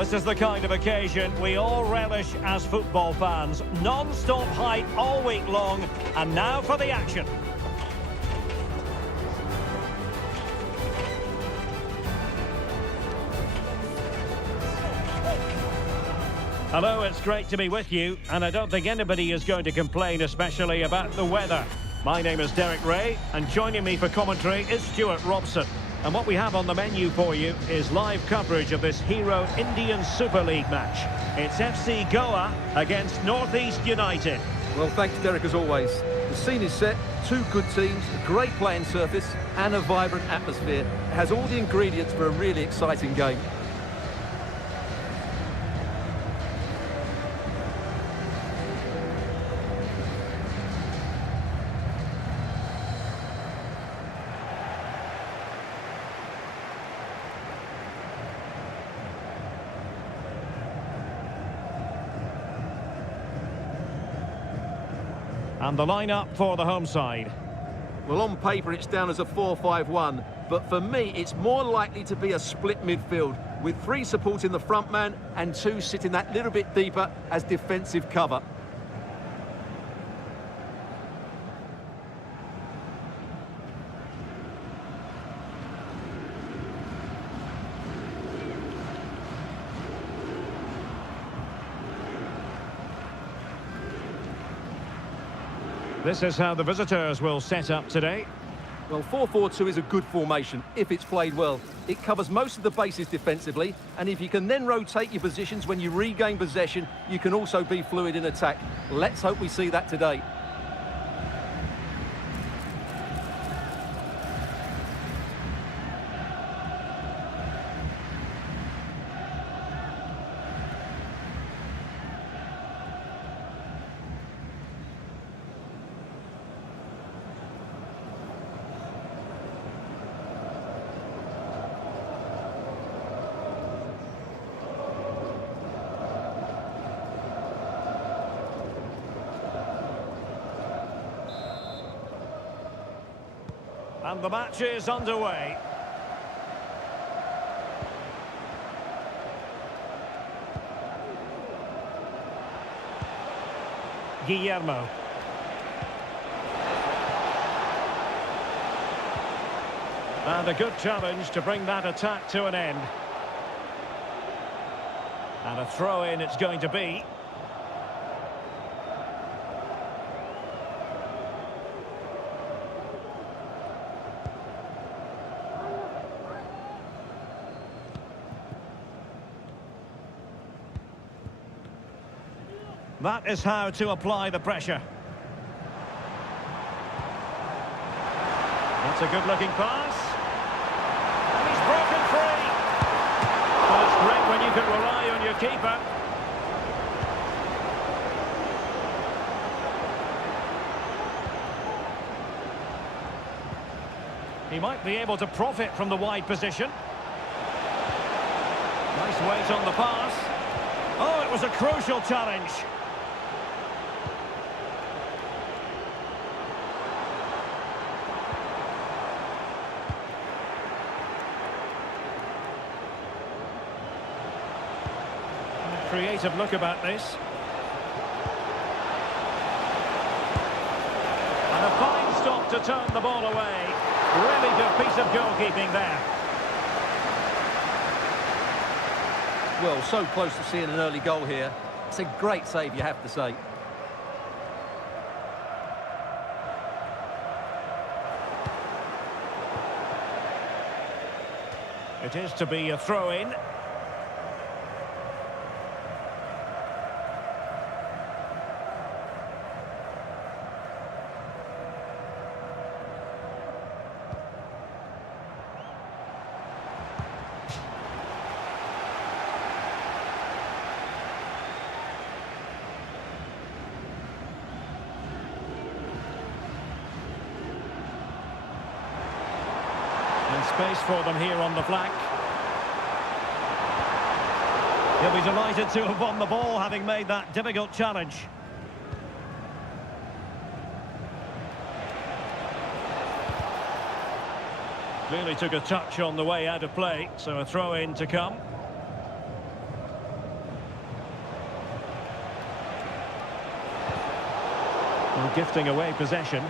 This is the kind of occasion we all relish as football fans. Non-stop hype all week long, and now for the action. Hello, it's great to be with you, and I don't think anybody is going to complain, especially about the weather. My name is Derek Ray, and joining me for commentary is Stuart Robson. And what we have on the menu for you is live coverage of this Hero Indian Super League match. It's FC Goa against North East United. Well, thanks, Derek, as always. The scene is set, two good teams, a great playing surface, and a vibrant atmosphere. It has all the ingredients for a really exciting game. And the lineup for the home side. Well, on paper, it's down as a 4-5-1, but for me, it's more likely to be a split midfield, with three supporting the front man and two sitting that little bit deeper as defensive cover. This is how the visitors will set up today. Well, 4-4-2 is a good formation if it's played well. It covers most of the bases defensively, and if you can then rotate your positions when you regain possession, you can also be fluid in attack. Let's hope we see that today. And the match is underway. Guillermo. And a good challenge to bring that attack to an end. And a throw-in it's going to be. That is how to apply the pressure. That's a good-looking pass. And he's broken free. Well, it's great when you can rely on your keeper. He might be able to profit from the wide position. Nice weight on the pass. Oh, it was a crucial challenge. Creative look about this. And a fine stop to turn the ball away. Really good piece of goalkeeping there. Well, so close to seeing an early goal here. It's a great save, you have to say. It is to be a throw-in. And space for them here on the flank. He'll be delighted to have won the ball, having made that difficult challenge. Clearly took a touch on the way out of play, so a throw-in to come. Well, gifting away possession.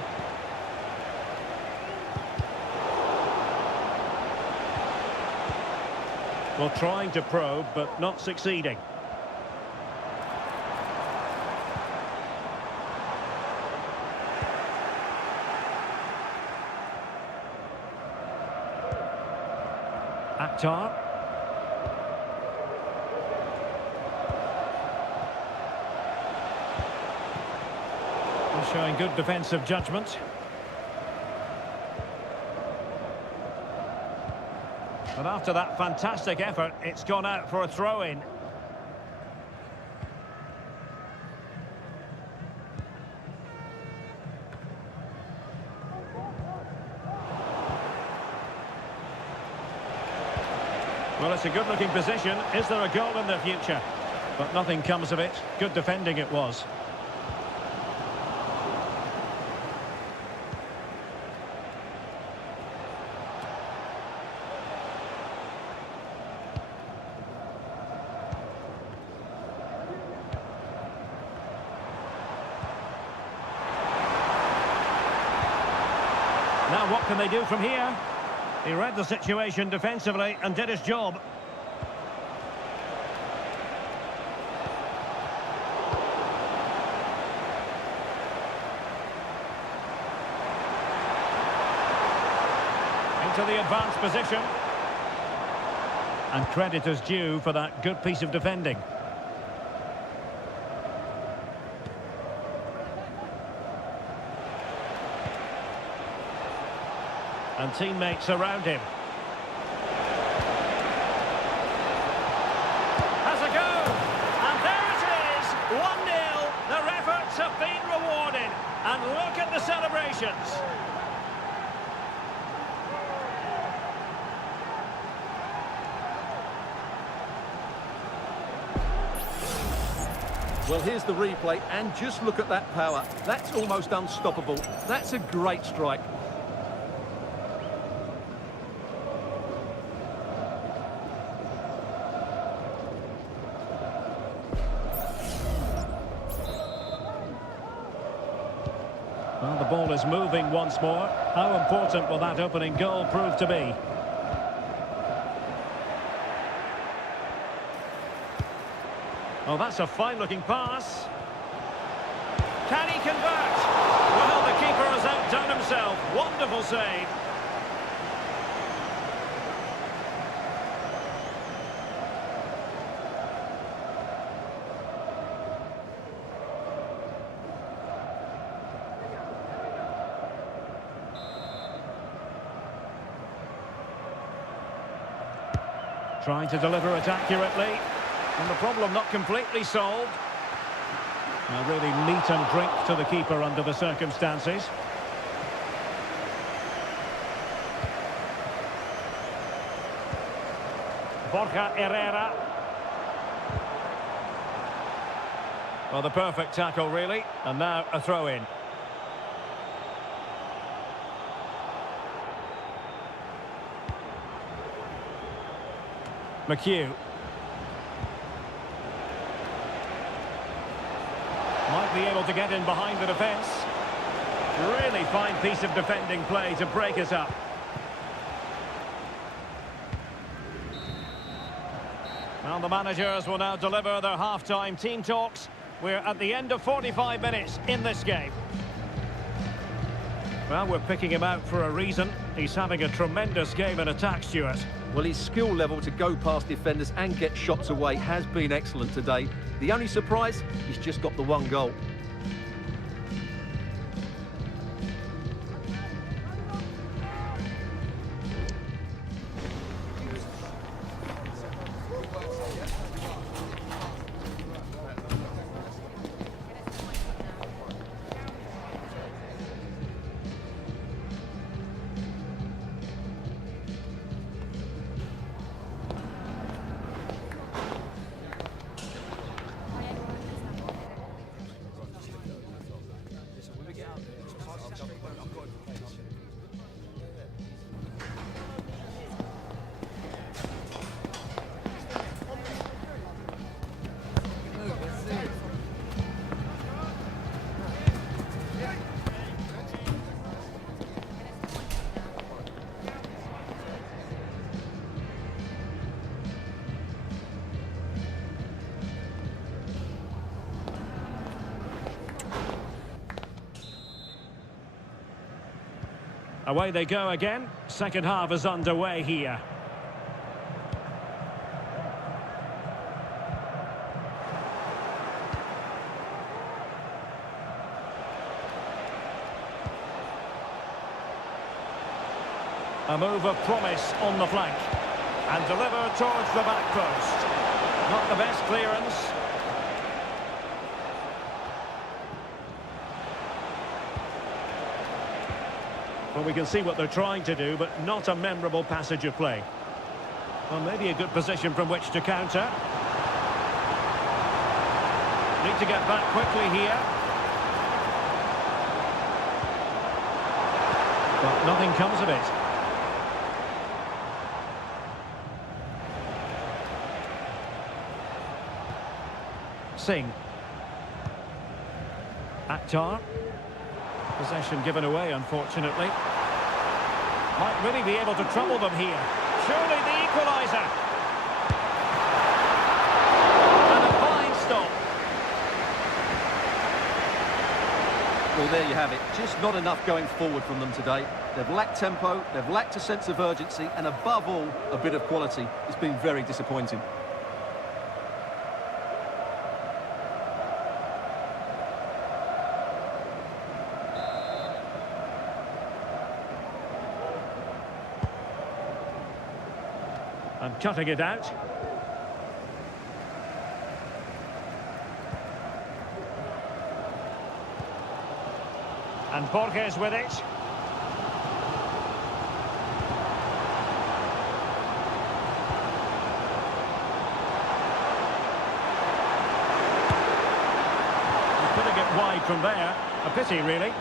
Well, trying to probe, but not succeeding. Akhtar. He's showing good defensive judgment. But after that fantastic effort, it's gone out for a throw-in. Well, it's a good-looking position. Is there a goal in the future? But nothing comes of it. Good defending it was. Now what can they do from here? He read the situation defensively and did his job. Into the advanced position. And credit is due for that good piece of defending. And teammates around him. Has a go! And there it is! 1-0. Their efforts have been rewarded. And look at the celebrations. Well, here's the replay, and just look at that power. That's almost unstoppable. That's a great strike. Well, the ball is moving once more. How important will that opening goal prove to be? Oh, that's a fine-looking pass. Can he convert? Well, the keeper has outdone himself. Wonderful save. Trying to deliver it accurately. And the problem not completely solved. Now really meat and drink to the keeper under the circumstances. Borja Herrera. Well, the perfect tackle, really. And now a throw-in. McHugh. Might be able to get in behind the defence. Really fine piece of defending play to break us up. Well, the managers will now deliver their half-time team talks. We're at the end of 45 minutes in this game. Well, we're picking him out for a reason. He's having a tremendous game in attack, Stuart. Well, his skill level to go past defenders and get shots away has been excellent today. The only surprise, he's just got the one goal. Away they go again. Second half is underway here. A move of promise on the flank. And delivered towards the back post. Not the best clearance. Well, we can see what they're trying to do, but not a memorable passage of play. Well, maybe a good position from which to counter. Need to get back quickly here. But nothing comes of it. Singh. Akhtar. Possession given away, unfortunately. Might really be able to trouble them here. Surely the equaliser. And a fine stop. Well, there you have it. Just not enough going forward from them today. They've lacked tempo, they've lacked a sense of urgency, and above all, a bit of quality. It's been very disappointing. And cutting it out. And Borges with it. He's putting it wide from there. A pity, really.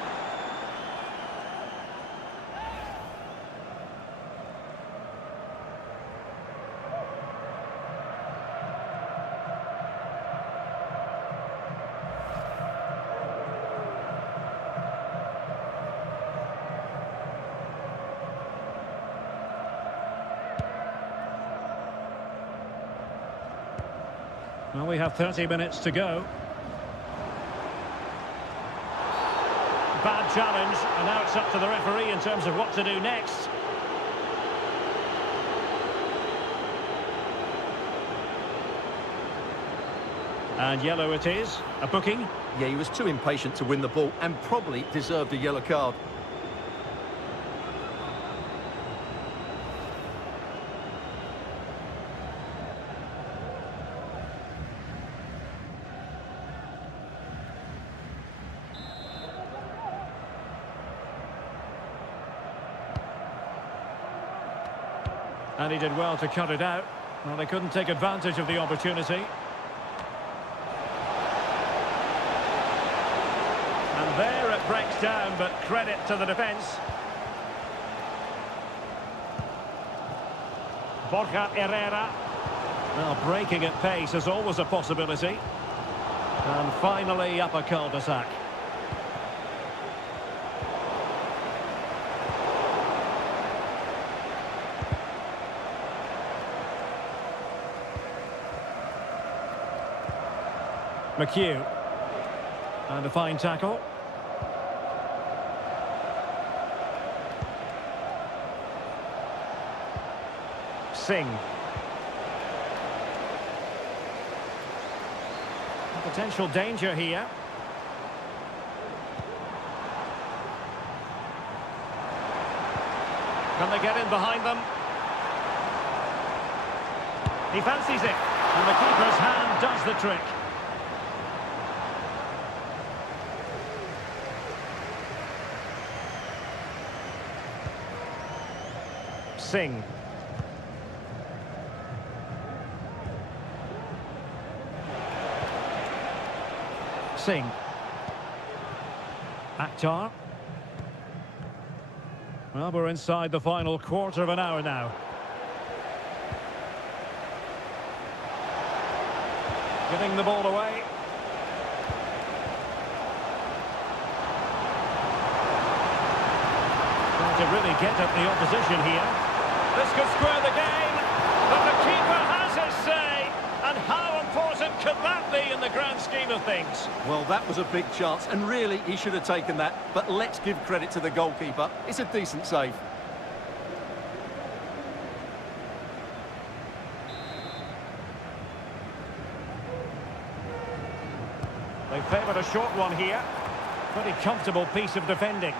Well, we have 30 minutes to go. Bad challenge, and now it's up to the referee in terms of what to do next. And yellow it is, a booking. Yeah, he was too impatient to win the ball and probably deserved a yellow card. And he did well to cut it out. Well, they couldn't take advantage of the opportunity. And there it breaks down, but credit to the defence. Borja Herrera. Well, breaking at pace is always a possibility. And finally up a cul-de-sac. McHugh. And a fine tackle. Singh. Potential danger here. Can they get in behind them? He fancies it. And the keeper's hand does the trick. Singh. Singh. Akhtar. Well, we're inside the final quarter of an hour now. Giving the ball away. Trying to really get at the opposition here. This could square the game, but the keeper has his say. And how important could that be in the grand scheme of things? things. Well, that was a big chance, and really, he should have taken that. But let's give credit to the goalkeeper. It's a decent save. They favoured a short one here. Pretty comfortable piece of defending.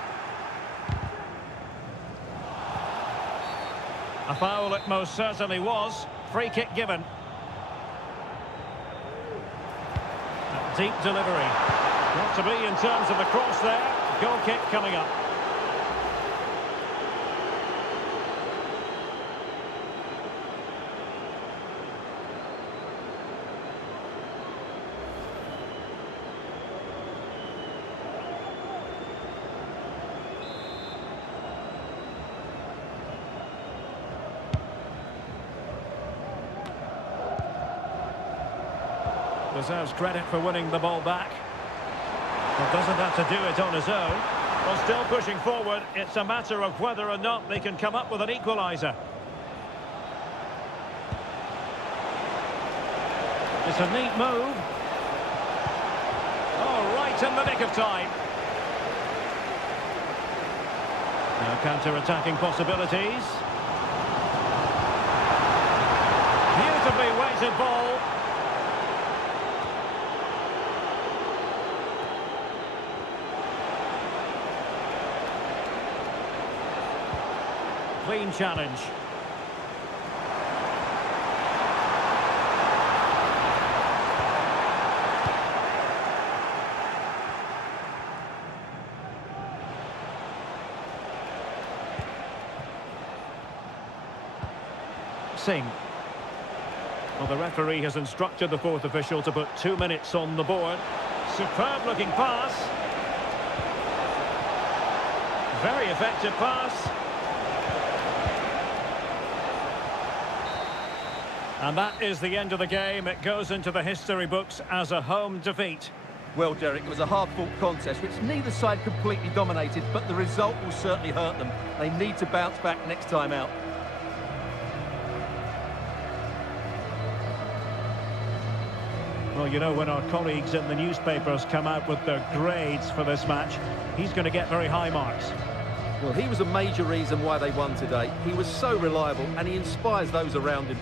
A foul it most certainly was. Free kick given. A deep delivery. Not to be in terms of the cross there. Goal kick coming up. Deserves credit for winning the ball back. But doesn't have to do it on his own. Well, still pushing forward. It's a matter of whether or not they can come up with an equaliser. It's a neat move. Oh, right in the nick of time. Now counter-attacking possibilities. Beautifully weighted ball. Clean challenge. Singh. Well, the referee has instructed the fourth official to put 2 minutes on the board. Superb looking pass. Very effective pass. And that is the end of the game. It goes into the history books as a home defeat. Well, Derek, it was a hard-fought contest, which neither side completely dominated, but the result will certainly hurt them. They need to bounce back next time out. Well, you know, when our colleagues in the newspapers come out with their grades for this match, he's going to get very high marks. Well, he was a major reason why they won today. He was so reliable, and he inspires those around him.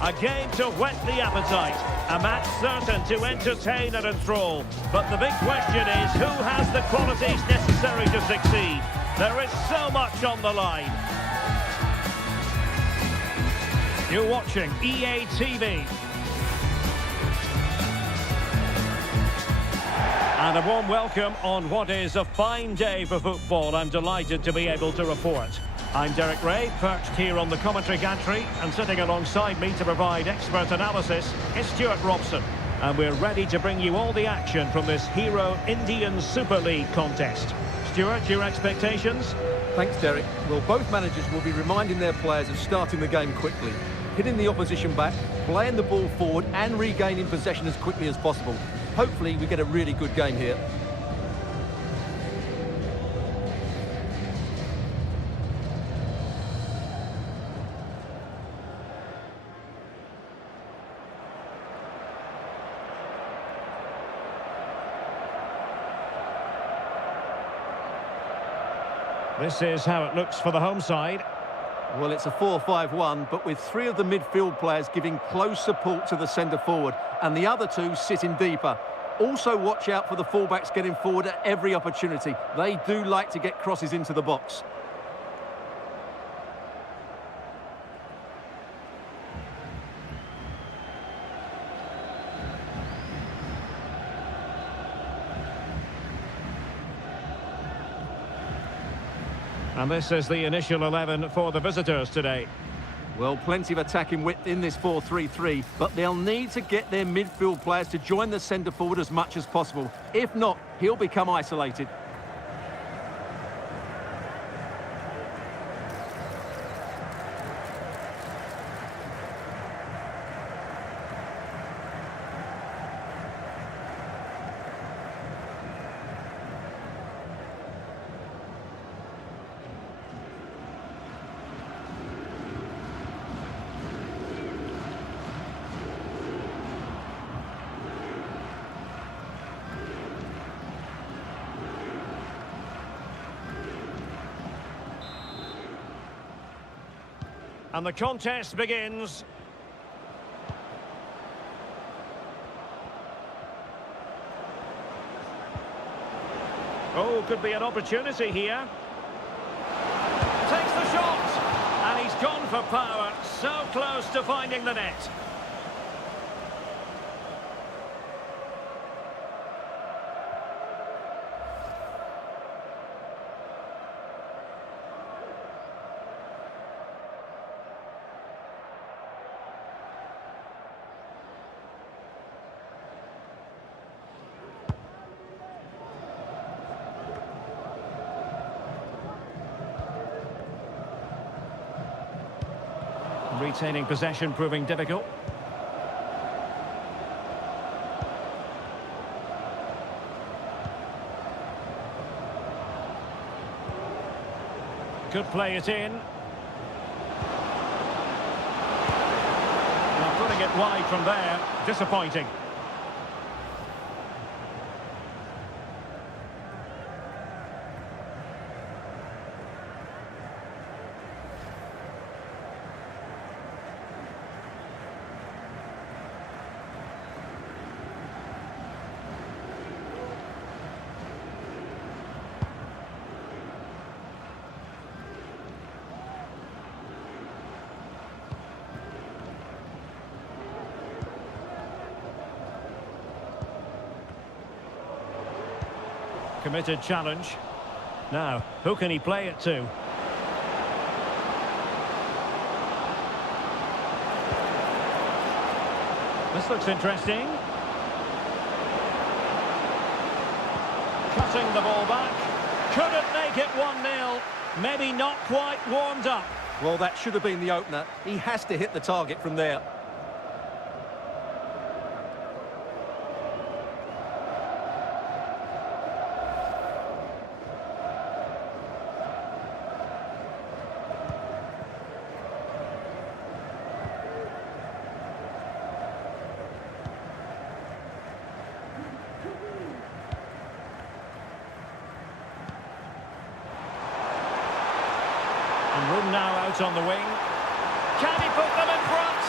A game to whet the appetite. A match certain to entertain and enthrall. But the big question is, who has the qualities necessary to succeed? There is so much on the line. You're watching EA TV. And a warm welcome on what is a fine day for football. I'm delighted to be able to report. I'm Derek Ray, perched here on the commentary gantry, and sitting alongside me to provide expert analysis is Stuart Robson. And we're ready to bring you all the action from this Hero Indian Super League contest. Stuart, your expectations? Thanks, Derek. Well, both managers will be reminding their players of starting the game quickly, hitting the opposition back, playing the ball forward and regaining possession as quickly as possible. Hopefully we get a really good game here. This is how it looks for the home side. Well, it's a 4-5-1, but with three of the midfield players giving close support to the centre forward and the other two sitting deeper. Also watch out for the fullbacks getting forward at every opportunity. They do like to get crosses into the box. And this is the initial 11 for the visitors today. Well, plenty of attacking width in this 4-3-3, but they'll need to get their midfield players to join the centre forward as much as possible. If not, he'll become isolated. And the contest begins. Oh, could be an opportunity here. Takes the shot. And he's gone for power. So close to finding the net. Retaining possession proving difficult. Could play it in. Well, putting it wide from there. Disappointing. Committed challenge. Now, who can he play it to? This looks interesting. Cutting the ball back. Couldn't make it 1-0. Maybe not quite warmed up. Well, that should have been the opener. He has to hit the target from there. Room now out on the wing. Can he put them in front?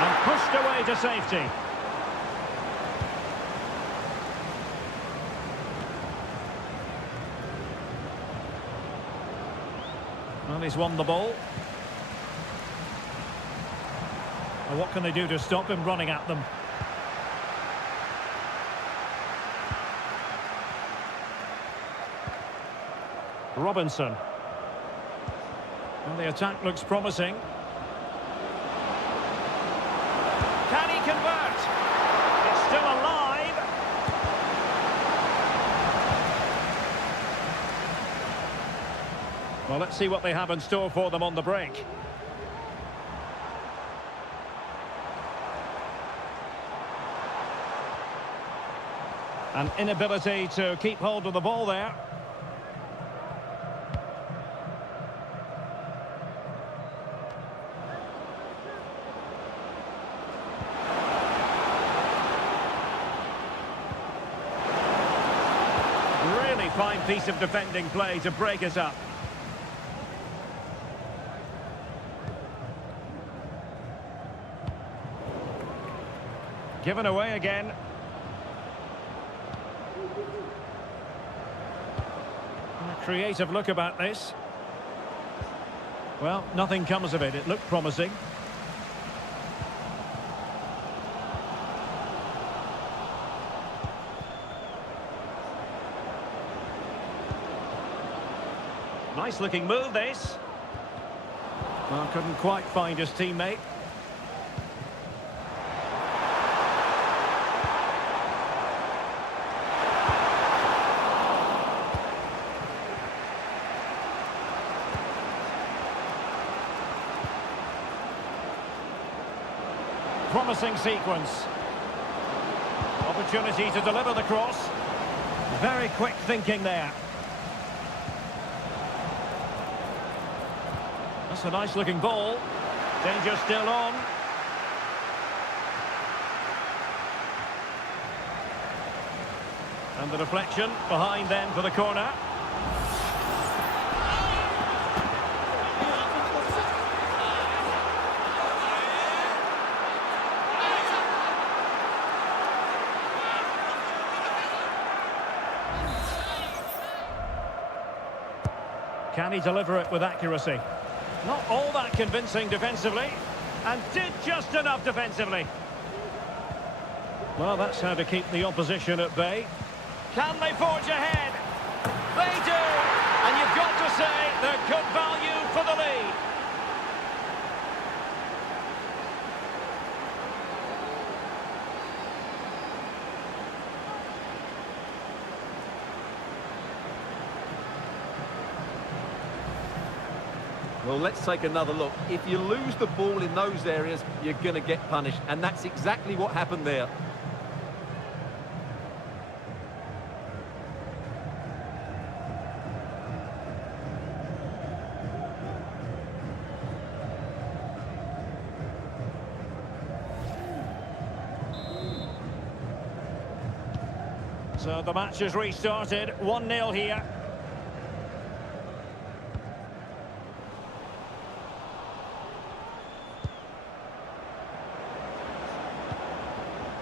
And pushed away to safety. Well, he's won the ball. Well, what can they do to stop him running at them? Robinson. Well, the attack looks promising. Can he convert? It's still alive. Well, let's see what they have in store for them on the break. An inability to keep hold of the ball there. Fine piece of defending play to break us up. Given away again. A creative look about this. Well, nothing comes of it. It looked promising. Nice looking move, this. Well, couldn't quite find his teammate. Promising sequence. Opportunity to deliver the cross. Very quick thinking there. That's a nice looking ball. Danger still on. And the deflection behind then for the corner. Can he deliver it with accuracy? Not all that convincing defensively, and did just enough defensively. Well, that's how to keep the opposition at bay. Can they forge ahead? They do! And you've got to say they're good value for the lead. Well, let's take another look. If you lose the ball in those areas, you're going to get punished. And that's exactly what happened there. So the match has restarted. 1-0 here.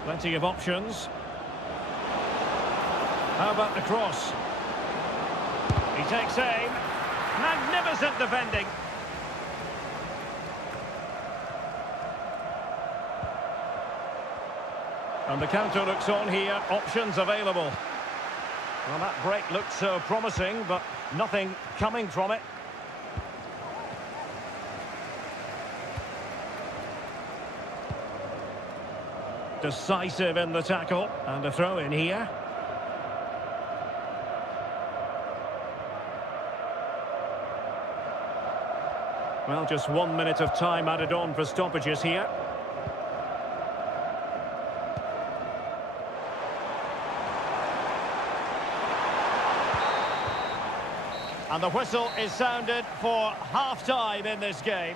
Plenty of options. How about the cross? He takes aim. Magnificent defending. And the counter looks on here. Options available. Well, that break looked so promising, but nothing coming from it. Decisive in the tackle, and a throw in here. Well, just 1 minute of time added on for stoppages here. And the whistle is sounded for half-time in this game.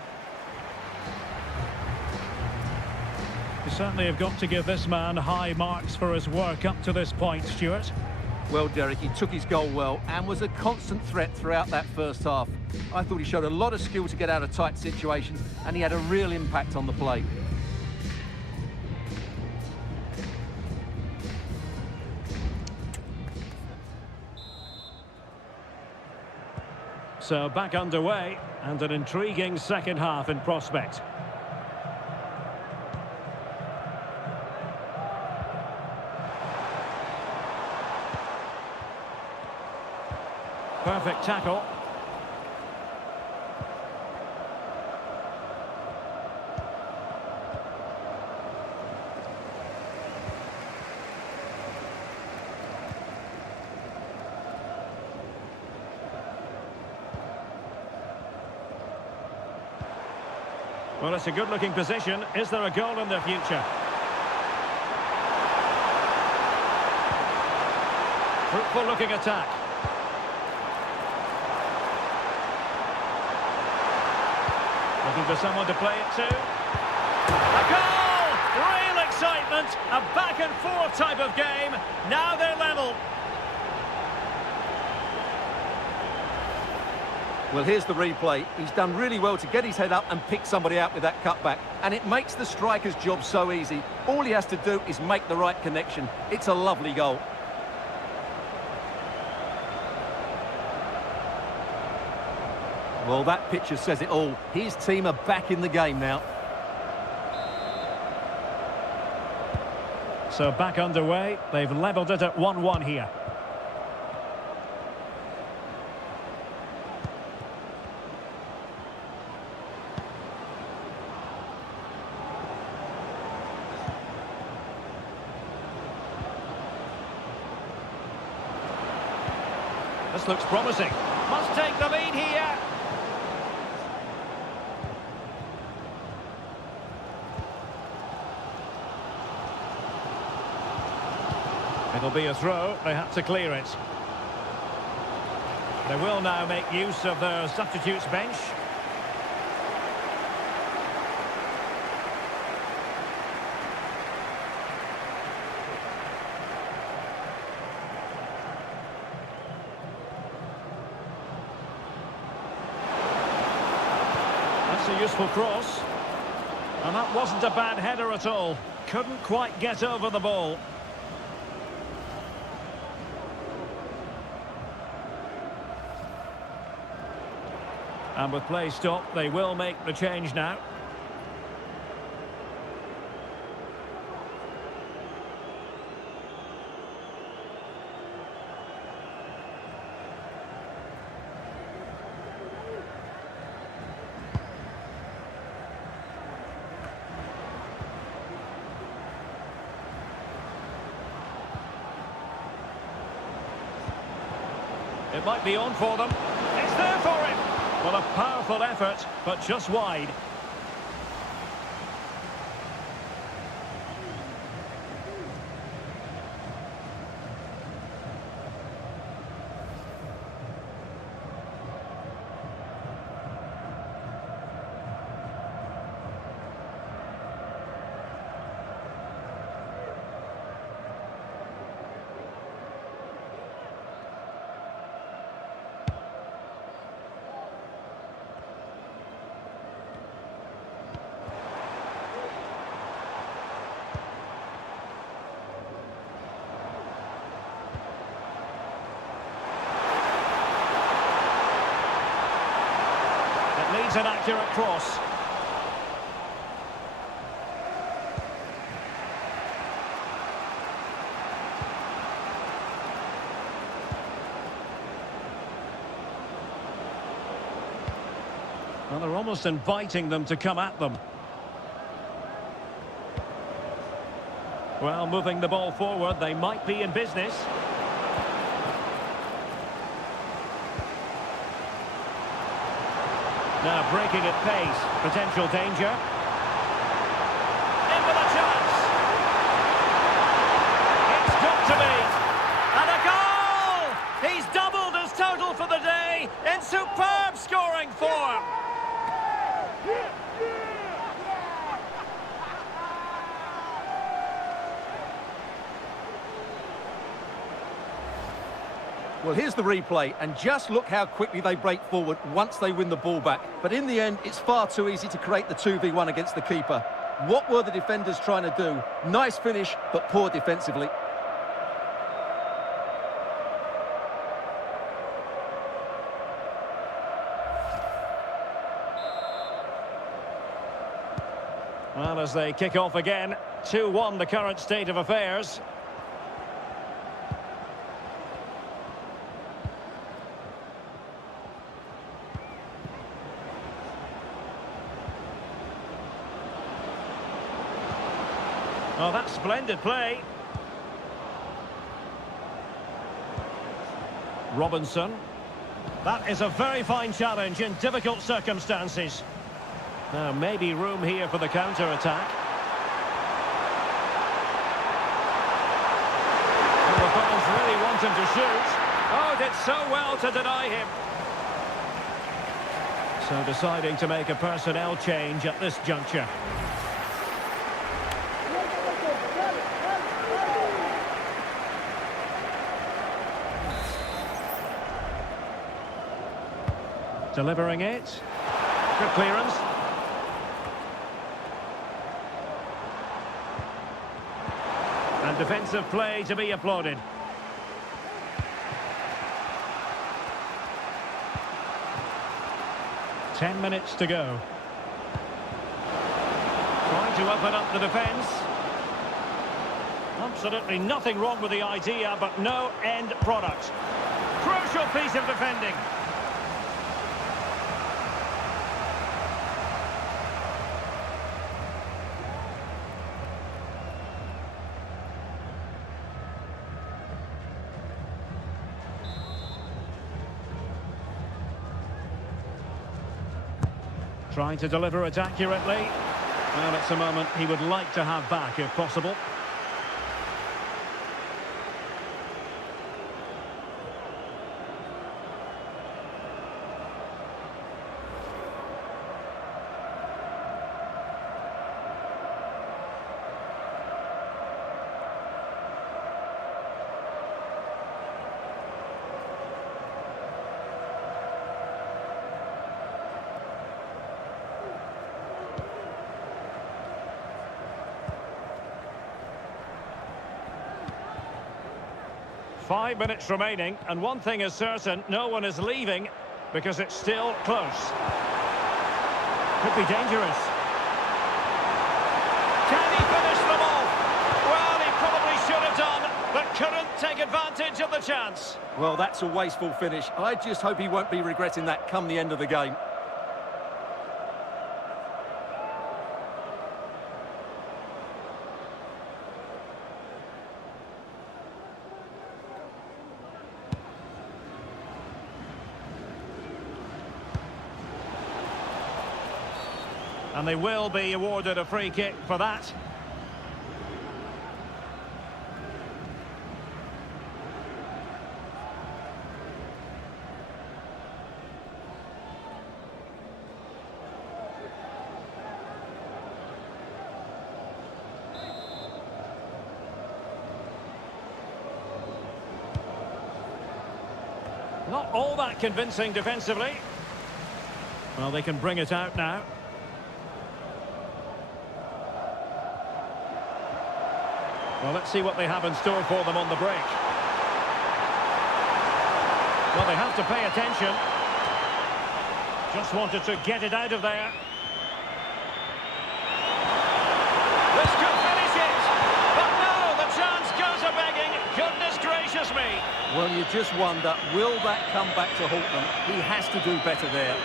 You certainly have got to give this man high marks for his work up to this point, Stuart. Well, Derek, he took his goal well and was a constant threat throughout that first half. I thought he showed a lot of skill to get out of tight situations, and he had a real impact on the play. So back underway, and an intriguing second half in prospect. Perfect tackle. Well, it's a good-looking position. Is there a goal in the future? Fruitful-looking attack. Looking for someone to play it to. A goal! Real excitement. A back-and-forth type of game. Now they're level. Well, here's the replay. He's done really well to get his head up and pick somebody out with that cutback. And it makes the striker's job so easy. All he has to do is make the right connection. It's a lovely goal. Well, that picture says it all. His team are back in the game now. So back underway. They've levelled it at 1-1 here. this looks promising. Must take the lead here. It'll be a throw. They have to clear it. They will now make use of their substitutes bench. That's a useful cross. And that wasn't a bad header at all. Couldn't quite get over the ball. And with play stopped, they will make the change now. It might be on for them. It's there for him. Well, a powerful effort, but just wide. Needs an accurate cross. Well, they're almost inviting them to come at them. Well, moving the ball forward, they might be in business. Now breaking at pace, potential danger. In with a chance. It's got to be. And a goal! He's doubled his total for the day in superb scoring form. Well, here's the replay, and just look how quickly they break forward once they win the ball back. But in the end, it's far too easy to create the 2v1 against the keeper. What were the defenders trying to do? Nice finish, but poor defensively. Well, as they kick off again, 2-1 the current state of affairs. Oh, that's splendid play. Robinson. That is a very fine challenge in difficult circumstances. Now, maybe room here for the counter-attack. Well, the fans really want him to shoot. Oh, did so well to deny him. So deciding to make a personnel change at this juncture. Delivering it. Good clearance. And defensive play to be applauded. Ten minutes to go. Trying to open up the defence. Absolutely nothing wrong with the idea, but no end product. Crucial piece of defending. Trying to deliver it accurately. Well, it's a moment he would like to have back if possible. Five minutes remaining, and one thing is certain, no one is leaving, because it's still close. Could be dangerous. Can he finish them off? Well, he probably should have done, but couldn't take advantage of the chance. Well, that's a wasteful finish. I just hope he won't be regretting that come the end of the game. And they will be awarded a free kick for that. Not all that convincing defensively. Well, they can bring it out now. Well, let's see what they have in store for them on the break. Well, they have to pay attention. Just wanted to get it out of there. This could finish it. But no, the chance goes a-begging. Goodness gracious me. Well, you just wonder, will that come back to haunt them? He has to do better there.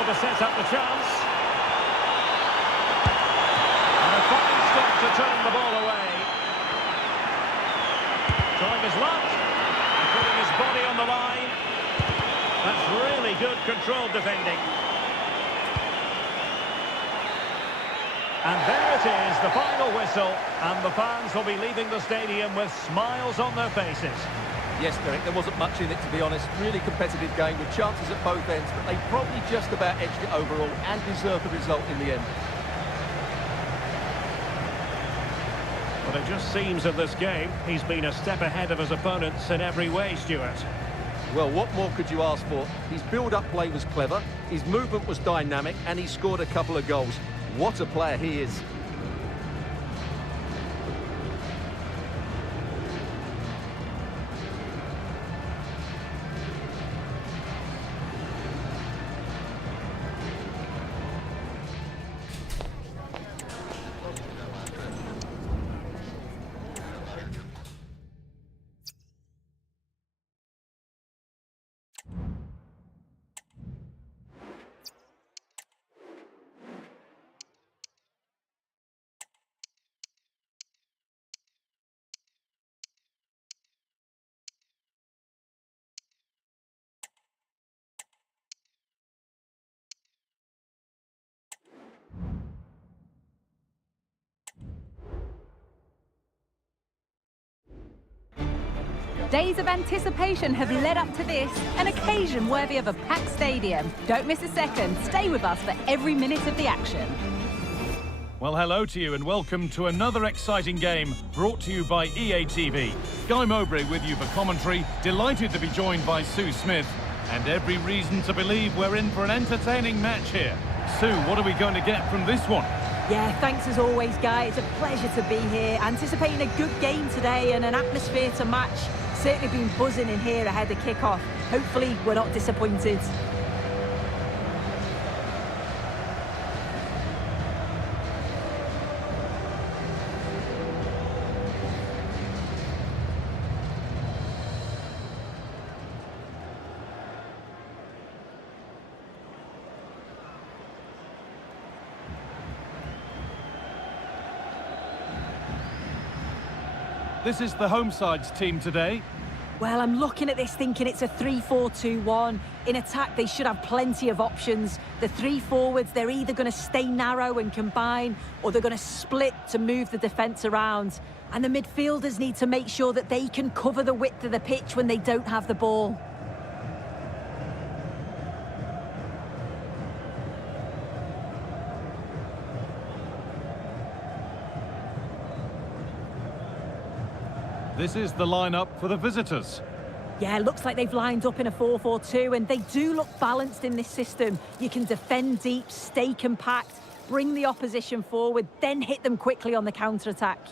To set up the chance. And a fine stop to turn the ball away. Trying his luck and putting his body on the line. That's really good controlled defending. And there it is, the final whistle, and the fans will be leaving the stadium with smiles on their faces. Yes, Derek, there wasn't much in it, to be honest. Really competitive game with chances at both ends, but they probably just about edged it overall and deserved the result in the end. But it just seems in this game, he's been a step ahead of his opponents in every way, Stuart. Well, what more could you ask for? His build-up play was clever, his movement was dynamic, and he scored a couple of goals. What a player he is. Days of anticipation have led up to this, an occasion worthy of a packed stadium. Don't miss a second. Stay with us for every minute of the action. Well, hello to you and welcome to another exciting game brought to you by EA TV. Guy Mowbray with you for commentary, delighted to be joined by Sue Smith, and every reason to believe we're in for an entertaining match here. Sue, what are we going to get from this one? Yeah, thanks as always, Guy. It's a pleasure to be here. Anticipating a good game today and an atmosphere to match. Certainly been buzzing in here ahead of kick-off. Hopefully, we're not disappointed. This is the home side's team today. Well, I'm looking at this thinking it's a 3-4-2-1. In attack, they should have plenty of options. The three forwards, they're either going to stay narrow and combine, or they're going to split to move the defence around. And the midfielders need to make sure that they can cover the width of the pitch when they don't have the ball. This is the lineup for the visitors. Yeah, looks like they've lined up in a 4-4-2, and they do look balanced in this system. You can defend deep, stay compact, bring the opposition forward, then hit them quickly on the counter-attack.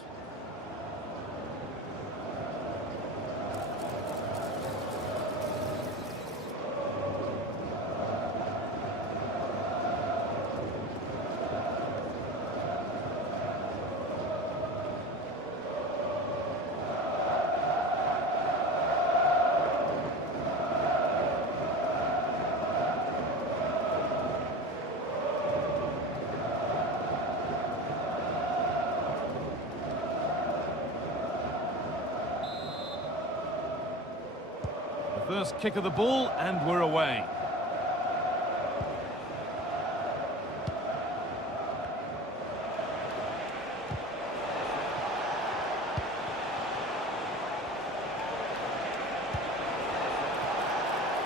First kick of the ball, and we're away.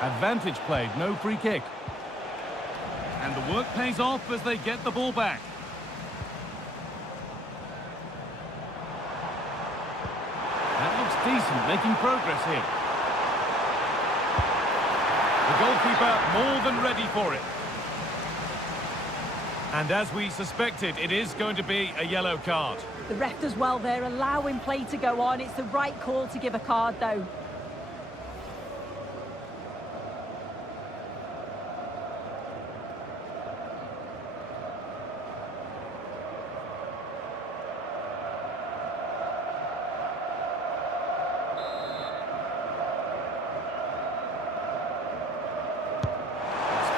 Advantage played, no free kick. And the work pays off as they get the ball back. That looks decent, making progress here. The goalkeeper more than ready for it. And as we suspected, it is going to be a yellow card. The ref does well there, allowing play to go on. It's the right call to give a card, though.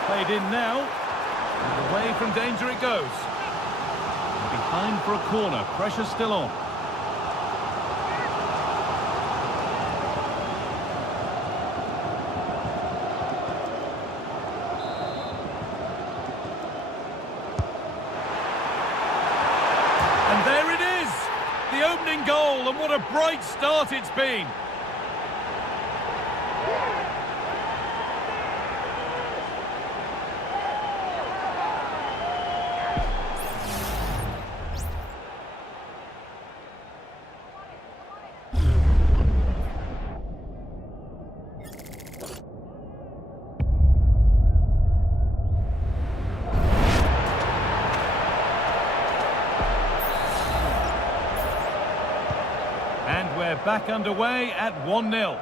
Played in now, and away from danger it goes. And behind for a corner, pressure still on. And there it is, the opening goal, and what a bright start it's been. And we're back underway at 1-0.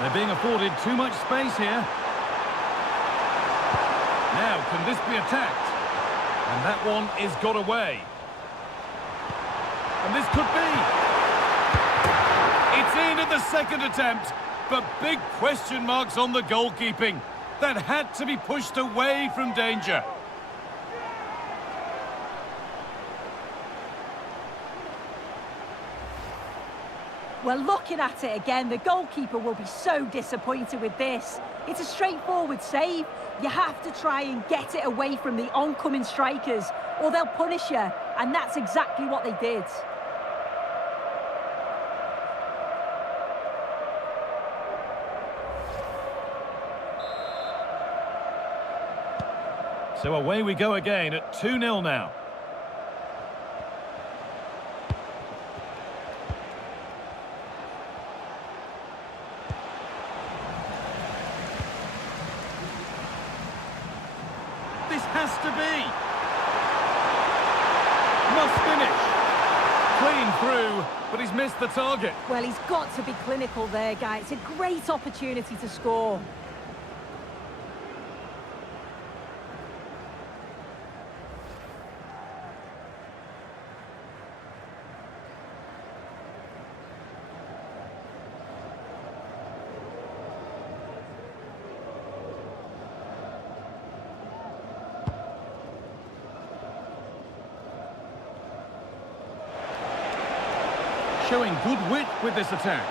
They're being afforded too much space here. Now, can this be attacked? And that one is got away. And this could be. It's in at the second attempt, but big question marks on the goalkeeping. That had to be pushed away from danger. Well, looking at it again, the goalkeeper will be so disappointed with this. It's a straightforward save. You have to try and get it away from the oncoming strikers, or they'll punish you, and that's exactly what they did. So away we go again at 2-0 now. This has to be. Must finish. Clean through, but he's missed the target. Well, he's got to be clinical there, guys. It's a great opportunity to score. showing good wit with this attack.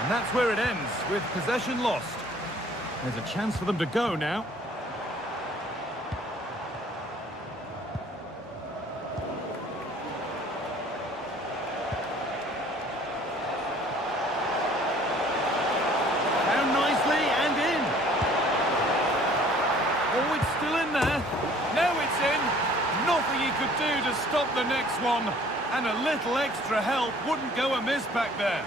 And that's where it ends, with possession lost. There's a chance for them to go now. Down nicely and in. Oh, it's still in there. No, it's in. Nothing he could do to stop the next one. And a little extra help wouldn't go amiss back there.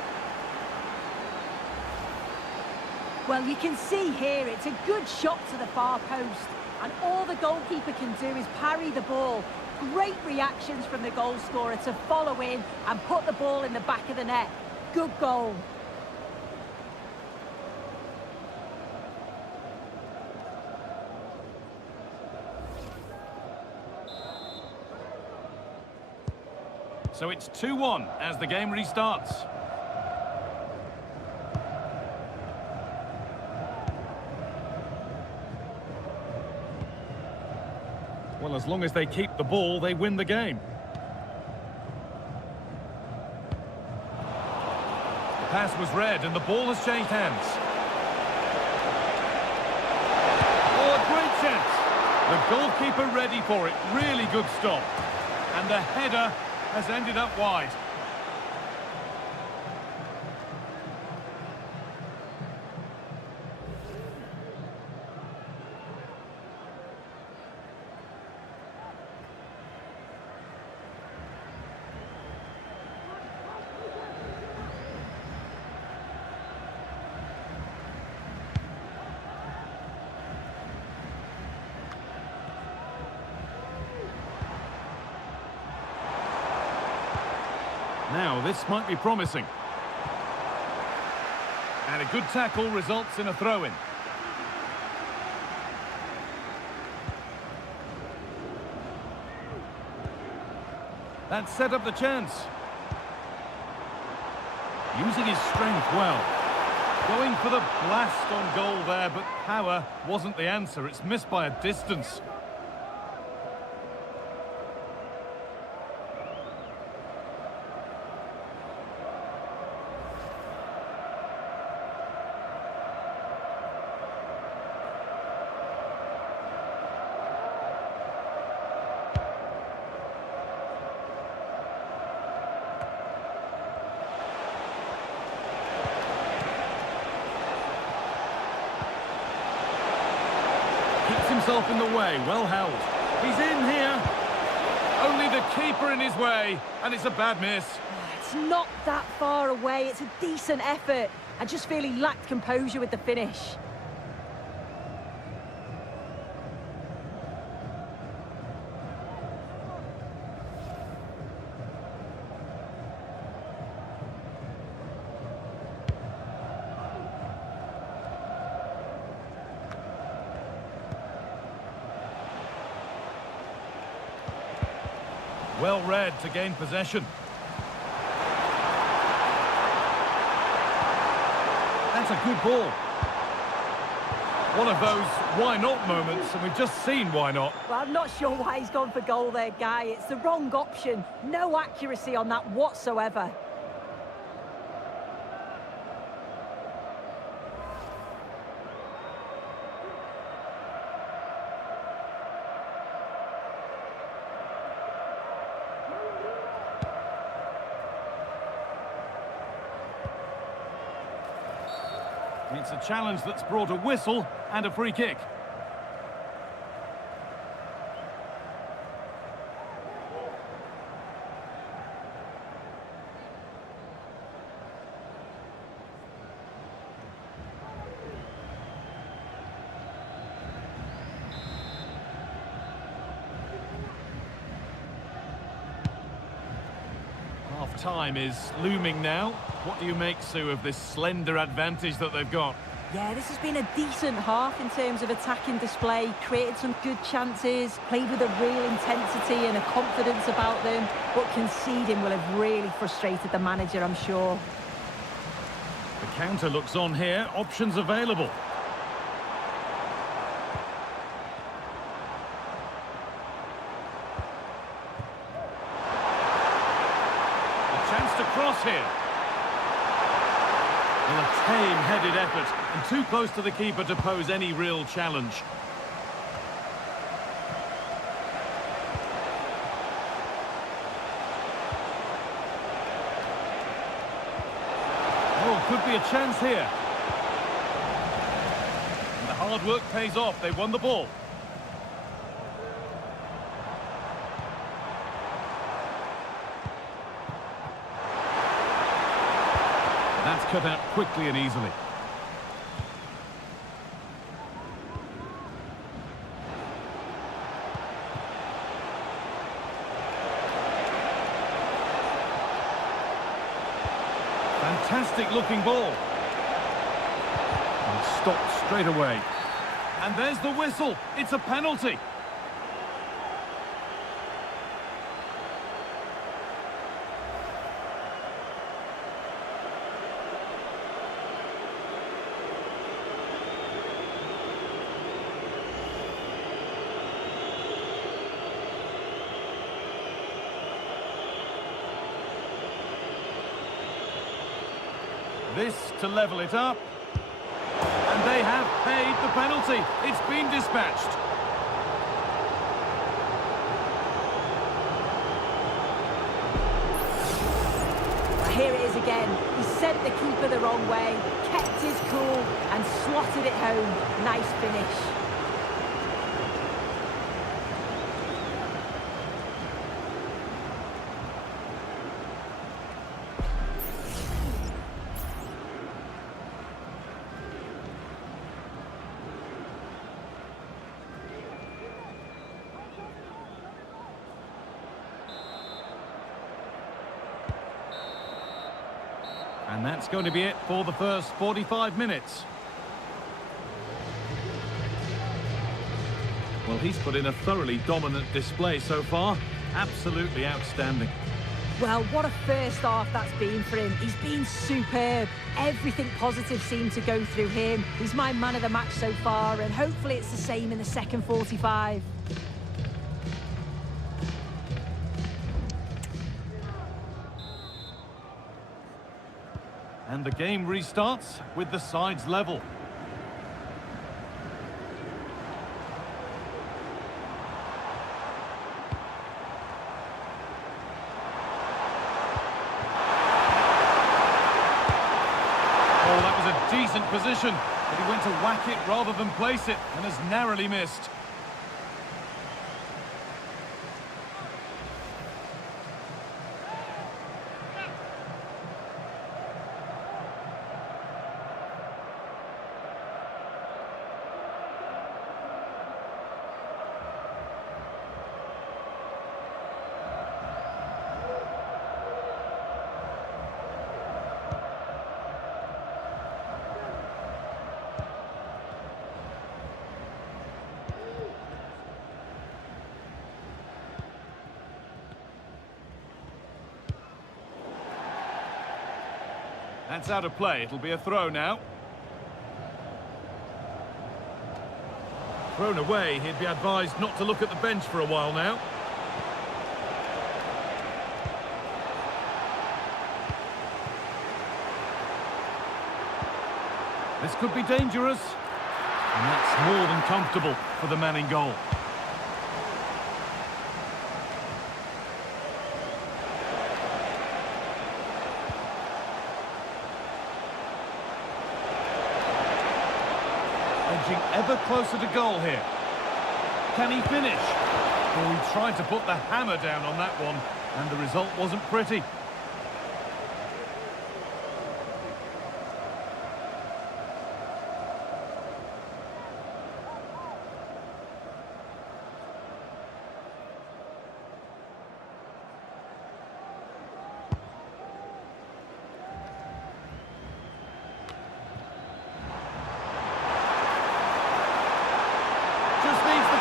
Well, you can see here it's a good shot to the far post, and all the goalkeeper can do is parry the ball. Great reactions from the goal scorer to follow in and put the ball in the back of the net. Good goal. So it's 2-1 as the game restarts. Well, as long as they keep the ball, they win the game. The pass was read and the ball has changed hands. Oh, a great chance. The goalkeeper ready for it. Really good stop. And the header has ended up wide. Now, this might be promising. And a good tackle results in a throw-in. That set up the chance. Using his strength well. Going for the blast on goal there, but power wasn't the answer. It's missed by a distance. Keeps himself in the way, well held. He's in here. Only the keeper in his way, and it's a bad miss. It's not that far away. It's a decent effort. I just feel he lacked composure with the finish. Well read to gain possession. That's a good ball. One of those why not moments, and we've just seen why not. Well, I'm not sure why he's gone for goal there, Guy. It's the wrong option. No accuracy on that whatsoever. It's a challenge that's brought a whistle and a free kick. Half-time is looming now. What do you make, Sue, of this slender advantage that they've got? Yeah, this has been a decent half in terms of attacking display, created some good chances, played with a real intensity and a confidence about them, but conceding will have really frustrated the manager, I'm sure. The counter looks on here, options available. cross here. Well, a tame-headed effort, and too close to the keeper to pose any real challenge. Oh, could be a chance here. And the hard work pays off. They won the ball. That's cut out quickly and easily. Fantastic looking ball. And stopped straight away. And there's the whistle. It's a penalty. This to level it up. And they have paid the penalty. It's been dispatched. Here it is again. He sent the keeper the wrong way, kept his cool and slotted it home. Nice finish. And that's going to be it for the first 45 minutes. Well, he's put in a thoroughly dominant display so far. Absolutely outstanding. Well, what a first half that's been for him. He's been superb. Everything positive seemed to go through him. He's my man of the match so far, and hopefully it's the same in the second 45. And the game restarts with the sides level. Oh, that was a decent position, but he went to whack it rather than place it and has narrowly missed. That's out of play. It'll be a throw now. Thrown away. He'd be advised not to look at the bench for a while now. This could be dangerous. And that's more than comfortable for the man in goal. Edging ever closer to goal here. Can he finish? Oh, he tried to put the hammer down on that one, and the result wasn't pretty.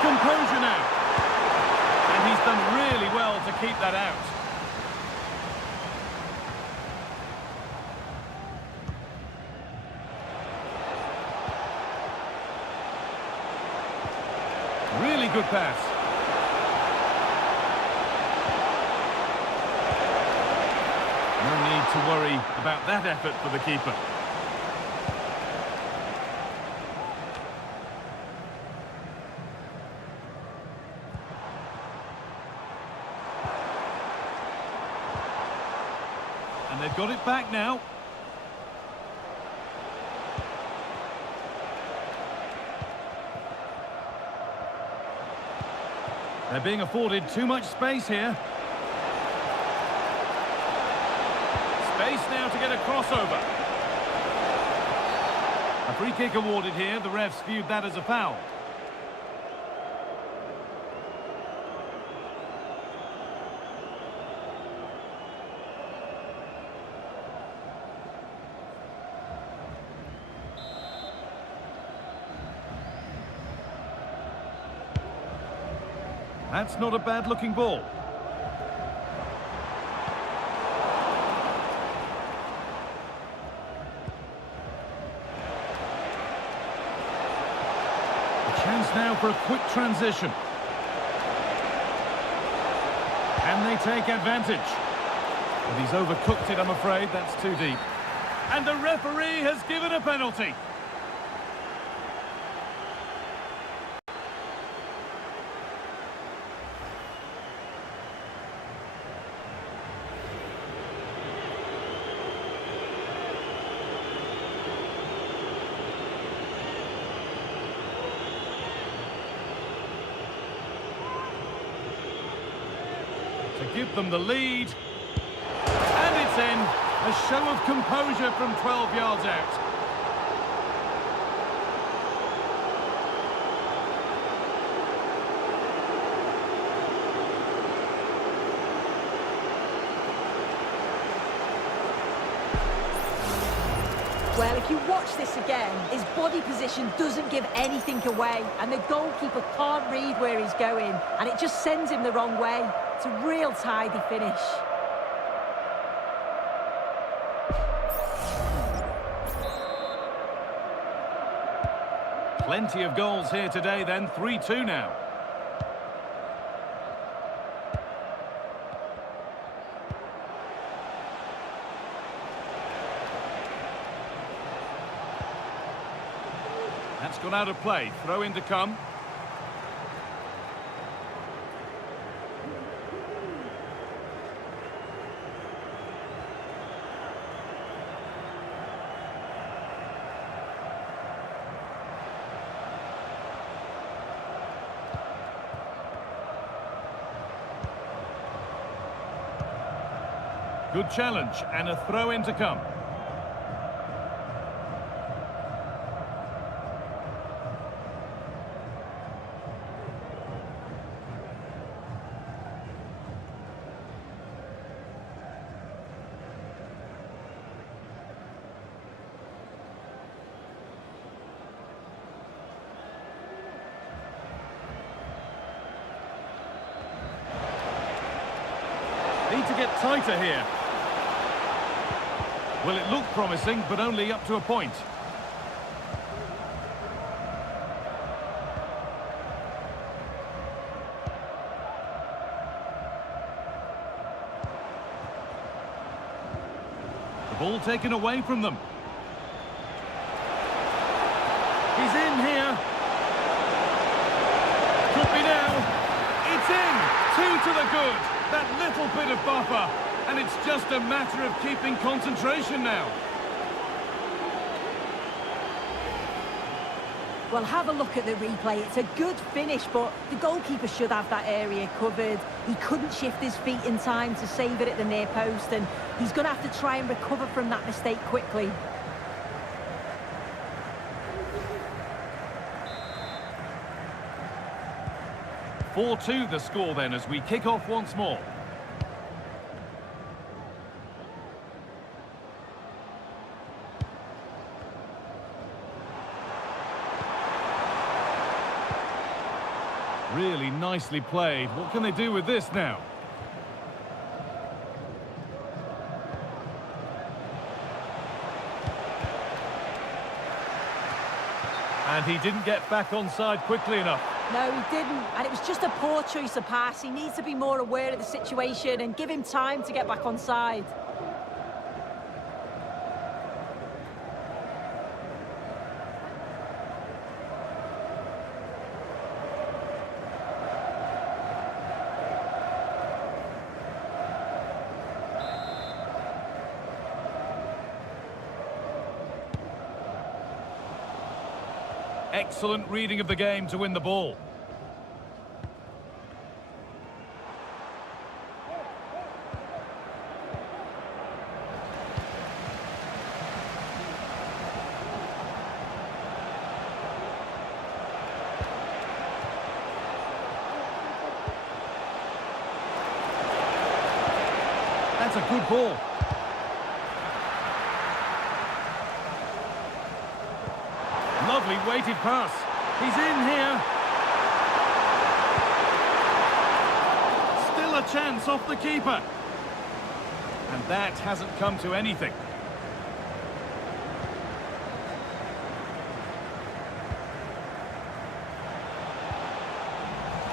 Composure now. And he's done really well to keep that out. Really good pass. No need to worry about that effort for the keeper. And they've got it back now. They're being afforded too much space here. Space now to get a crossover. A free kick awarded here. The refs viewed that as a foul. That's not a bad-looking ball. A chance now for a quick transition. Can they take advantage? But he's overcooked it, I'm afraid. That's too deep. And the referee has given a penalty. Give them the lead, and it's in. A show of composure from 12 yards out. Well, if you watch this again, his body position doesn't give anything away, and the goalkeeper can't read where he's going, and it just sends him the wrong way. It's a real tidy finish. Plenty of goals here today then, 3-2 now. That's gone out of play, throw in to come. Good challenge, and a throw in to come. Need to get tighter here. Well, it looked promising, but only up to a point. The ball taken away from them. He's in here. Could be now. It's in. 2 to the good. That little bit of buffer. And it's just a matter of keeping concentration now. Well, have a look at the replay. It's a good finish, but the goalkeeper should have that area covered. He couldn't shift his feet in time to save it at the near post, and he's going to have to try and recover from that mistake quickly. (4-2) the score then as we kick off once more. Really nicely played. What can they do with this now? And he didn't get back onside quickly enough. No, he didn't, and it was just a poor choice of pass. He needs to be more aware of the situation and give him time to get back onside. Excellent reading of the game to win the ball. That's a good ball. Lovely weighted pass. He's in here. Still a chance off the keeper. And that hasn't come to anything.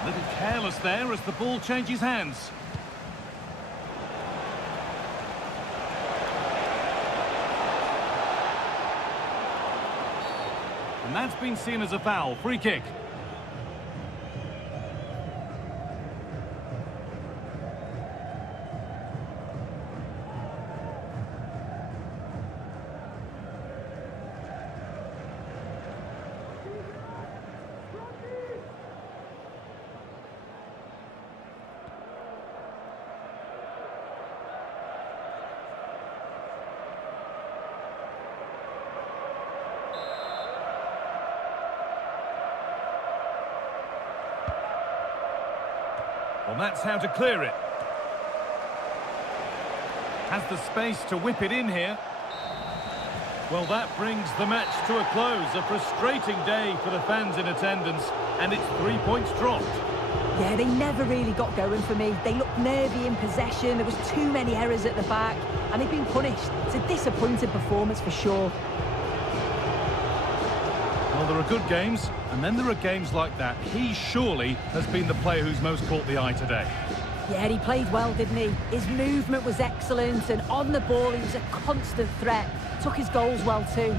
A little careless there as the ball changes hands. And that's been seen as a foul. Free kick. Well, that's how to clear it. Has the space to whip it in here. Well, that brings the match to a close. A frustrating day for the fans in attendance, and it's 3 points dropped. Yeah, they never really got going for me. They looked nervy in possession. There was too many errors at the back, and they've been punished. It's a disappointing performance for sure. Well, there are good games, and then there are games like that. He surely has been the player who's most caught the eye today. Yeah, he played well, didn't he? His movement was excellent, and on the ball, he was a constant threat. Took his goals well, too.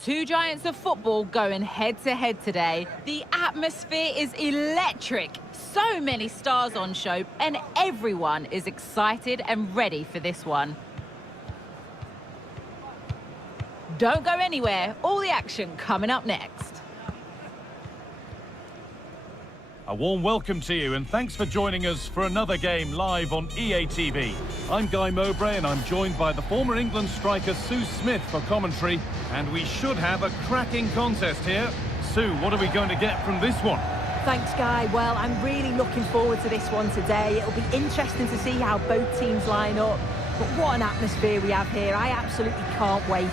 Two giants of football going head-to-head today. The atmosphere is electric. So many stars on show, and everyone is excited and ready for this one. Don't go anywhere. All the action coming up next. A warm welcome to you, and thanks for joining us for another game live on EA TV. I'm Guy Mowbray, and I'm joined by the former England striker Sue Smith for commentary, and we should have a cracking contest here. Sue, what are we going to get from this one? Thanks, Guy. Well, I'm really looking forward to this one today. It'll be interesting to see how both teams line up. But what an atmosphere we have here. I absolutely can't wait.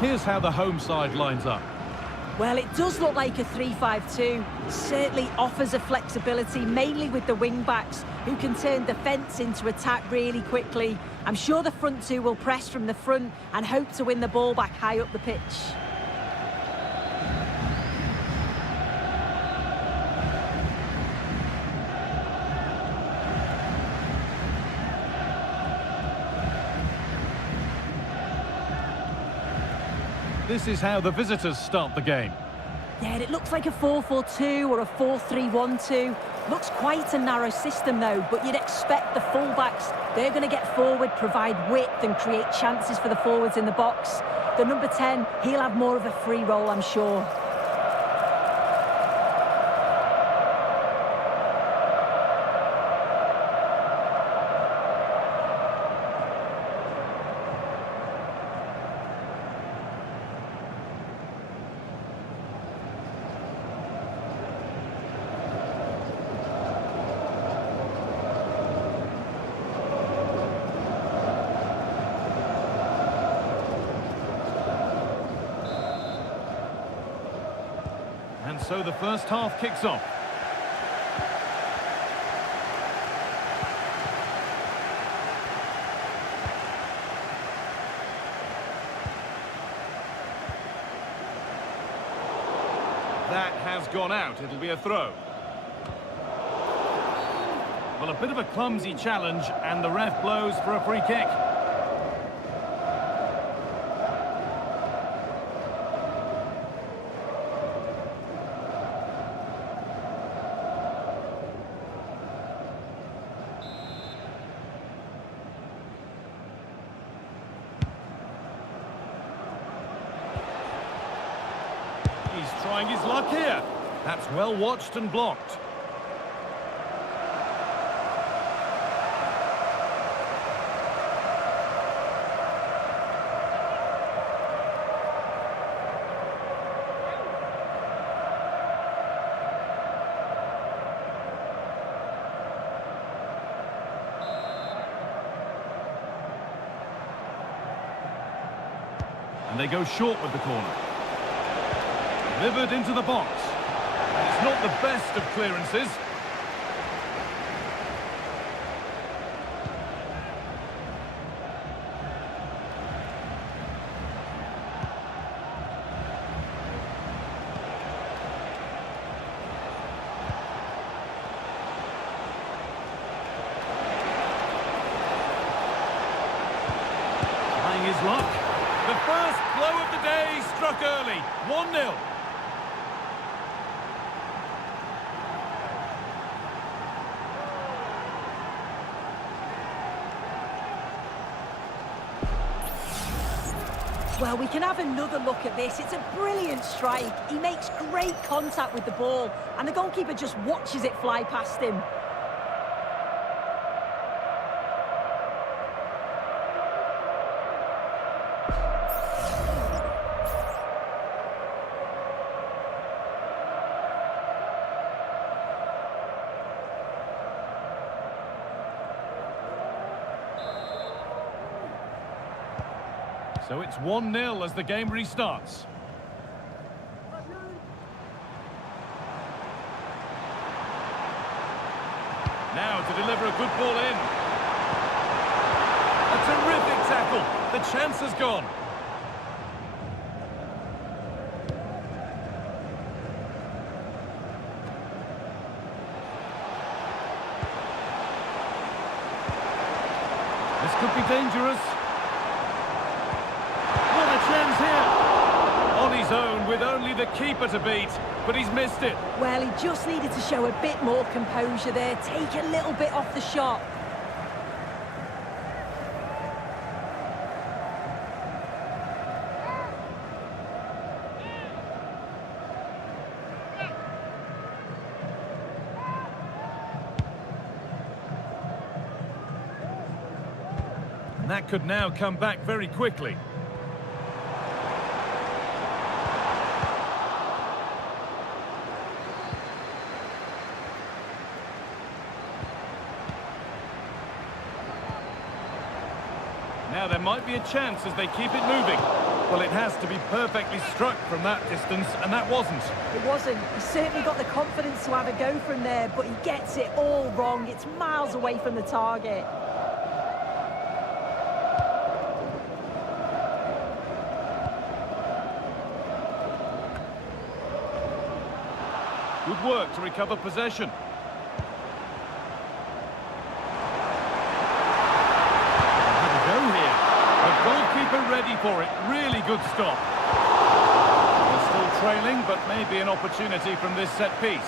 Here's how the home side lines up. Well, it does look like a 3-5-2. Certainly offers a flexibility, mainly with the wing-backs, who can turn defence into attack really quickly. I'm sure the front two will press from the front and hope to win the ball back high up the pitch. This is how the visitors start the game. Yeah, it looks like a 4-4-2 or a 4-3-1-2. Looks quite a narrow system, though, but you'd expect the full-backs, they're going to get forward, provide width and create chances for the forwards in the box. The number 10, he'll have more of a free role, I'm sure. so the first half kicks off. That has gone out. It'll be a throw. Well, a bit of a clumsy challenge, and the ref blows for a free kick. He's trying his luck here. That's well watched and blocked. And they go short with the corner. Delivered into the box. It's not the best of clearances. Trying his luck. The first blow of the day struck early. 1-0. Well, we can have another look at this. It's a brilliant strike. He makes great contact with the ball, and the goalkeeper just watches it fly past him. So it's 1-0 as the game restarts. Now to deliver a good ball in. A terrific tackle. The chance has gone. This could be dangerous. Chance here. On his own with only the keeper to beat, but he's missed it. Well, he just needed to show a bit more composure there, take a little bit off the shot. And that could now come back very quickly. Now there might be a chance as they keep it moving. Well, it has to be perfectly struck from that distance, and that wasn't. It wasn't. He certainly got the confidence to have a go from there, but he gets it all wrong. It's miles away from the target. Good work to recover possession. Goalkeeper ready for it. Really good stop. They're still trailing, but maybe an opportunity from this set piece.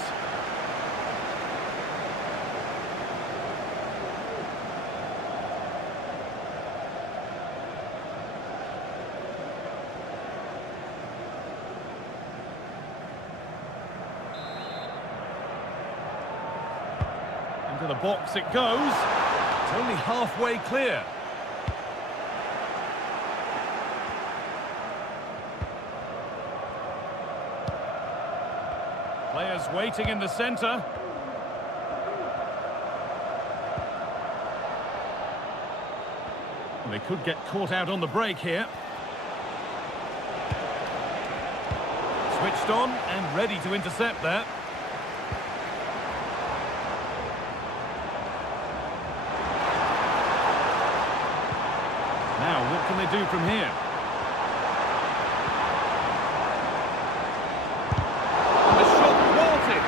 Into the box it goes. It's only halfway clear. Players waiting in the centre. They could get caught out on the break here. Switched on and ready to intercept there. Now, what can they do from here? A shot thwarted.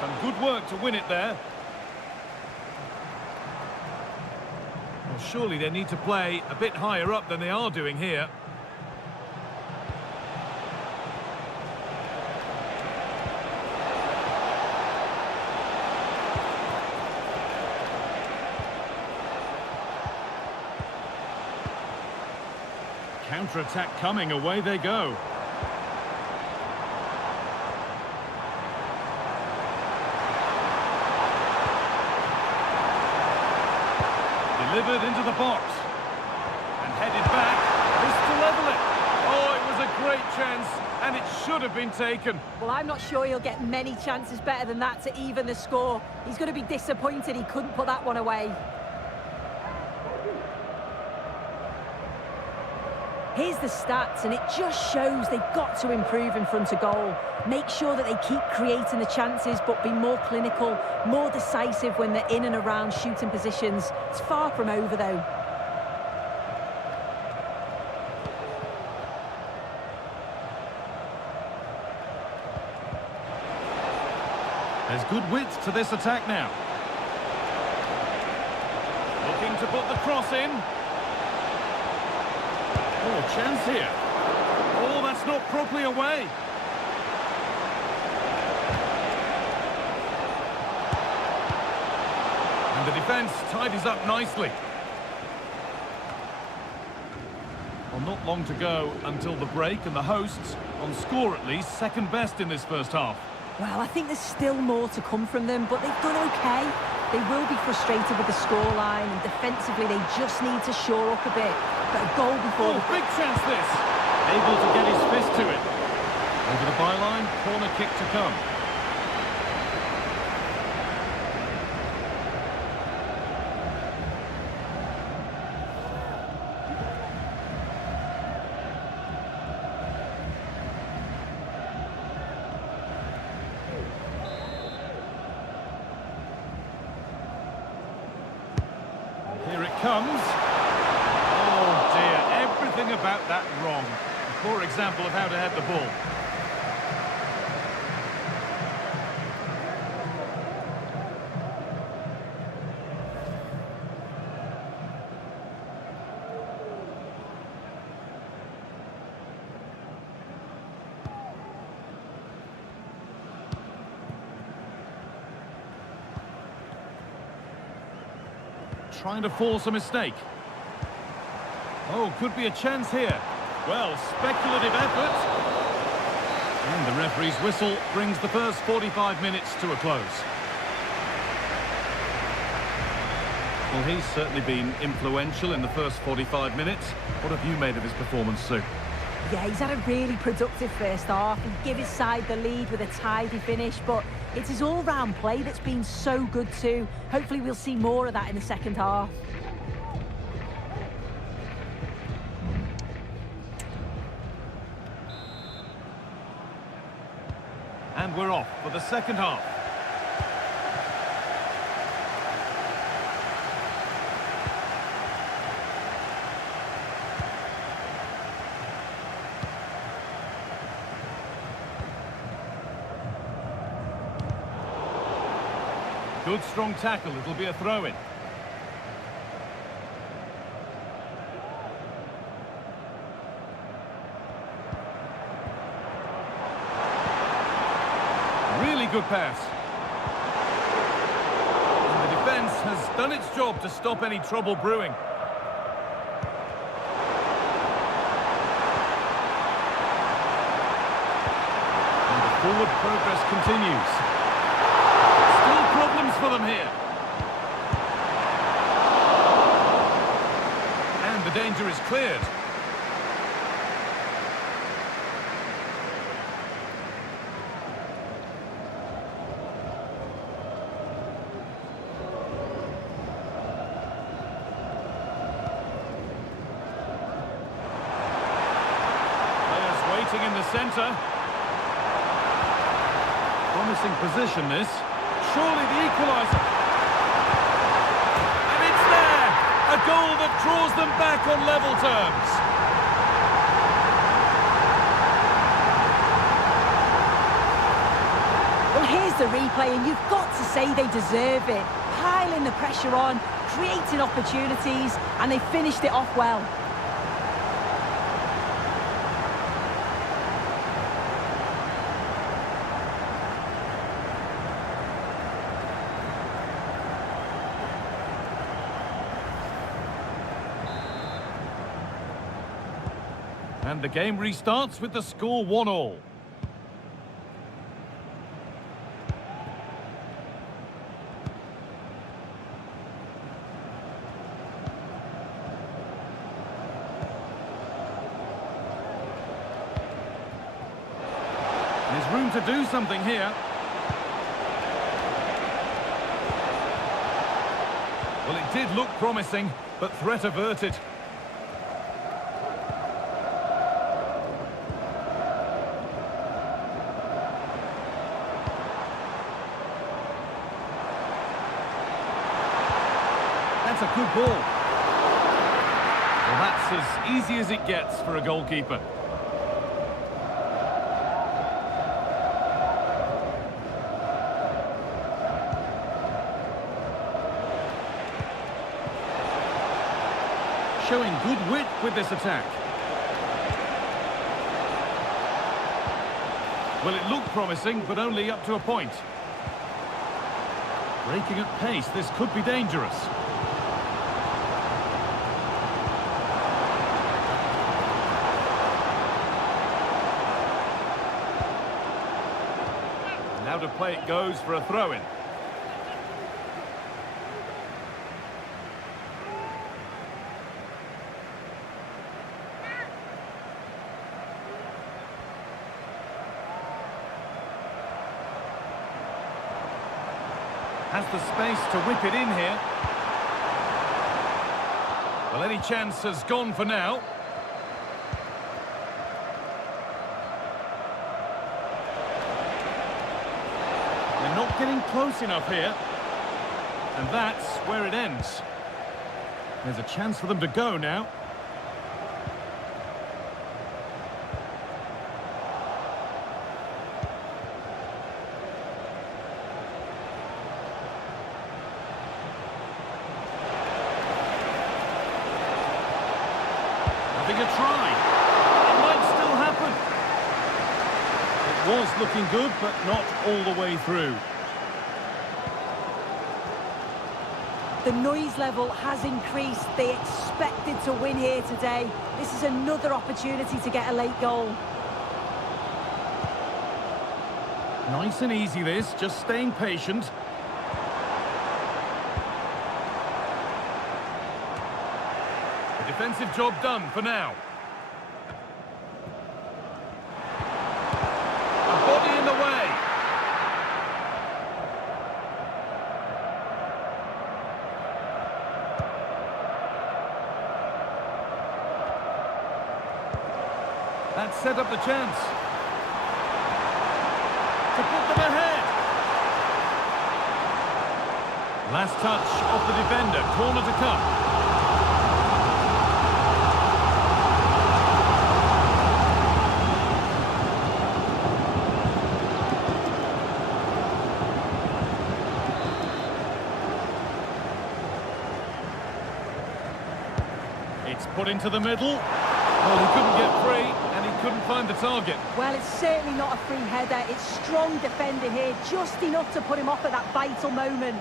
Some good work to win it there. Well, surely they need to play a bit higher up than they are doing here. Counter-attack coming, away they go. Delivered into the box. And headed back. This to level it. Oh, it was a great chance, and it should have been taken. Well, I'm not sure he'll get many chances better than that to even the score. He's going to be disappointed he couldn't put that one away. Here's the stats, and it just shows they've got to improve in front of goal. Make sure that they keep creating the chances, but be more clinical, more decisive when they're in and around shooting positions. It's far from over, though. There's good width to this attack now. Looking to put the cross in. Oh, chance here. Oh, that's not properly away. And the defence tidies up nicely. Well, not long to go until the break, and the hosts, on score at least, second best in this first half. Well, I think there's still more to come from them, but they've done okay. They will be frustrated with the scoreline, and defensively they just need to shore up a bit. But a goal before... Oh, big chance this! Able to get his fist to it. Over the byline, corner kick to come. Here it comes. Oh dear, everything about that wrong. A poor example of how to head the ball. Trying to force a mistake. Oh, could be a chance here. Well, speculative effort. And the referee's whistle brings the first 45 minutes to a close. Well, he's certainly been influential in the first 45 minutes. What have you made of his performance, Sue? Yeah, he's had a really productive first half. He gave his side the lead with a tidy finish, but it's his all-round play that's been so good too. Hopefully we'll see more of that in the second half. And we're off for the second half. Good strong tackle, it'll be a throw-in. Really good pass. And the defence has done its job to stop any trouble brewing. And the forward progress continues. Problems for them here. And the danger is cleared. centre. Promising position, this. Surely the equaliser. And it's there! A goal that draws them back on level terms. Well, here's the replay, and you've got to say they deserve it. Piling the pressure on, creating opportunities, and they finished it off well. And the game restarts with the score 1-1. There's room to do something here. Well, it did look promising, but threat averted. That's a good ball. Well, that's as easy as it gets for a goalkeeper. Showing good wit with this attack. Well, it looked promising, but only up to a point. Breaking at pace, this could be dangerous. Now to play it goes for a throw-in. Has the space to whip it in here. Well, any chance has gone for now. They're not getting close enough here. And that's where it ends. There's a chance for them to go now. Having a try. It might still happen. It was looking good, but not all the way through. The noise level has increased. They expected to win here today. This is another opportunity to get a late goal. Nice and easy this, just staying patient. Defensive job done for now. A body in the way. That set up the chance. To put them ahead. Last touch of the defender, corner to come. It's put into the middle. Well, he couldn't get free, and he couldn't find the target. Well, it's certainly not a free header. It's strong defender here, just enough to put him off at that vital moment.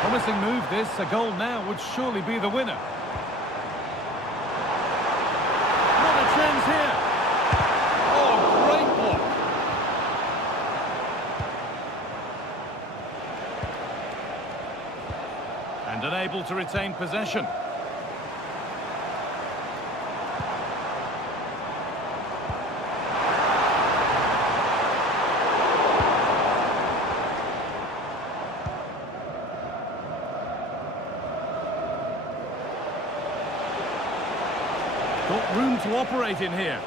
Promising move this, a goal now would surely be the winner. Not a chance here. Oh, great block. And unable to retain possession. Got room to operate in here.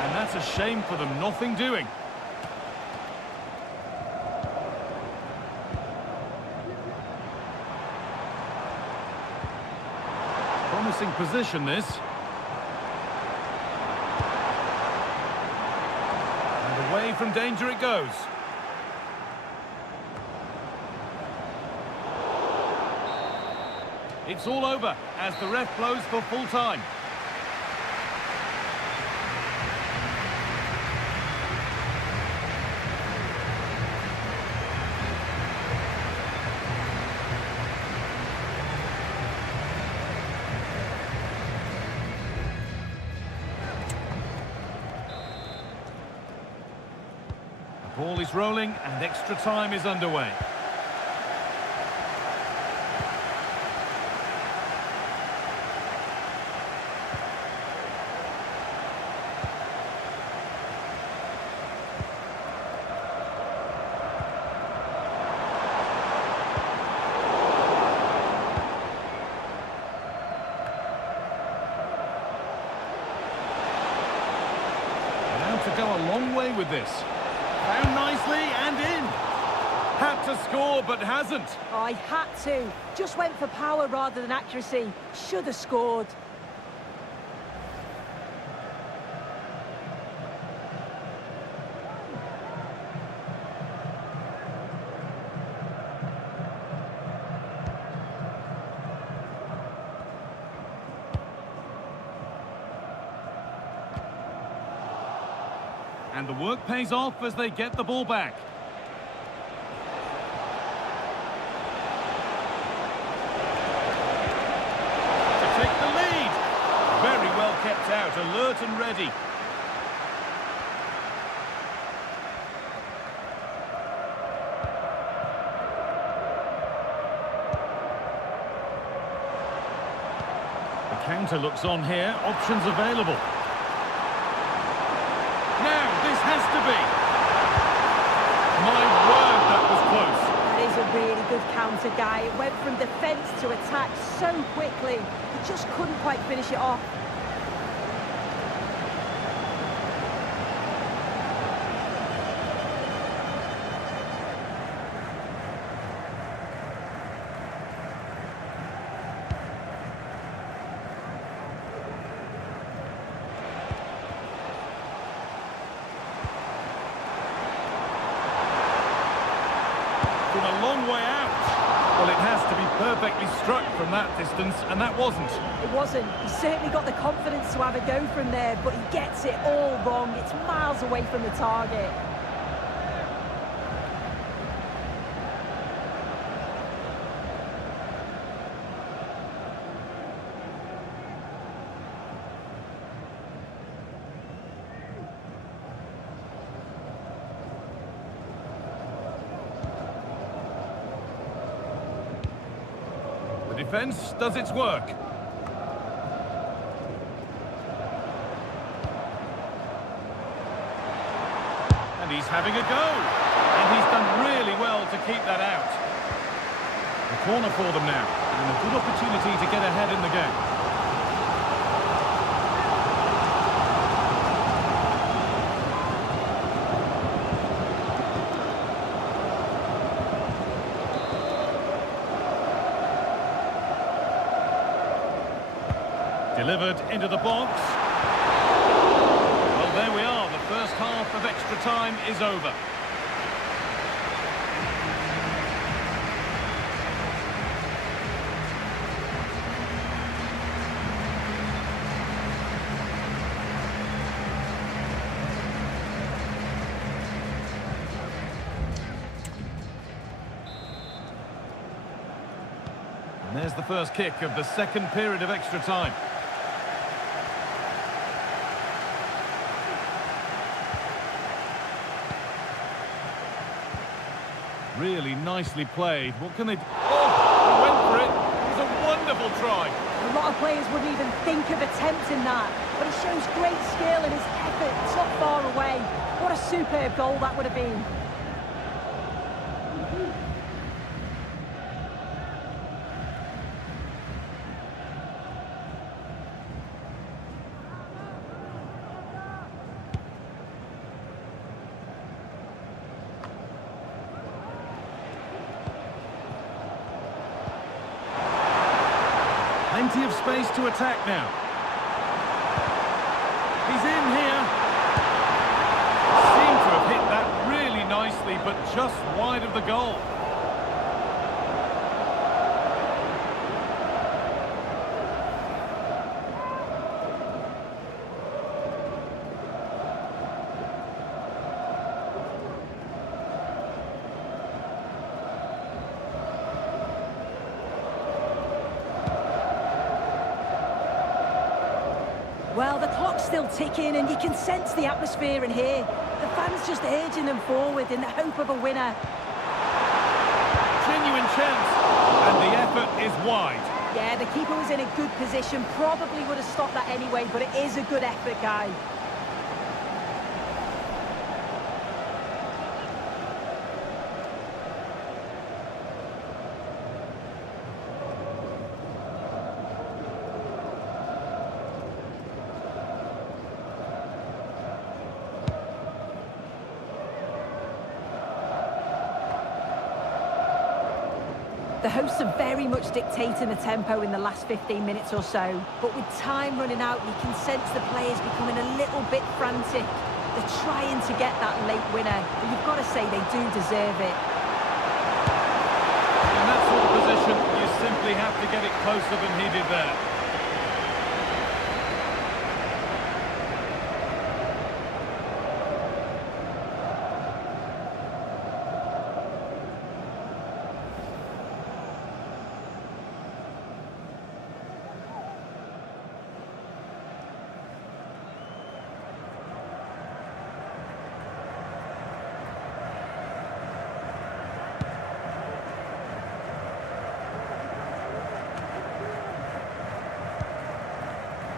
And that's a shame for them, nothing doing. Promising position, this. And away from danger it goes. It's all over as the ref blows for full time. The ball is rolling and extra time is underway. To go a long way with this. Found nicely and in. Had to score but hasn't. I had to. Just went for power rather than accuracy. Should have scored. And the work pays off as they get the ball back. To take the lead. Very well kept out, alert and ready. The counter looks on here, options available. Has to be. My word, that was close. That is a really good counter, guy. It went from defence to attack so quickly. He just couldn't quite finish it off. From a long way out. Well, it has to be perfectly struck from that distance, and that wasn't. It wasn't. He certainly got the confidence to have a go from there, but he gets it all wrong. It's miles away from the target. The defence does its work. And he's having a go. And he's done really well to keep that out. A corner for them now. And a good opportunity to get ahead in the game. Delivered into the box. Well, there we are. The first half of extra time is over. And there's the first kick of the second period of extra time. Really nicely played. What can they do? Oh, he went for it. It was a wonderful try. A lot of players wouldn't even think of attempting that, but he shows great skill and his effort. It's not far away. What a superb goal that would have been. Plenty of space to attack now. He's in here. Seemed to have hit that really nicely, but just wide of the goal. Well, the clock's still ticking and you can sense the atmosphere in here. The fans just urging them forward in the hope of a winner. Genuine chance, and the effort is wide. Yeah, the keeper was in a good position, probably would have stopped that anyway, but it is a good effort, Guy. The hosts are very much dictating the tempo in the last 15 minutes or so, but with time running out, you can sense the players becoming a little bit frantic. They're trying to get that late winner, but you've got to say they do deserve it. In that sort of position, you simply have to get it closer than he did there.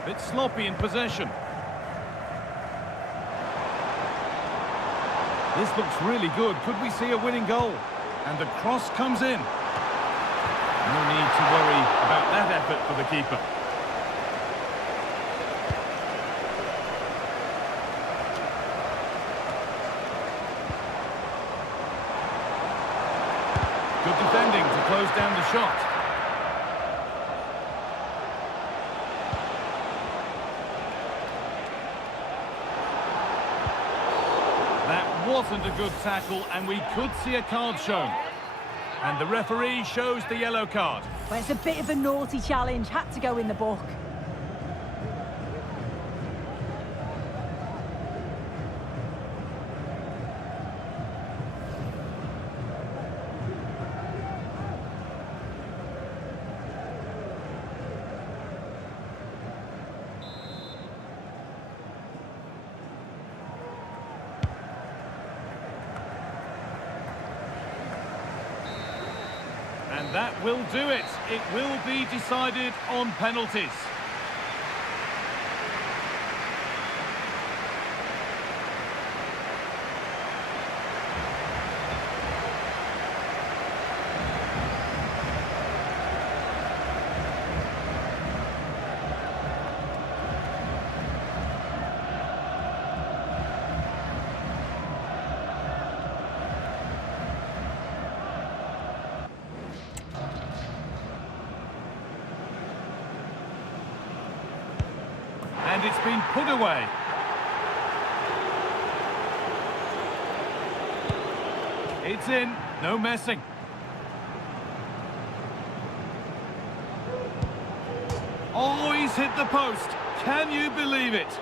Bit sloppy in possession. This looks really good. Could we see a winning goal? And the cross comes in. No need to worry about that effort for the keeper. Good defending to close down the shot. Wasn't a good tackle, and we could see a card shown. And the referee shows the yellow card. Well, it's a bit of a naughty challenge, had to go in the book. And that will do it. It will be decided on penalties. And it's been put away. It's in, no messing. Oh, he's hit the post. Can you believe it?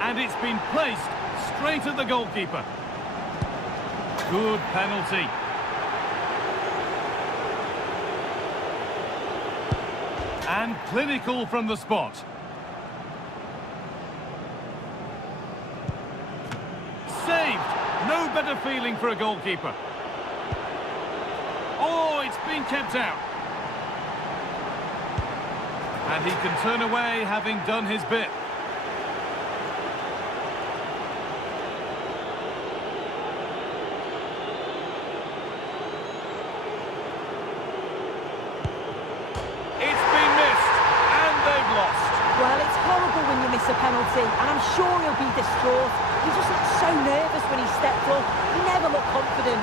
And it's been placed straight at the goalkeeper. Good penalty. And clinical from the spot. Saved! No better feeling for a goalkeeper. Oh, it's been kept out. And he can turn away, having done his bit. It's been missed, and they've lost. Well, it's horrible when you miss a penalty, and I'm sure he'll be distraught. He just looked so nervous when he stepped up. He never looked confident.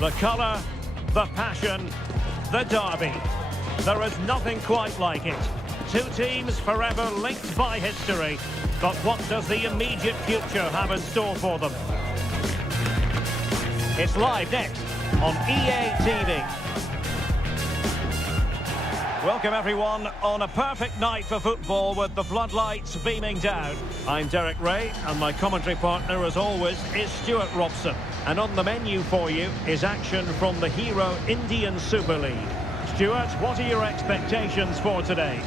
The colour, the passion, the derby. There is nothing quite like it. Two teams forever linked by history. But what does the immediate future have in store for them? It's live next on EA TV. Welcome everyone on a perfect night for football with the floodlights beaming down. I'm Derek Ray and my commentary partner as always is Stuart Robson. And on the menu for you is action from the Hero Indian Super League. Stuart, what are your expectations for today?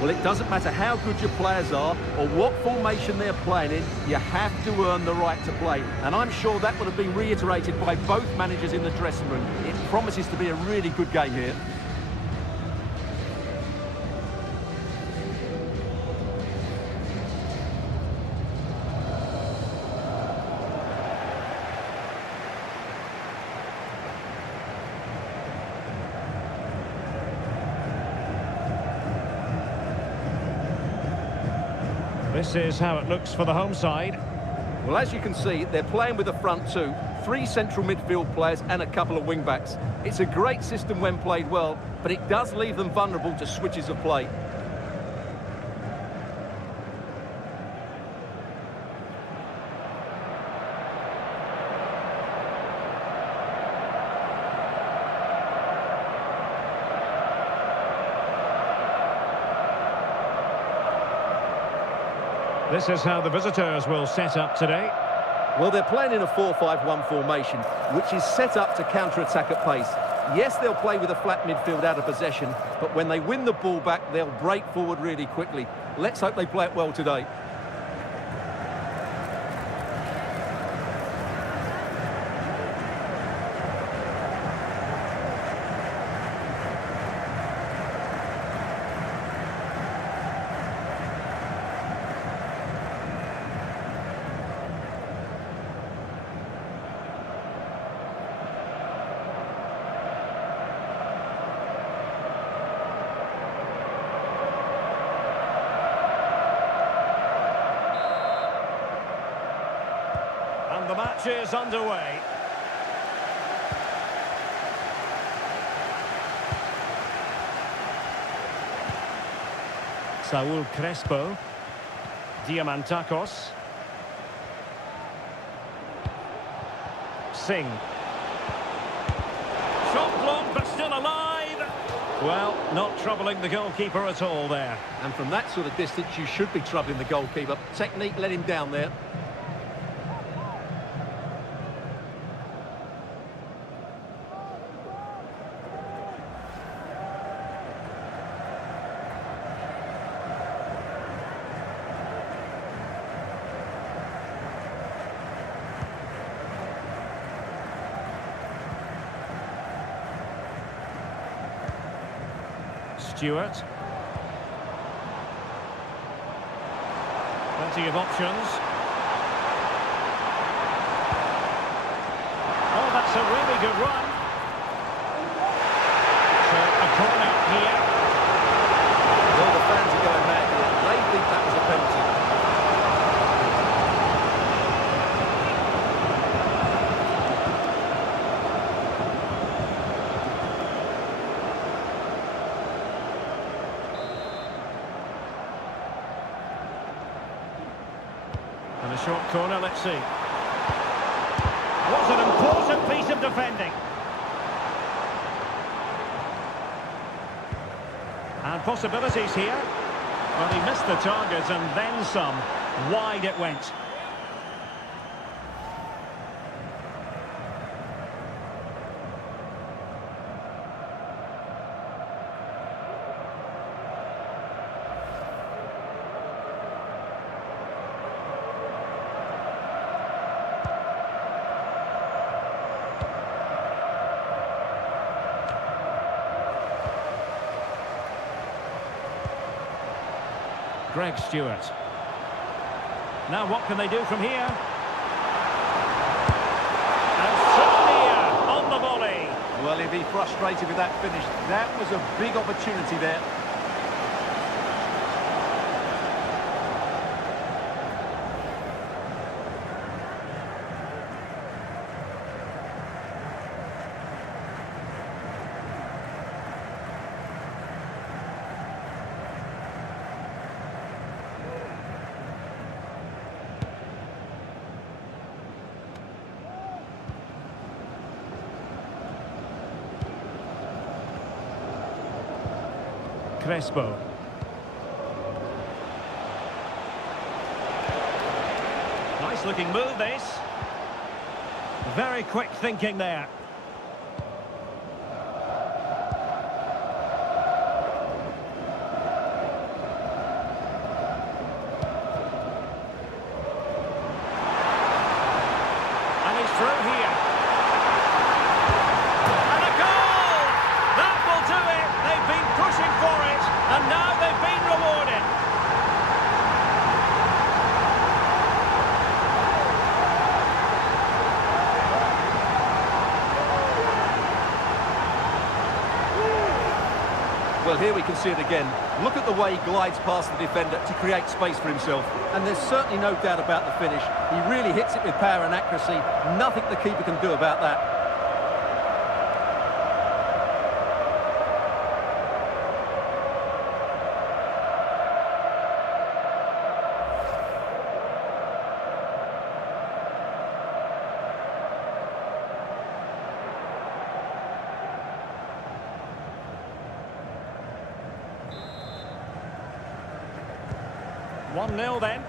Well, it doesn't matter how good your players are or what formation they're playing in, you have to earn the right to play. And I'm sure that would have been reiterated by both managers in the dressing room. It promises to be a really good game here. This is how it looks for the home side. Well, as you can see, they're playing with a front two, 3 central midfield players and a couple of wing-backs. It's a great system when played well, but it does leave them vulnerable to switches of play. This is how the visitors will set up today. Well, they're playing in a 4-5-1 formation, which is set up to counter-attack at pace. Yes, they'll play with a flat midfield out of possession, but when they win the ball back, they'll break forward really quickly. Let's hope they play it well today. And the match is underway. Saúl Crespo. Diamantakos. Singh. Shot blocked, but still alive. Well, not troubling the goalkeeper at all there. And from that sort of distance, you should be troubling the goalkeeper. Technique let him down there. Stewart. Plenty of options. Oh, that's a really good run. So, a corner here. Well, the fans are going mad here. They think that was a penalty. And a short corner, let's see. Was an important piece of defending. And possibilities here. Well, he missed the target and then some. Wide it went. Greg Stewart. Now what can they do from here? And Sonia on the volley. Well, he'll be frustrated with that finish. That was a big opportunity there. Crespo. Nice looking move, this. Very quick thinking there. And he's through here. And a goal! That will do it. They've been pushing for it, and now they've been rewarded. Well, here we can see it again. Look at the way he glides past the defender to create space for himself. And there's certainly no doubt about the finish. He really hits it with power and accuracy. Nothing the keeper can do about that. One 1-0 then.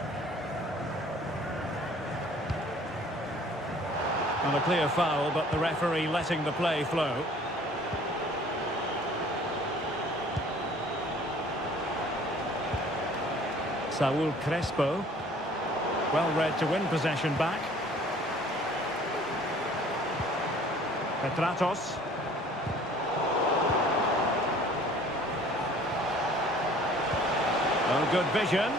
And a clear foul, but the referee letting the play flow. Saúl Crespo. Well read to win possession back. Petratos. Oh, good vision.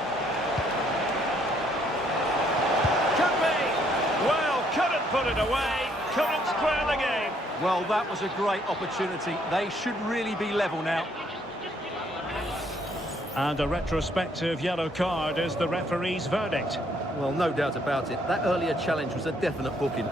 Couldn't put it away, couldn't square the game. Well, that was a great opportunity. They should really be level now. And a retrospective yellow card is the referee's verdict. Well, no doubt about it. That earlier challenge was a definite booking.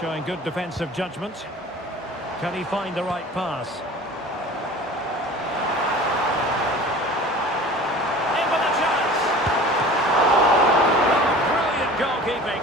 Showing good defensive judgment. Can he find the right pass? In with a chance! Brilliant goalkeeping.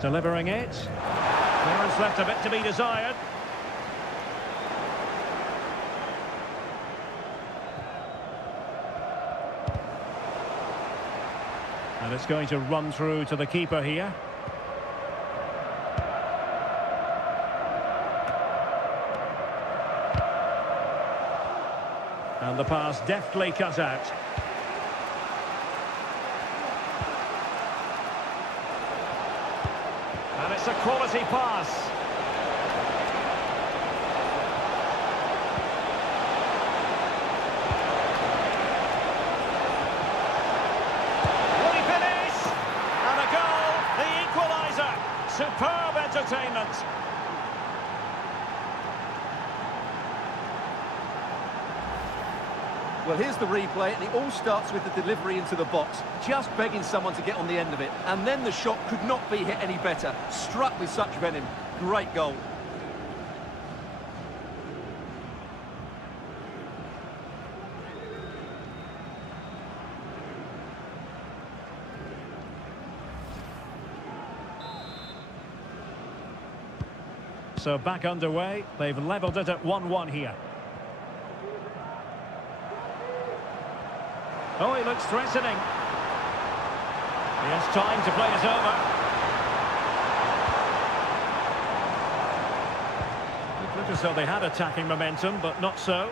Delivering it. Clearance left a bit to be desired. And it's going to run through to the keeper here. And the pass deftly cut out. And it's a quality pass. Will he finish? And a goal, the equaliser. Superb entertainment. Well, here's the replay, and it all starts with the delivery into the box, just begging someone to get on the end of it. And then the shot could not be hit any better. Struck with such venom. Great goal. So back underway. They've levelled it at 1-1 here. Oh, he looks threatening. He has time to play it over. It looked as though they had attacking momentum, but not so.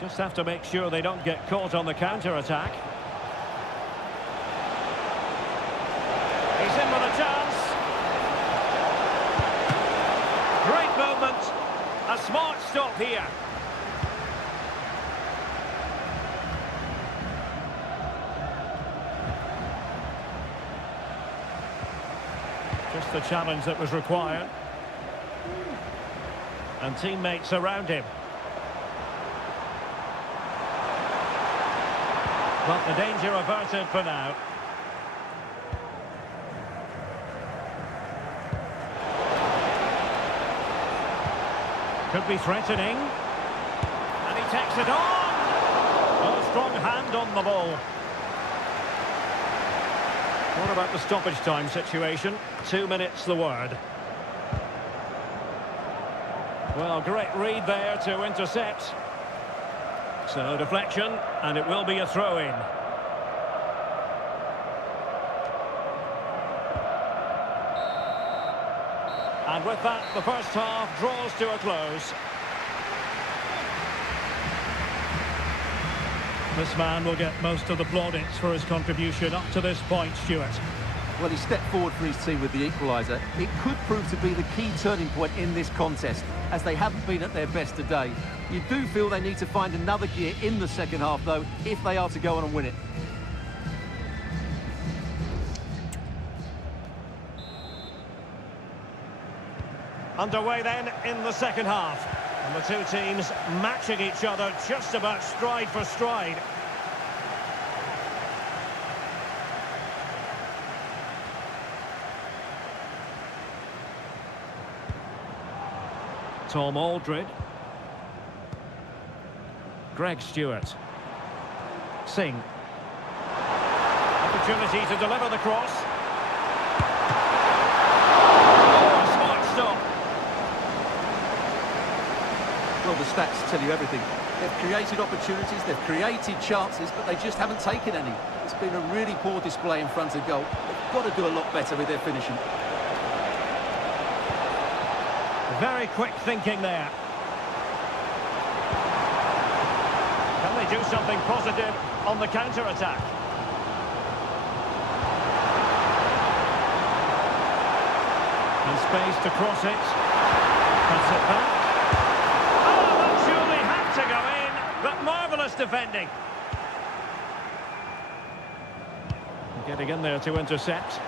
Just have to make sure they don't get caught on the counter-attack. He's in with a chance. Great movement. A smart stop here. Just the challenge that was required. And teammates around him. But the danger averted for now. Could be threatening. And he takes it on! Oh, strong hand on the ball. What about the stoppage time situation? 2 minutes the word. Well, great read there to intercept. So deflection, and it will be a throw-in. And with that, the first half draws to a close. This man will get most of the plaudits for his contribution up to this point, Stuart. Well, he stepped forward for his team with the equaliser. It could prove to be the key turning point in this contest, as they haven't been at their best today. You do feel they need to find another gear in the second half, though, if they are to go on and win it. Underway then in the second half. And the two teams matching each other just about stride for stride. Tom Aldred. Greg Stewart. Singh. Opportunity to deliver the cross. Oh, a smart stop. Well, the stats tell you everything. They've created opportunities, they've created chances, but they just haven't taken any. It's been a really poor display in front of goal. They've got to do a lot better with their finishing. Very quick thinking there. Can they do something positive on the counter-attack? And space to cross it. Cuts it back. Oh, that surely had to go in, but marvellous defending. Getting in there to intercept.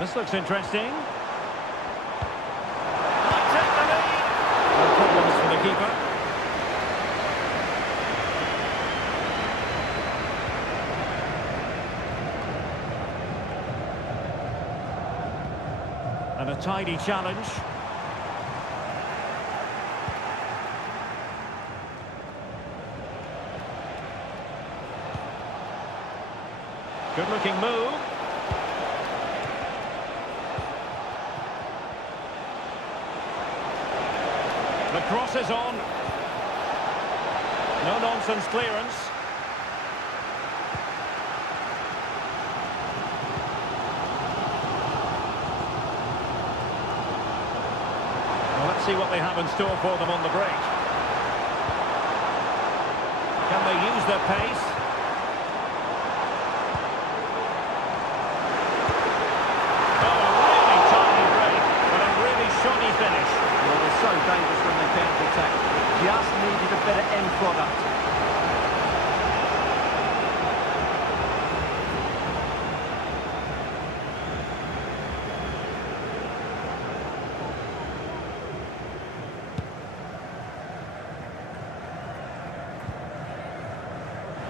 This looks interesting. No problems for the keeper. And a tidy challenge. Good looking move. The cross is on. No-nonsense clearance. Well, let's see what they have in store for them on the break. Can they use their pace? Oh, a really tiny break, but a really shoddy finish. Well, they're so dangerous when they counter-attack. Just needed a better end product.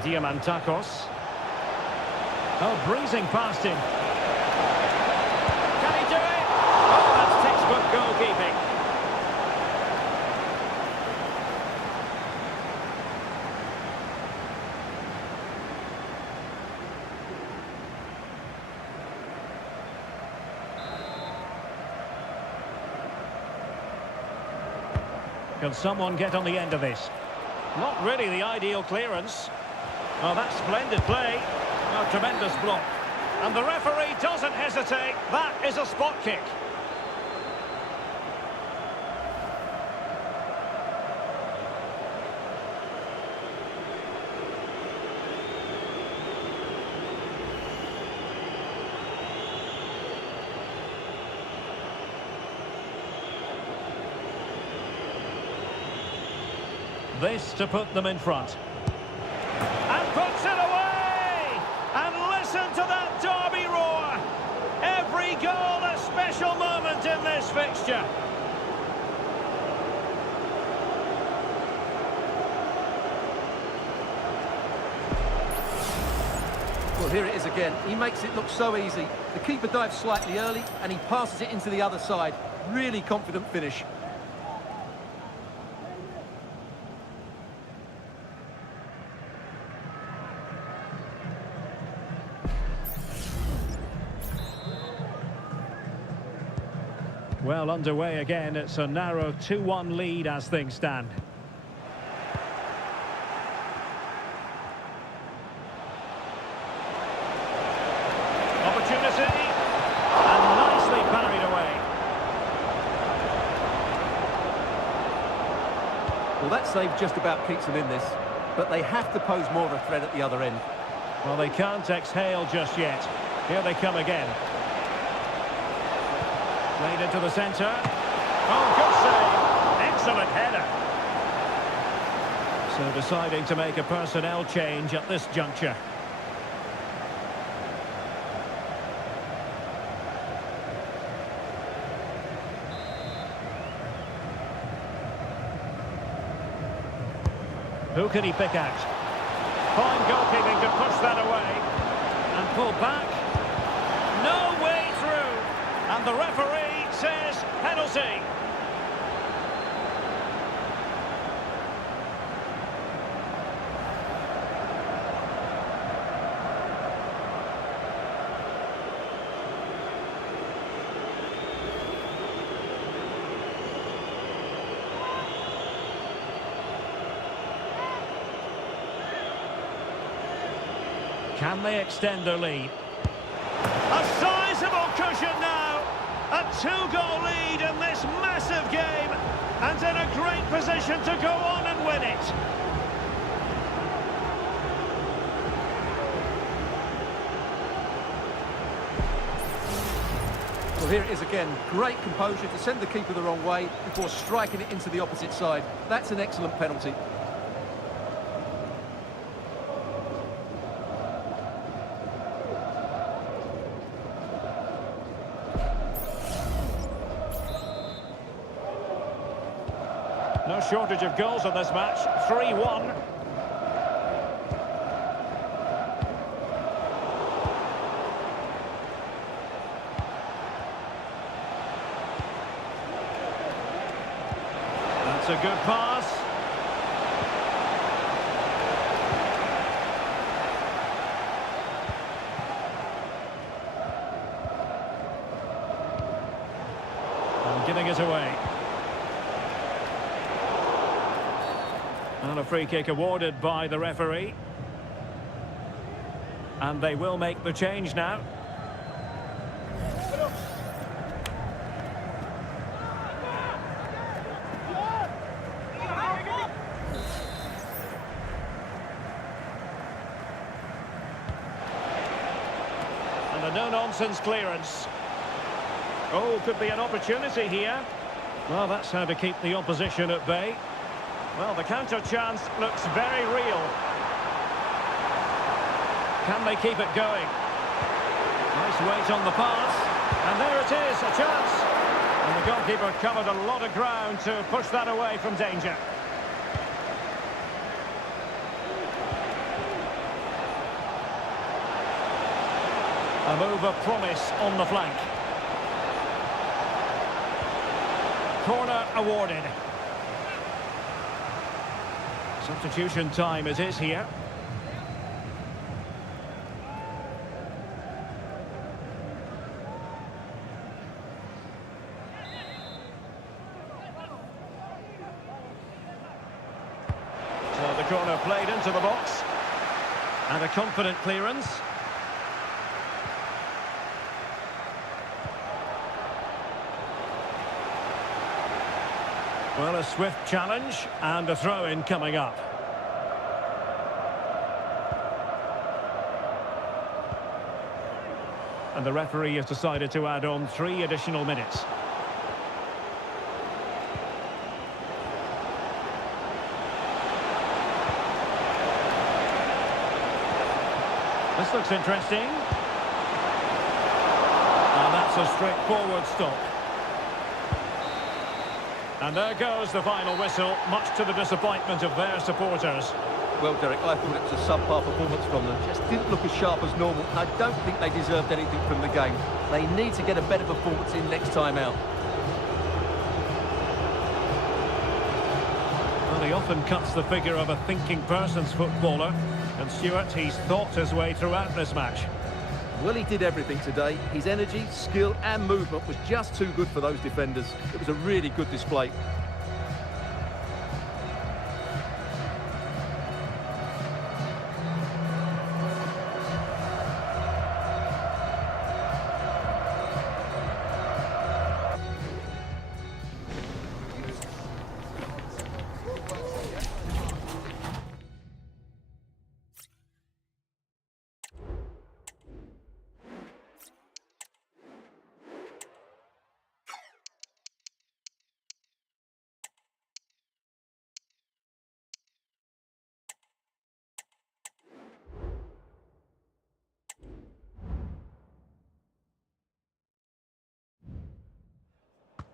Diamantakos. Oh, breezing past him. Can he do it? Oh, that's textbook goalkeeping. Can someone get on the end of this? Not really the ideal clearance. Oh, that's splendid play. Oh, tremendous block. And the referee doesn't hesitate. That is a spot kick. This to put them in front. And puts it away! And listen to that derby roar! Every goal a special moment in this fixture. Well, here it is again. He makes it look so easy. The keeper dives slightly early and he passes it into the other side. Really confident finish. Well, underway again. It's a narrow 2-1 lead as things stand. Opportunity. And nicely parried away. Well, that save just about keeps them in this, but they have to pose more of a threat at the other end. Well, they can't exhale just yet. Here they come again. Played into the centre. Oh, good save. Excellent header. So deciding to make a personnel change at this juncture. Who can he pick out? Fine goalkeeping to push that away. And pull back. No way through. And the referee says penalty. Can they extend their lead? A sizable cushion now. A 2-goal lead in this massive game. And in a great position to go on and win it. Well, here it is again. Great composure to send the keeper the wrong way before striking it into the opposite side. That's an excellent penalty. No shortage of goals in this match. 3-1. That's a good pass. And giving it away. And a free kick awarded by the referee. And they will make the change now. And a no-nonsense clearance. Oh, could be an opportunity here. Well, that's how to keep the opposition at bay. Well, the counter chance looks very real. Can they keep it going? Nice weight on the pass. And there it is, a chance. And the goalkeeper covered a lot of ground to push that away from danger. A move of promise on the flank. Corner awarded. Substitution time it is here. So the corner played into the box. And a confident clearance. Well, a swift challenge and a throw-in coming up. And the referee has decided to add on 3 additional minutes. This looks interesting. And that's a straightforward stop. And there goes the final whistle, much to the disappointment of their supporters. Well, Derek, I thought it was a subpar performance from them. Just didn't look as sharp as normal. I don't think they deserved anything from the game. They need to get a better performance in next time out. Well, he often cuts the figure of a thinking person's footballer. And Stuart, he's thought his way throughout this match. Well, he did everything today. His energy, skill and movement was just too good for those defenders. It was a really good display.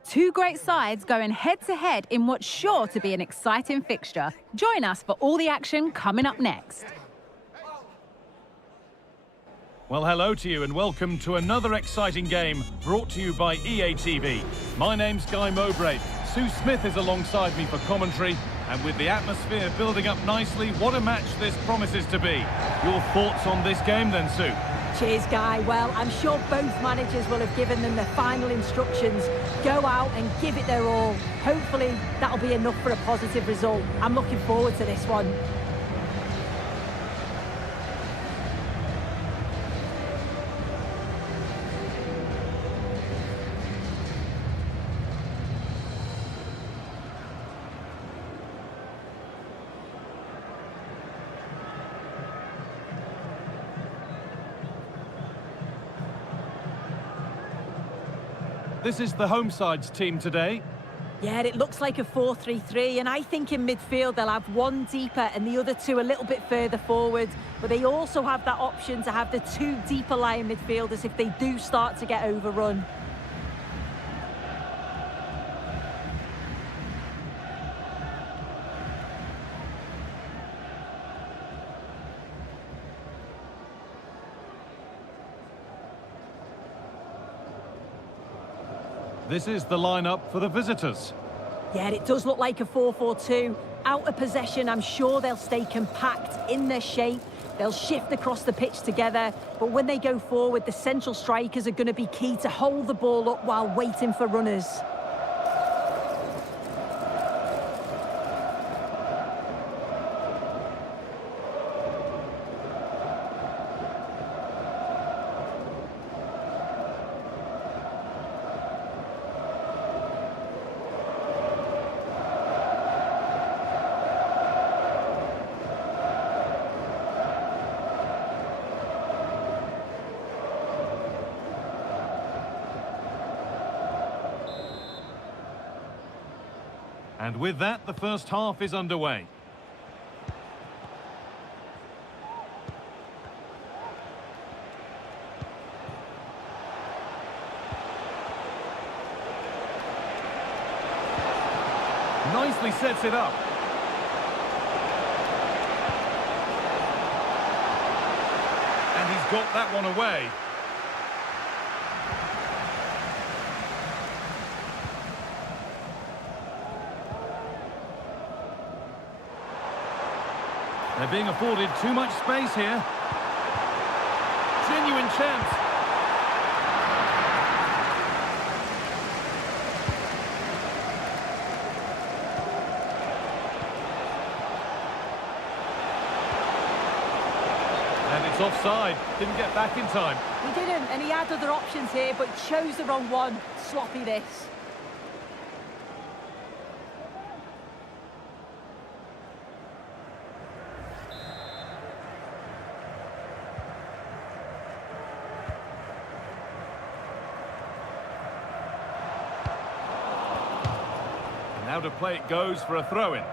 Two great sides going head-to-head in what's sure to be an exciting fixture. Join us for all the action coming up next. Well, hello to you and welcome to another exciting game brought to you by EA TV. My name's Guy Mowbray. Sue Smith is alongside me for commentary, and with the atmosphere building up nicely, what a match this promises to be. Your thoughts on this game then, Sue? Cheers, Guy. Well, I'm sure both managers will have given them the final instructions. Go out and give it their all. Hopefully, that'll be enough for a positive result. I'm looking forward to this one. This is the home side's team today. Yeah, it looks like a 4-3-3, and I think in midfield they'll have one deeper and the other two a little bit further forward. But they also have that option to have the 2 deeper lying midfielders if they do start to get overrun. This is the lineup for the visitors. Yeah, it does look like a 4-4-2. Out of possession, I'm sure they'll stay compact in their shape. They'll shift across the pitch together. But when they go forward, the central strikers are going to be key to hold the ball up while waiting for runners. And with that, the first half is underway. Nicely sets it up. And he's got that one away. They're being afforded too much space here. Genuine chance. And it's offside. Didn't get back in time. He didn't, and he had other options here, but chose the wrong one. Sloppy this. Now to play it goes for a throw-in.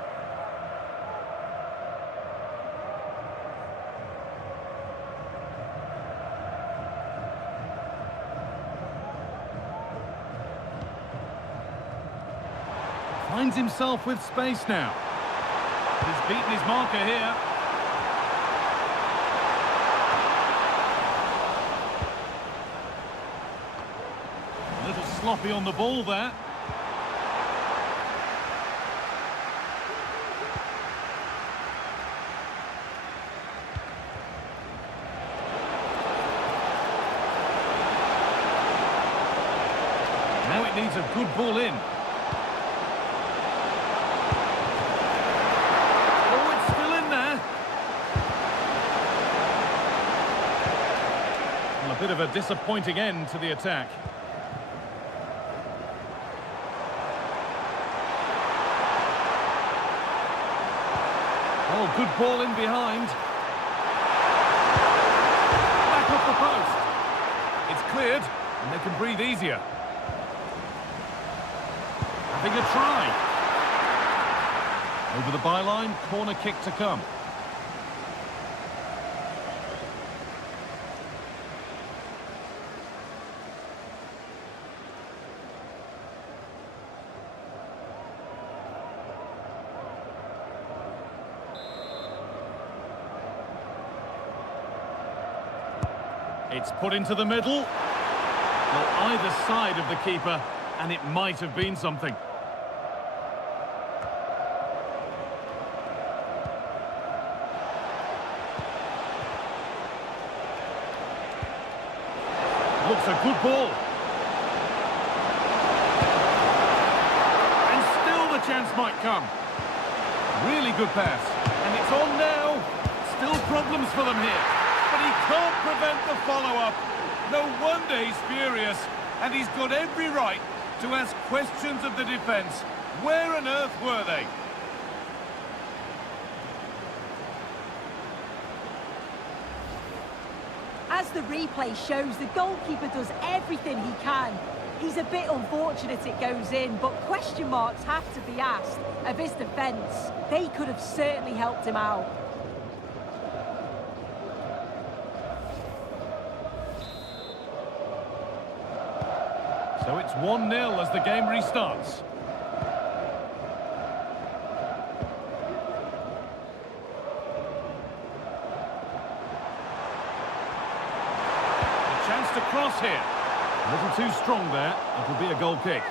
Finds himself with space now. He's beaten his marker here. A little sloppy on the ball there. Now it needs a good ball in. Oh, it's still in there. Well, a bit of a disappointing end to the attack. Oh, good ball in behind. Back off the post. It's cleared, and they can breathe easier. Having a try. Over the byline, corner kick to come. It's put into the middle. Well, either side of the keeper, and it might have been something. Looks a good ball. And still the chance might come. Really good pass. And it's on now. Still problems for them here. But he can't prevent the follow-up. No wonder he's furious. And he's got every right to ask questions of the defence. Where on earth were they? As the replay shows, the goalkeeper does everything he can. He's a bit unfortunate it goes in, but question marks have to be asked of his defence. They could have certainly helped him out. So it's 1-0 as the game restarts. Chance to cross here. A little too strong there. It'll be a goal kick.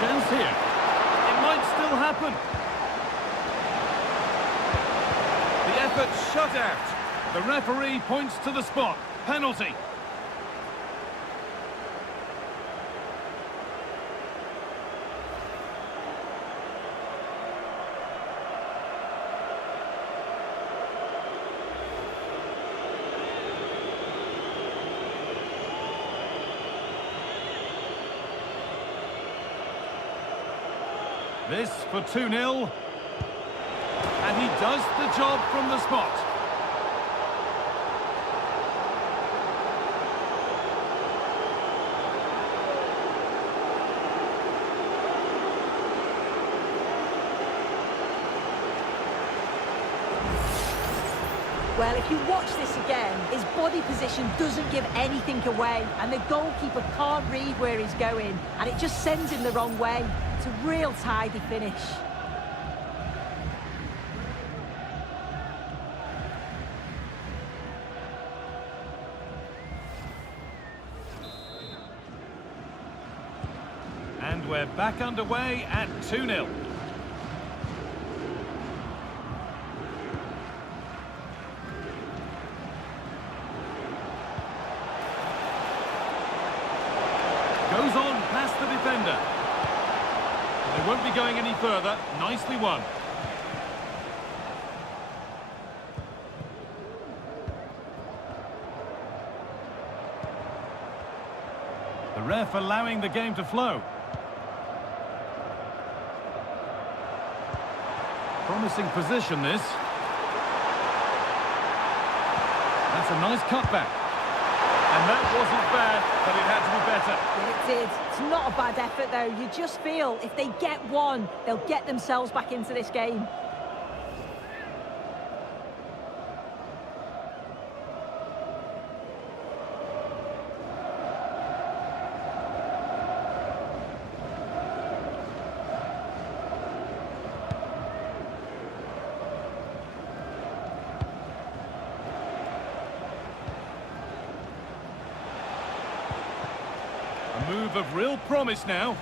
Chance here. It might still happen. The effort shut out. The referee points to the spot. Penalty. This for 2-0. And he does the job from the spot. Well, if you watch this again, his body position doesn't give anything away, and the goalkeeper can't read where he's going, and it just sends him the wrong way. It's a real tidy finish. And we're back underway at 2-0. Goes on past the defender. They won't be going any further. Nicely won. The ref allowing the game to flow. Promising position, this. That's a nice cutback. And that wasn't bad, but it had to be better. Yeah, it did. It's not a bad effort, though. You just feel if they get one, they'll get themselves back into this game. A move of real promise now,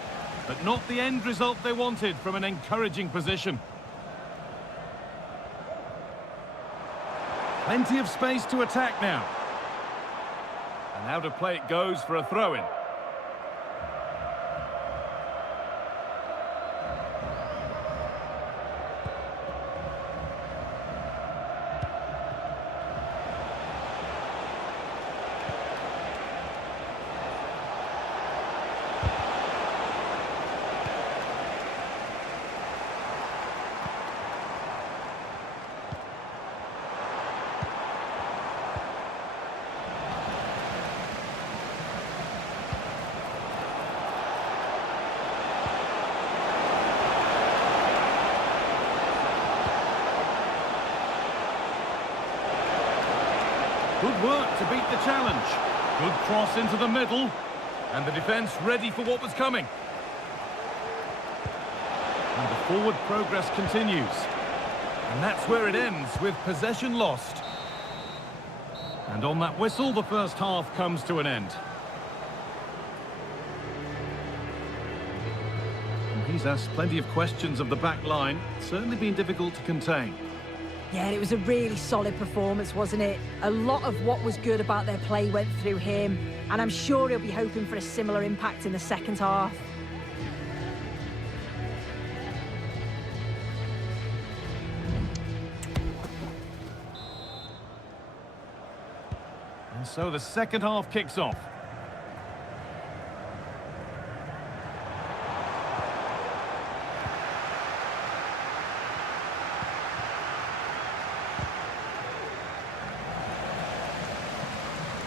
but not the end result they wanted from an encouraging position. Plenty of space to attack now. And out of play it goes for a throw-in. Good work to beat the challenge. Good cross into the middle. And the defence ready for what was coming. And the forward progress continues. And that's where it ends, with possession lost. And on that whistle, the first half comes to an end. And he's asked plenty of questions of the back line. It's certainly been difficult to contain. Yeah, it was a really solid performance, wasn't it? A lot of what was good about their play went through him, and I'm sure he'll be hoping for a similar impact in the second half. And so the second half kicks off.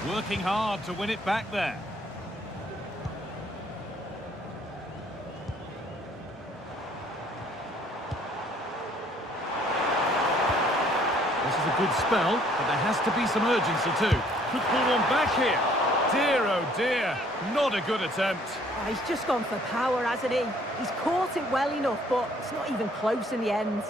Working hard to win it back there. This is a good spell, but there has to be some urgency too. Could pull one back here. Dear, oh dear, not a good attempt. Oh, he's just gone for power, hasn't he? He's caught it well enough, but it's not even close in the end.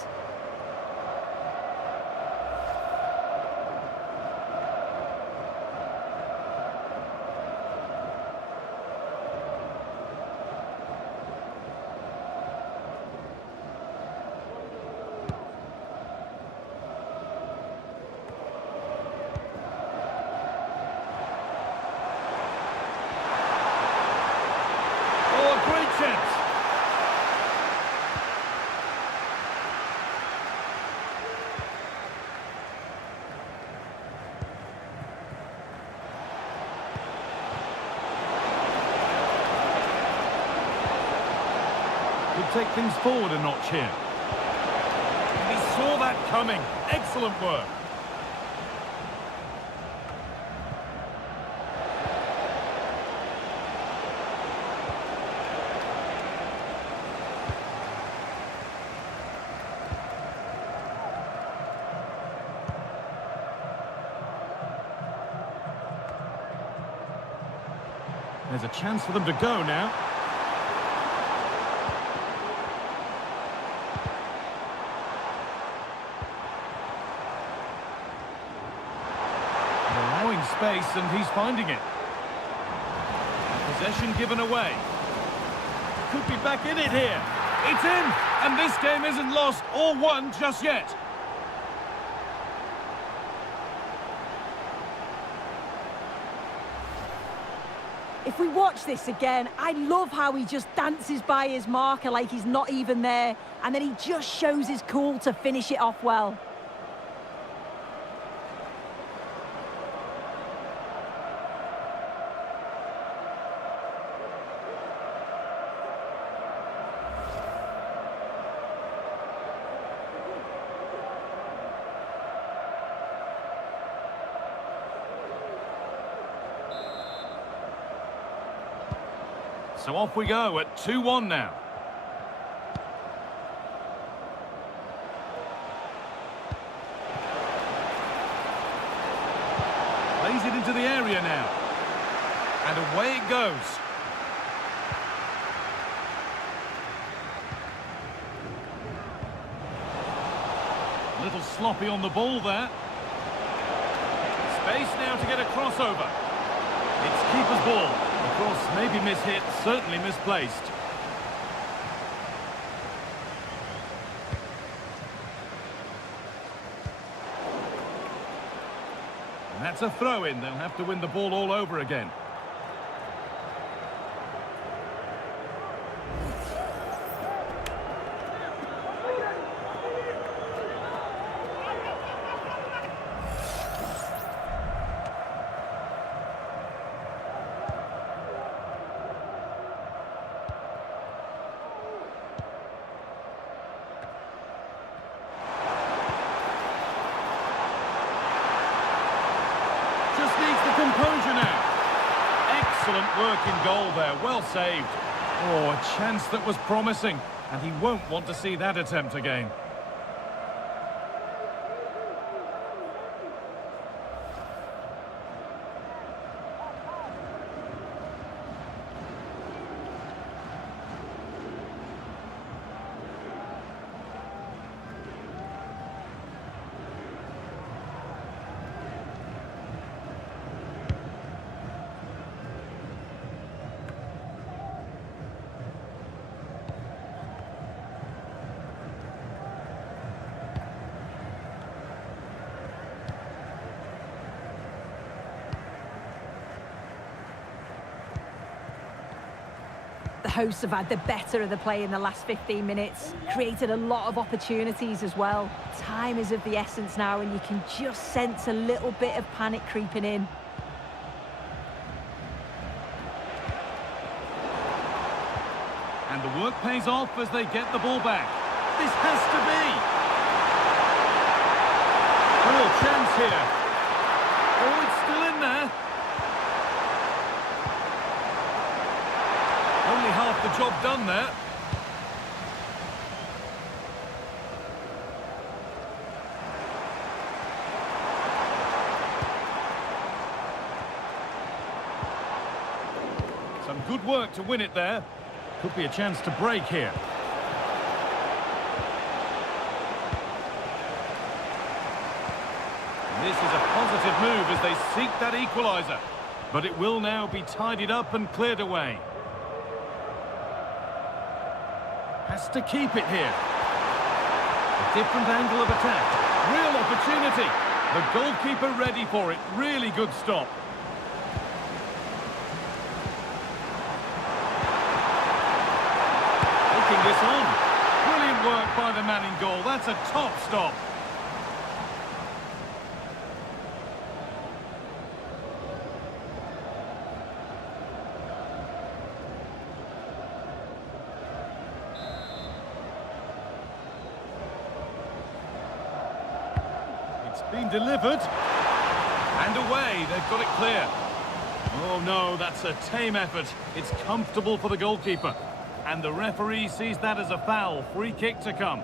Could take things forward a notch here. He saw that coming. Excellent work. There's a chance for them to go now. Allowing space, and he's finding it. Possession given away. Could be back in it here. It's in, and this game isn't lost or won just yet. If we watch this again, I love how he just dances by his marker like he's not even there, and then he just shows his cool to finish it off well. So off we go at 2-1 now. Plays it into the area now. And away it goes. A little sloppy on the ball there. Space now to get a crossover. It's keeper's ball. Of course, maybe mishit, certainly misplaced. And that's a throw-in. They'll have to win the ball all over again. Composure now. Excellent work in goal there, well saved. Oh, a chance that was promising, and he won't want to see that attempt again. The hosts have had the better of the play in the last 15 minutes, created a lot of opportunities as well. Time is of the essence now, and you can just sense a little bit of panic creeping in. And the work pays off as they get the ball back. This has to be. Real chance here. Oh, it's still in there. Only half the job done there. Some good work to win it there. Could be a chance to break here. And this is a positive move as they seek that equaliser. But it will now be tidied up and cleared away. Has to keep it here. A different angle of attack. Real opportunity. The goalkeeper ready for it. Really good stop. Taking this on. Brilliant work by the man in goal. That's a top stop. been delivered. And away, they've got it clear. Oh no, that's a tame effort. It's comfortable for the goalkeeper. And the referee sees that as a foul. Free kick to come.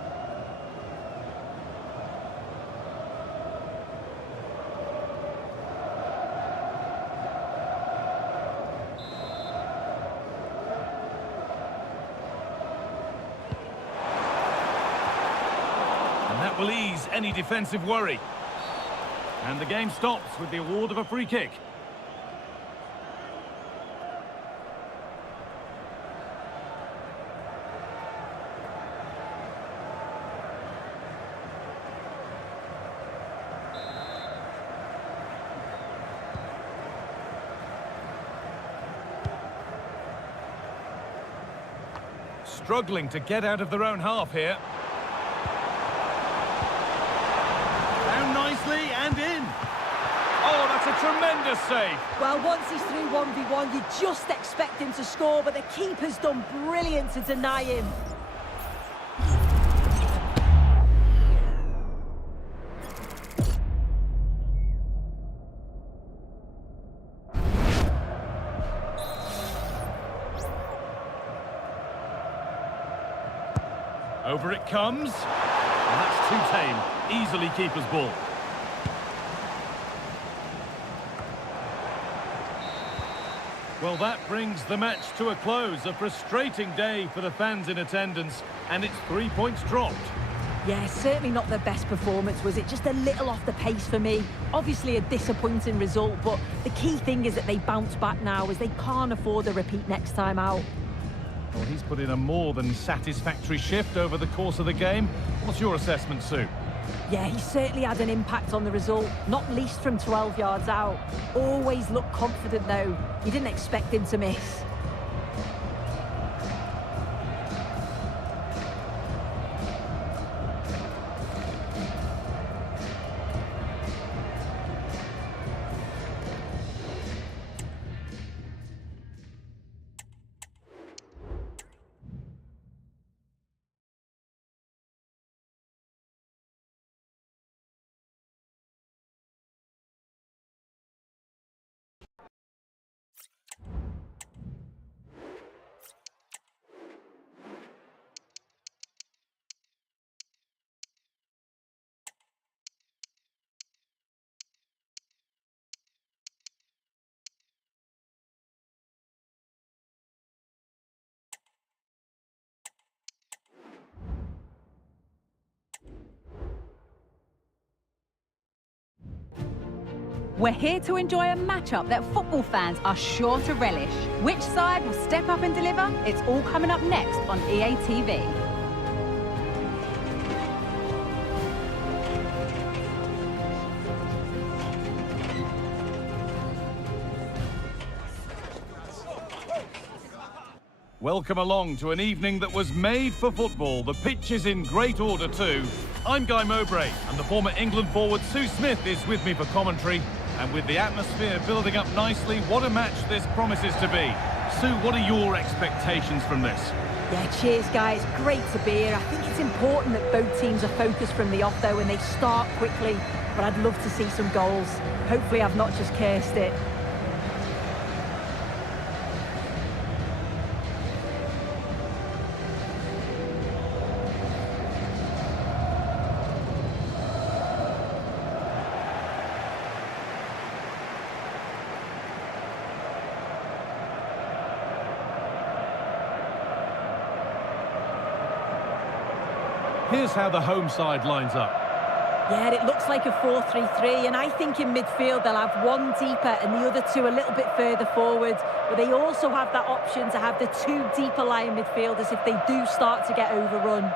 And that will ease any defensive worry. And the game stops with the award of a free kick. Struggling to get out of their own half here. Down nicely and in. Oh, that's a tremendous save. Well, once he's through 1v1, you just expect him to score, but the keeper's done brilliant to deny him. Over it comes. And that's too tame. Easily keeper's ball. Well, that brings the match to a close. A frustrating day for the fans in attendance, and it's 3 points dropped. Yeah, certainly not their best performance, was it? Just a little off the pace for me. Obviously a disappointing result, but the key thing is that they bounce back now, as they can't afford a repeat next time out. Well, he's put in a more than satisfactory shift over the course of the game. What's your assessment, Sue? Yeah, he certainly had an impact on the result, not least from 12 yards out. Always looked confident, though. You didn't expect him to miss. We're here to enjoy a matchup that football fans are sure to relish. Which side will step up and deliver? It's all coming up next on EA TV. Welcome along to an evening that was made for football. The pitch is in great order too. I'm Guy Mowbray, and the former England forward Sue Smith is with me for commentary. And with the atmosphere building up nicely, what a match this promises to be. Sue, what are your expectations from this? Yeah, cheers, guys. Great to be here. I think it's important that both teams are focused from the off, though, and they start quickly. But I'd love to see some goals. Hopefully I've not just cursed it. Here's how the home side lines up. Yeah, it looks like a 4-3-3, and I think in midfield they'll have one deeper and the other two a little bit further forward. But they also have that option to have the two deeper lying midfielders if they do start to get overrun.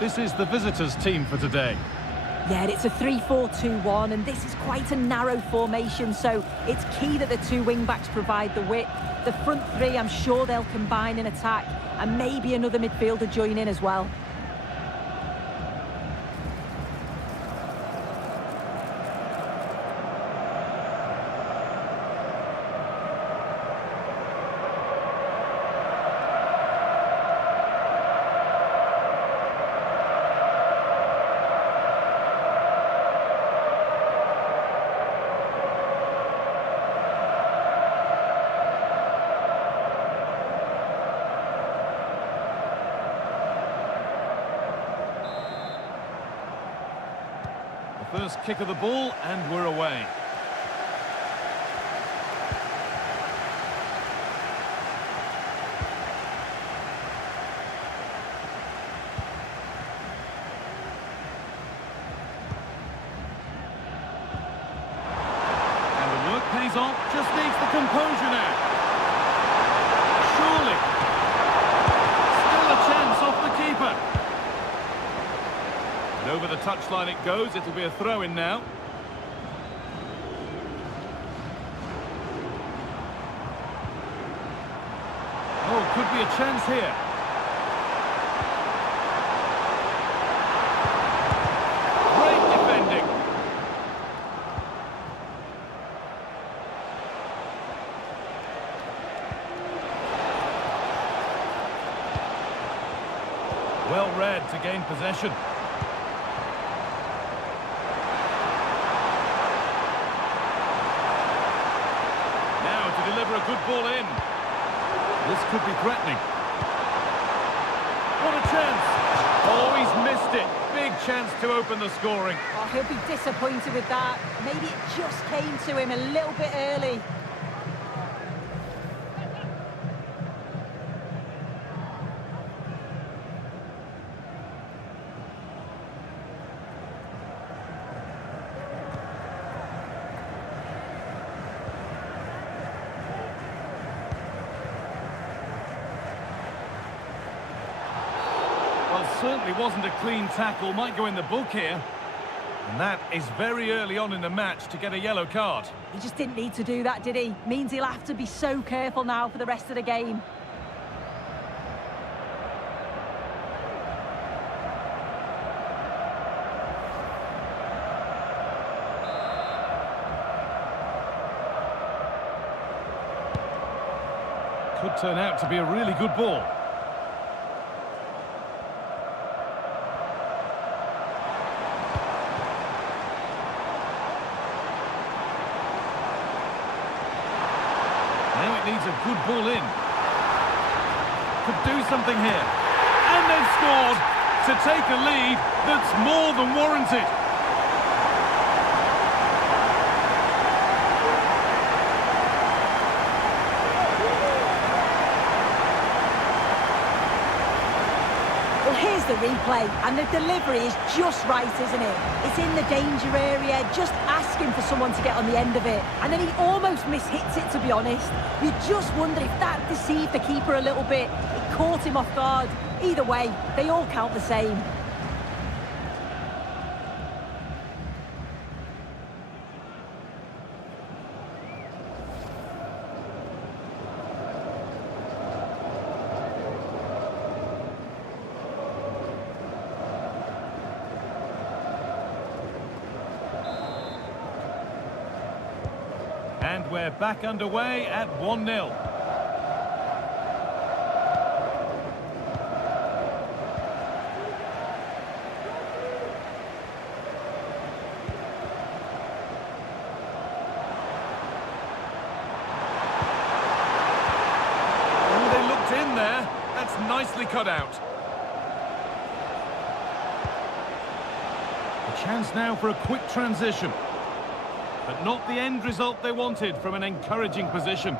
This is the visitors' team for today. Yeah, it's a 3-4-2-1, and this is quite a narrow formation, so it's key that the two wing-backs provide the width. The front three, I'm sure they'll combine in attack, and maybe another midfielder join in as well. First kick of the ball, and we're away. Pays off, just needs the composure now. Surely. Still a chance off the keeper. And over the touchline it goes, it'll be a throw-in now. Oh, could be a chance here. Great defending. Well read to gain possession. Now to deliver a good ball in. This could be threatening. What a chance! Oh, he's missed it. Big chance to open the scoring. Oh, he'll be disappointed with that. Maybe it just came to him a little bit early. Well, certainly wasn't a clean tackle. Might go in the book here. And that is very early on in the match to get a yellow card. He just didn't need to do that, did he? Means he'll have to be so careful now for the rest of the game. Could turn out to be a really good ball. Now it needs a good ball in. Could do something here. And they've scored to take a lead that's more than warranted. Well, here's the replay, and the delivery is just right, isn't it? It's in the danger area, just asking for someone to get on the end of it. And then he almost mishits it, to be honest. You just wonder if that deceived the keeper a little bit. It caught him off guard. Either way, they all count the same. And we're back underway at 1-0. Oh, they looked in there. That's nicely cut out. A chance now for a quick transition. But not the end result they wanted from an encouraging position.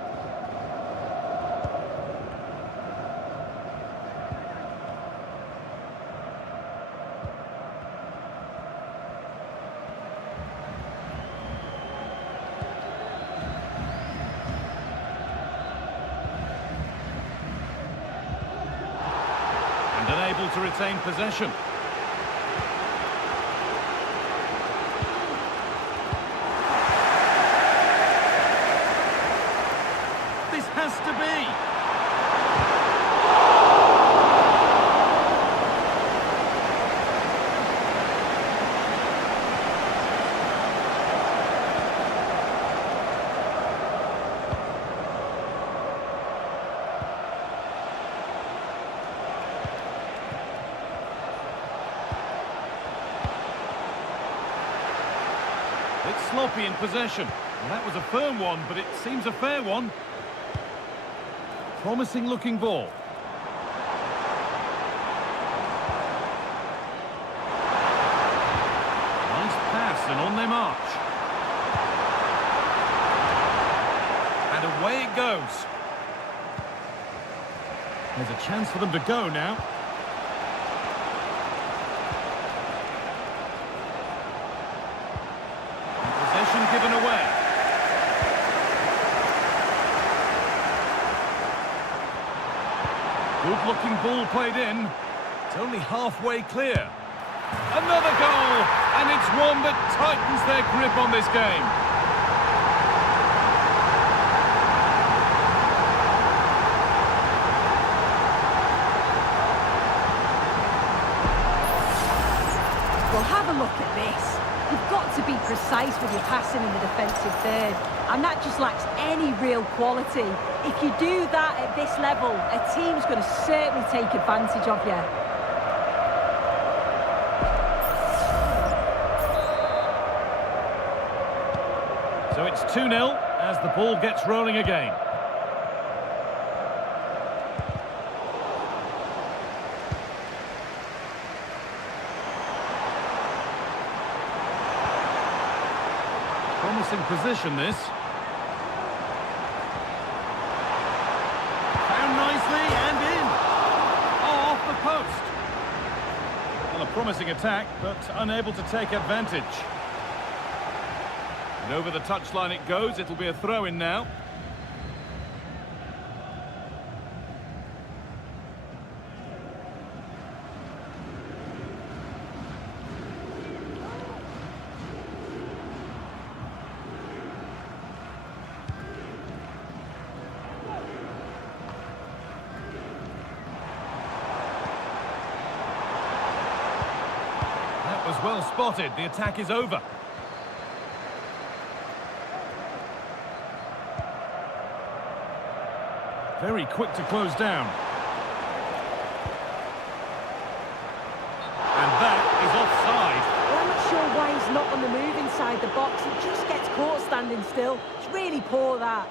And unable to retain possession. Has to be. It's sloppy in possession. Well, that was a firm one, but it seems a fair one. Promising looking ball. Nice pass and it goes. There's a chance for them to go now. Possession given away. Good-looking ball played in. It's only halfway clear. Another goal, and it's one that tightens their grip on this game. Well, have a look at this. You've got to be precise with your passing in the defensive third, and that just lacks any real quality. If you do that at this level, a team's going to certainly take advantage of you. So it's 2-0 as the ball gets rolling again. Promising position, this. Found nicely and in. Oh, off the post. Well, a promising attack, but unable to take advantage. And over the touchline it goes. It'll be a throw-in now. That was well spotted. The attack is over. Very quick to close down. And that is offside. Well, I'm not sure why he's not on the move inside the box. He just gets caught standing still. It's really poor, that.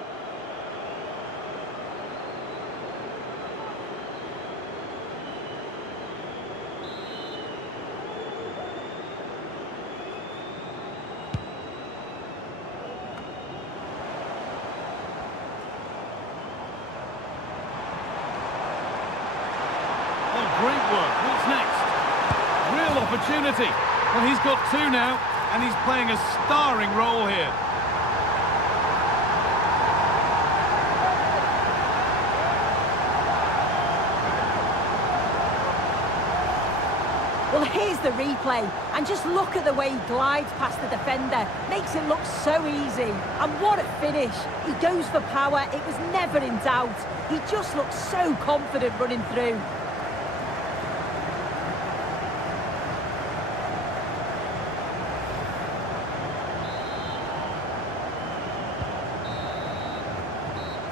Great work. What's next? Real opportunity. Well, he's got two now, and he's playing a starring role here. Well, here's the replay, and just look at the way he glides past the defender. Makes it look so easy. And what a finish. He goes for power. It was never in doubt. He just looks so confident running through.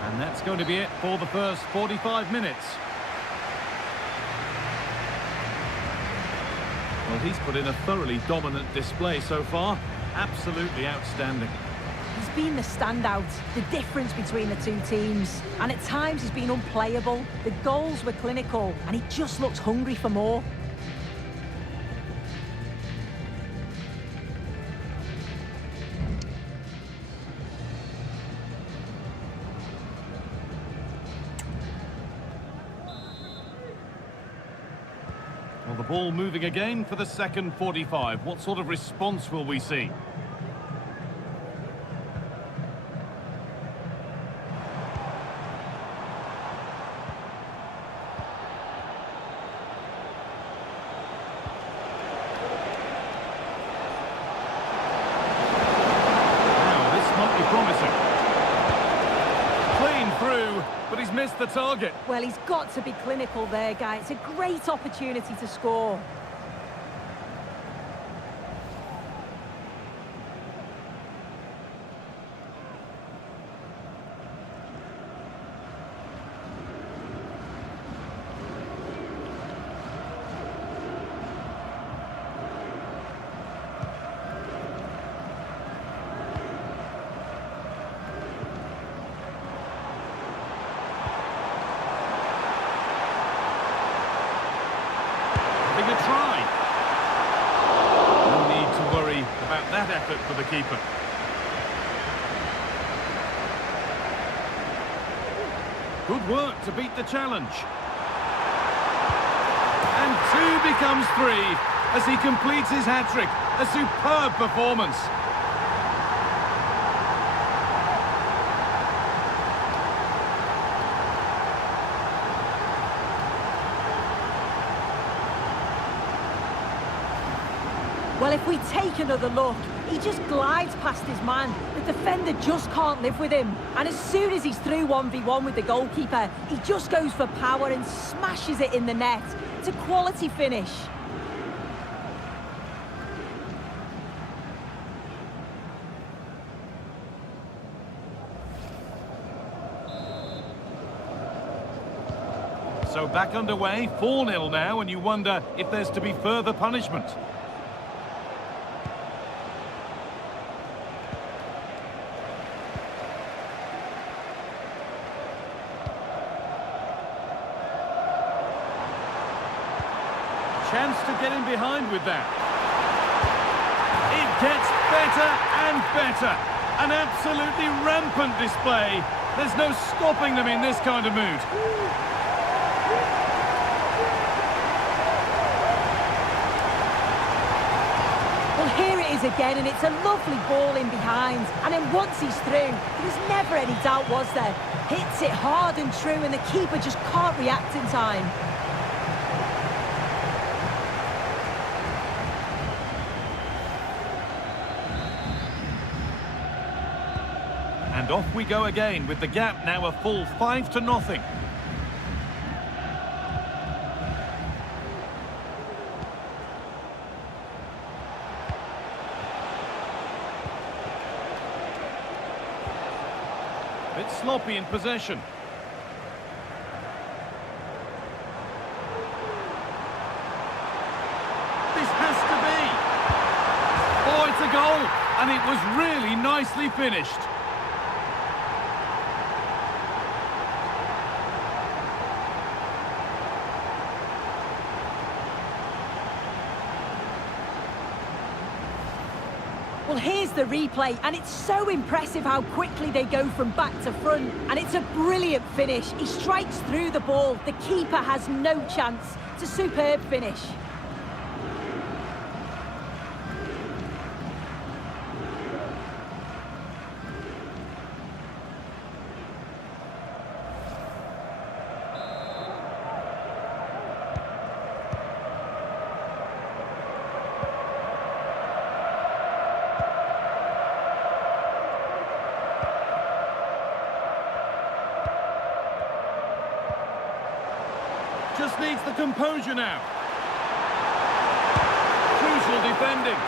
And that's going to be it for the first 45 minutes. Well, he's put in a thoroughly dominant display so far. Absolutely outstanding. He's been the standout, the difference between the two teams. And at times he's been unplayable. The goals were clinical, and he just looks hungry for more. Well, the ball moving again for the second 45. What sort of response will we see? Now, this might be promising. Clean through, but he's missed the target. Well, he's got to be clinical there, guy. It's a great opportunity to score. Having a try. No need to worry about that effort for the keeper. Good work to beat the challenge. And 2 becomes 3 as he completes his hat-trick. A superb performance. Well, if we take another look, he just glides past his man. The defender just can't live with him. And as soon as he's through 1v1 with the goalkeeper, he just goes for power and smashes it in the net. It's a quality finish. So back underway, 4-0 now, and you wonder if there's to be further punishment. Chance to get in behind with that. It gets better and better. An absolutely rampant display. There's no stopping them in this kind of mood. Well, here it is again, and it's a lovely ball in behind. And then once he's through, there was never any doubt, was there? Hits it hard and true, and the keeper just can't react in time. And off we go again, with the gap now a full 5-0. Bit sloppy in possession. This has to be. Oh, it's a goal, and it was really nicely finished. Well, here's the replay, and it's so impressive how quickly they go from back to front. And it's a brilliant finish. He strikes through the ball. The keeper has no chance. It's a superb finish. Just needs the composure now. Crucial defending.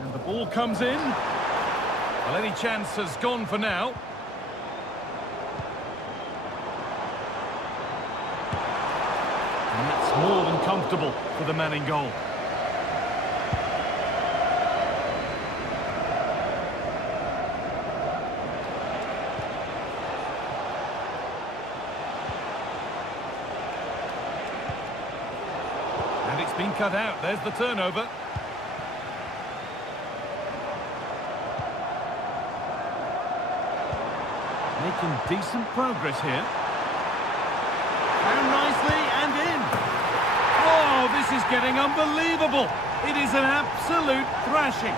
And the ball comes in. Well, any chance has gone for now. And that's more than comfortable for the man in goal. And it's been cut out. There's the turnover. Making decent progress here. Down nicely and in. Oh, this is getting unbelievable. It is an absolute thrashing.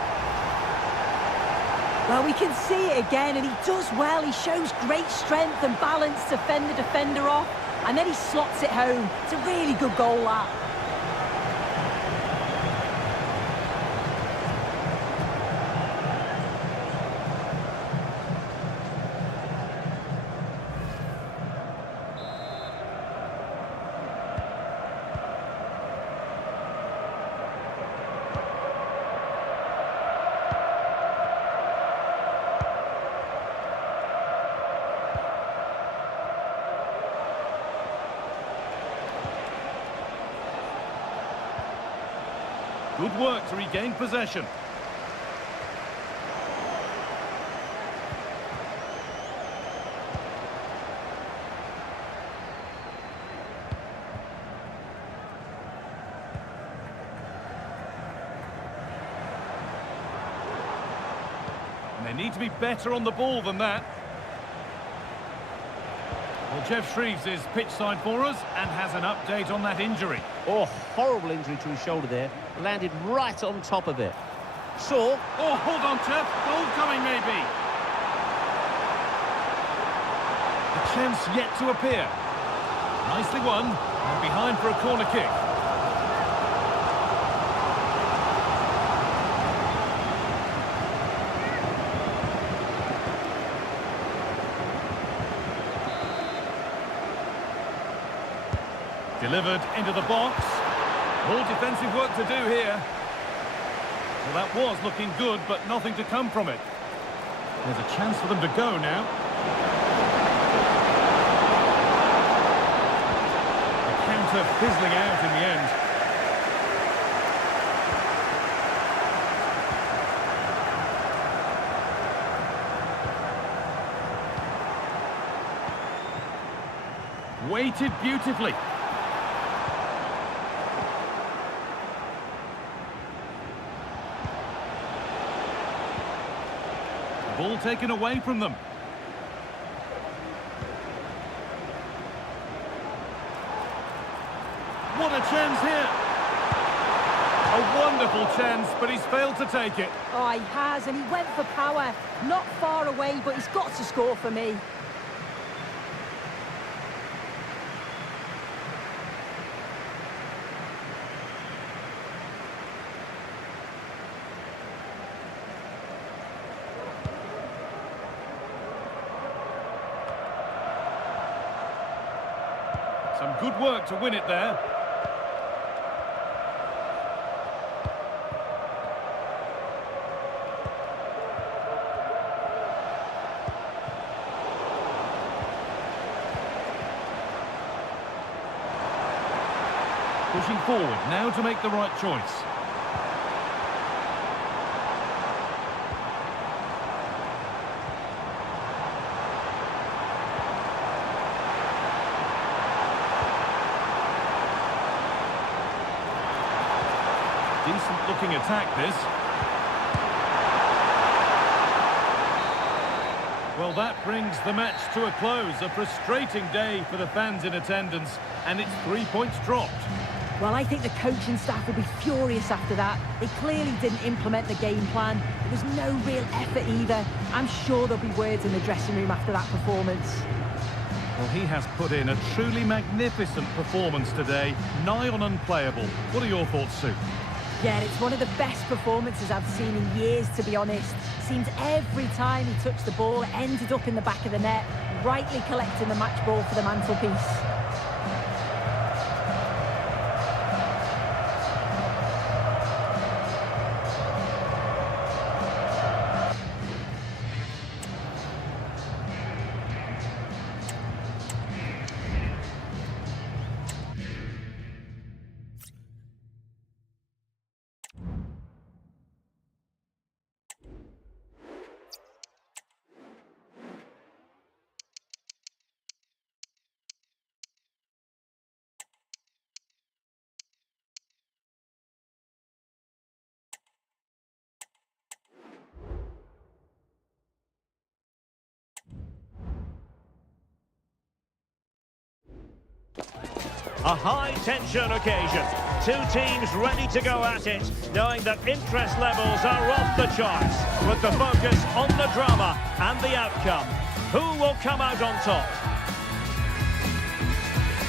Well, we can see it again, and he does well. He shows great strength and balance to fend the defender off, and then he slots it home. It's a really good goal, that. Good work to regain possession. And they need to be better on the ball than that. Well, Jeff Shreves is pitch side for us and has an update on that injury. Oh, horrible injury to his shoulder there. Landed right on top of it. Shaw. Oh, hold on, Jeff. Goal coming, maybe. A chance yet to appear. Nicely won. And behind for a corner kick. Delivered into the box. All defensive work to do here. Well, that was looking good, but nothing to come from it. There's a chance for them to go now. The counter fizzling out in the end. Weighted beautifully. Ball taken away from them. What a chance here. A wonderful chance, but he's failed to take it. Oh, he has, and he went for power. Not far away, but he's got to score for me. Some good work to win it there. Pushing forward now to make the right choice. Decent looking attack, this. Well, that brings the match to a close. A frustrating day for the fans in attendance, and it's 3 points dropped. Well, I think the coaching staff will be furious after that. They clearly didn't implement the game plan. There was no real effort either. I'm sure there'll be words in the dressing room after that performance. Well, he has put in a truly magnificent performance today, nigh on unplayable. What are your thoughts, Sue? Yeah, it's one of the best performances I've seen in years, to be honest. Seems every time he touched the ball, it ended up in the back of the net, rightly collecting the match ball for the mantelpiece. A high-tension occasion. Two teams ready to go at it, knowing that interest levels are off the charts, with the focus on the drama and the outcome. Who will come out on top?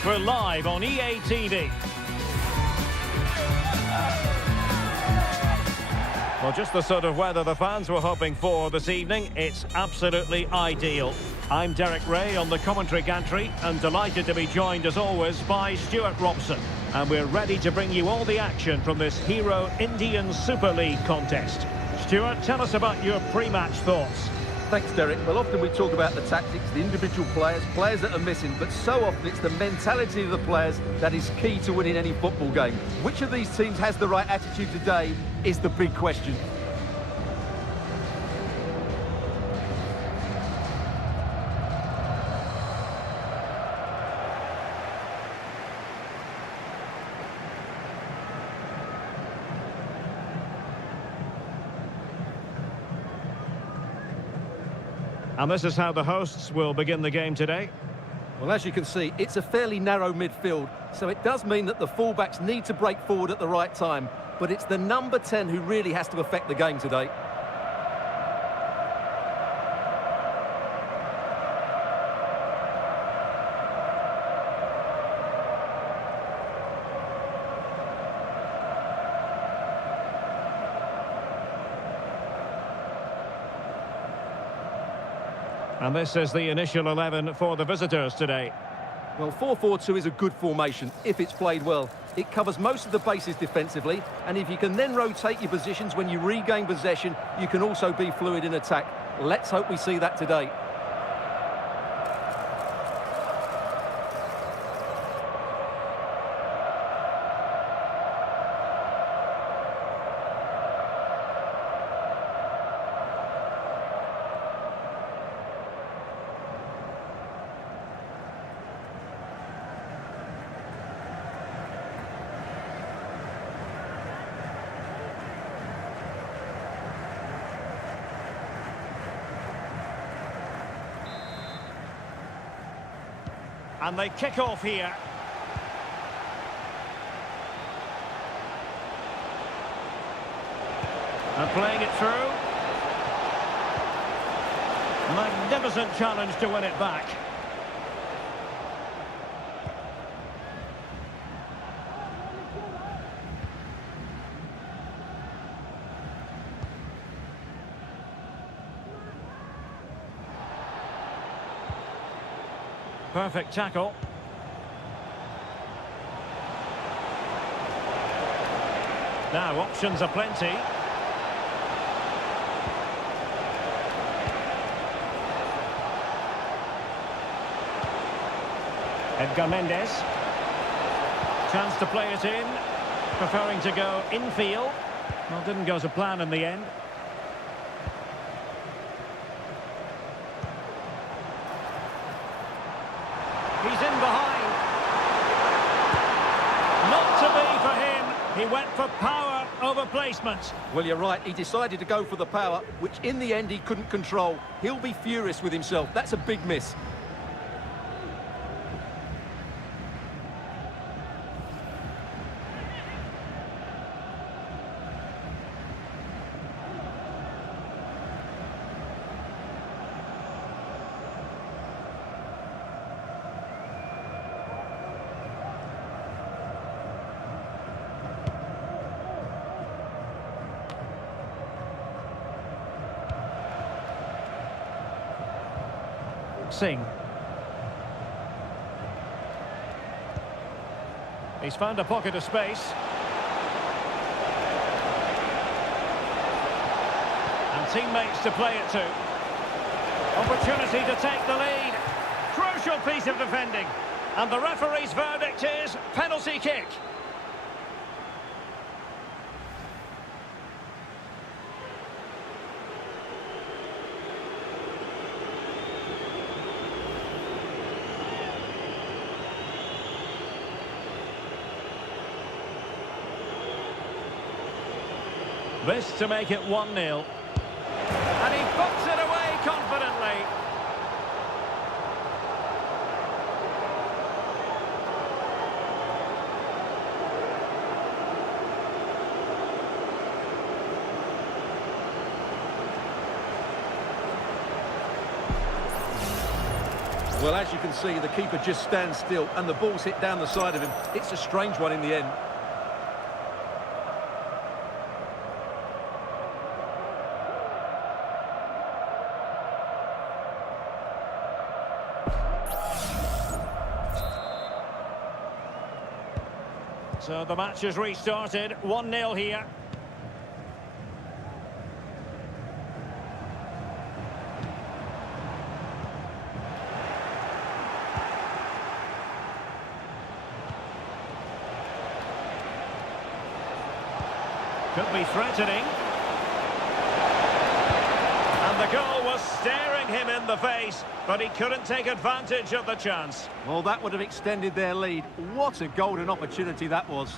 We're live on EA TV. Well, just the sort of weather the fans were hoping for this evening. It's absolutely ideal. I'm Derek Ray on the commentary gantry and delighted to be joined as always by Stuart Robson. And we're ready to bring you all the action from this Hero Indian Super League contest. Stuart, tell us about your pre-match thoughts. Thanks, Derek. Well, often we talk about the tactics, the individual players that are missing, but so often it's the mentality of the players that is key to winning any football game. Which of these teams has the right attitude today is the big question. And this is how the hosts will begin the game today. Well, as you can see, it's a fairly narrow midfield, so it does mean that the fullbacks need to break forward at the right time. But it's the number 10 who really has to affect the game today. And this is the initial 11 for the visitors today. Well, 4-4-2 is a good formation if it's played well. It covers most of the bases defensively, and if you can then rotate your positions when you regain possession, you can also be fluid in attack. Let's hope we see that today. And they kick off here. And playing it through. Magnificent challenge to win it back. Perfect tackle. Now options are plenty. Edgar Mendes. Chance to play it in. Preferring to go infield. Well, didn't go to plan in the end. He's in behind. Not to be for him. He went for power over placement. Well, you're right. He decided to go for the power, which in the end he couldn't control. He'll be furious with himself. That's a big miss. Singh. He's found a pocket of space. And teammates to play it to. Opportunity to take the lead. Crucial piece of defending. And the referee's verdict is penalty kick. This to make it 1-0. And he puts it away confidently. Well, as you can see, the keeper just stands still and the ball's hit down the side of him. It's a strange one in the end. So the match has restarted, 1-0 here. Could be threatening. And the goal was staring him in the face, but he couldn't take advantage of the chance. Well, that would have extended their lead. What a golden opportunity that was.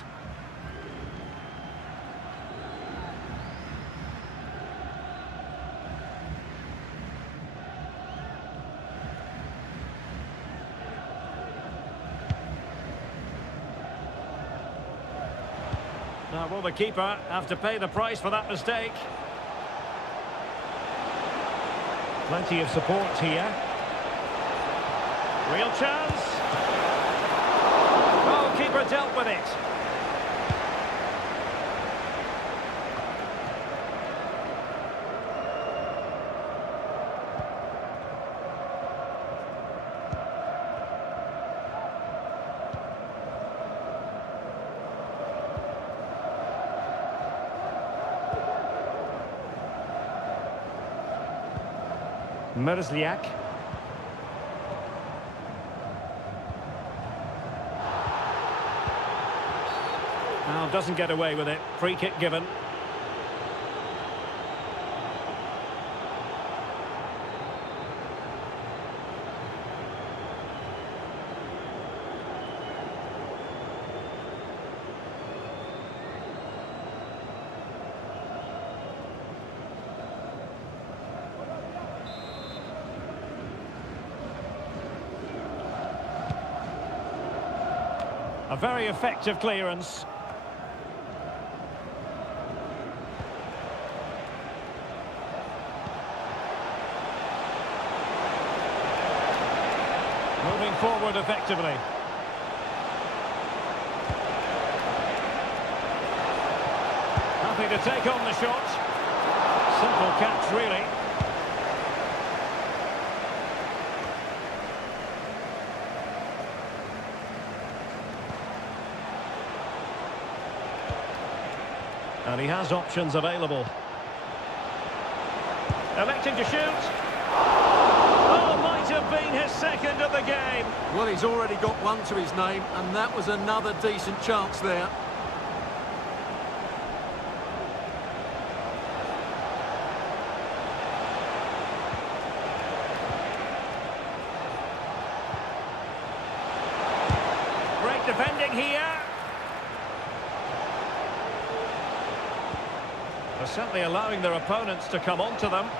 Now, will the keeper have to pay the price for that mistake? Plenty of support here. Real chance. Oh, keeper dealt with it. Merzliak. Now doesn't get away with it. Free kick given. A very effective clearance. Moving forward effectively. Happy to take on the shot. Simple catch, really. And he has options available. Electing to shoot. Oh, might have been his second of the game. Well, he's already got one to his name, and that was another decent chance there. Great defending here. They're certainly allowing their opponents to come onto them.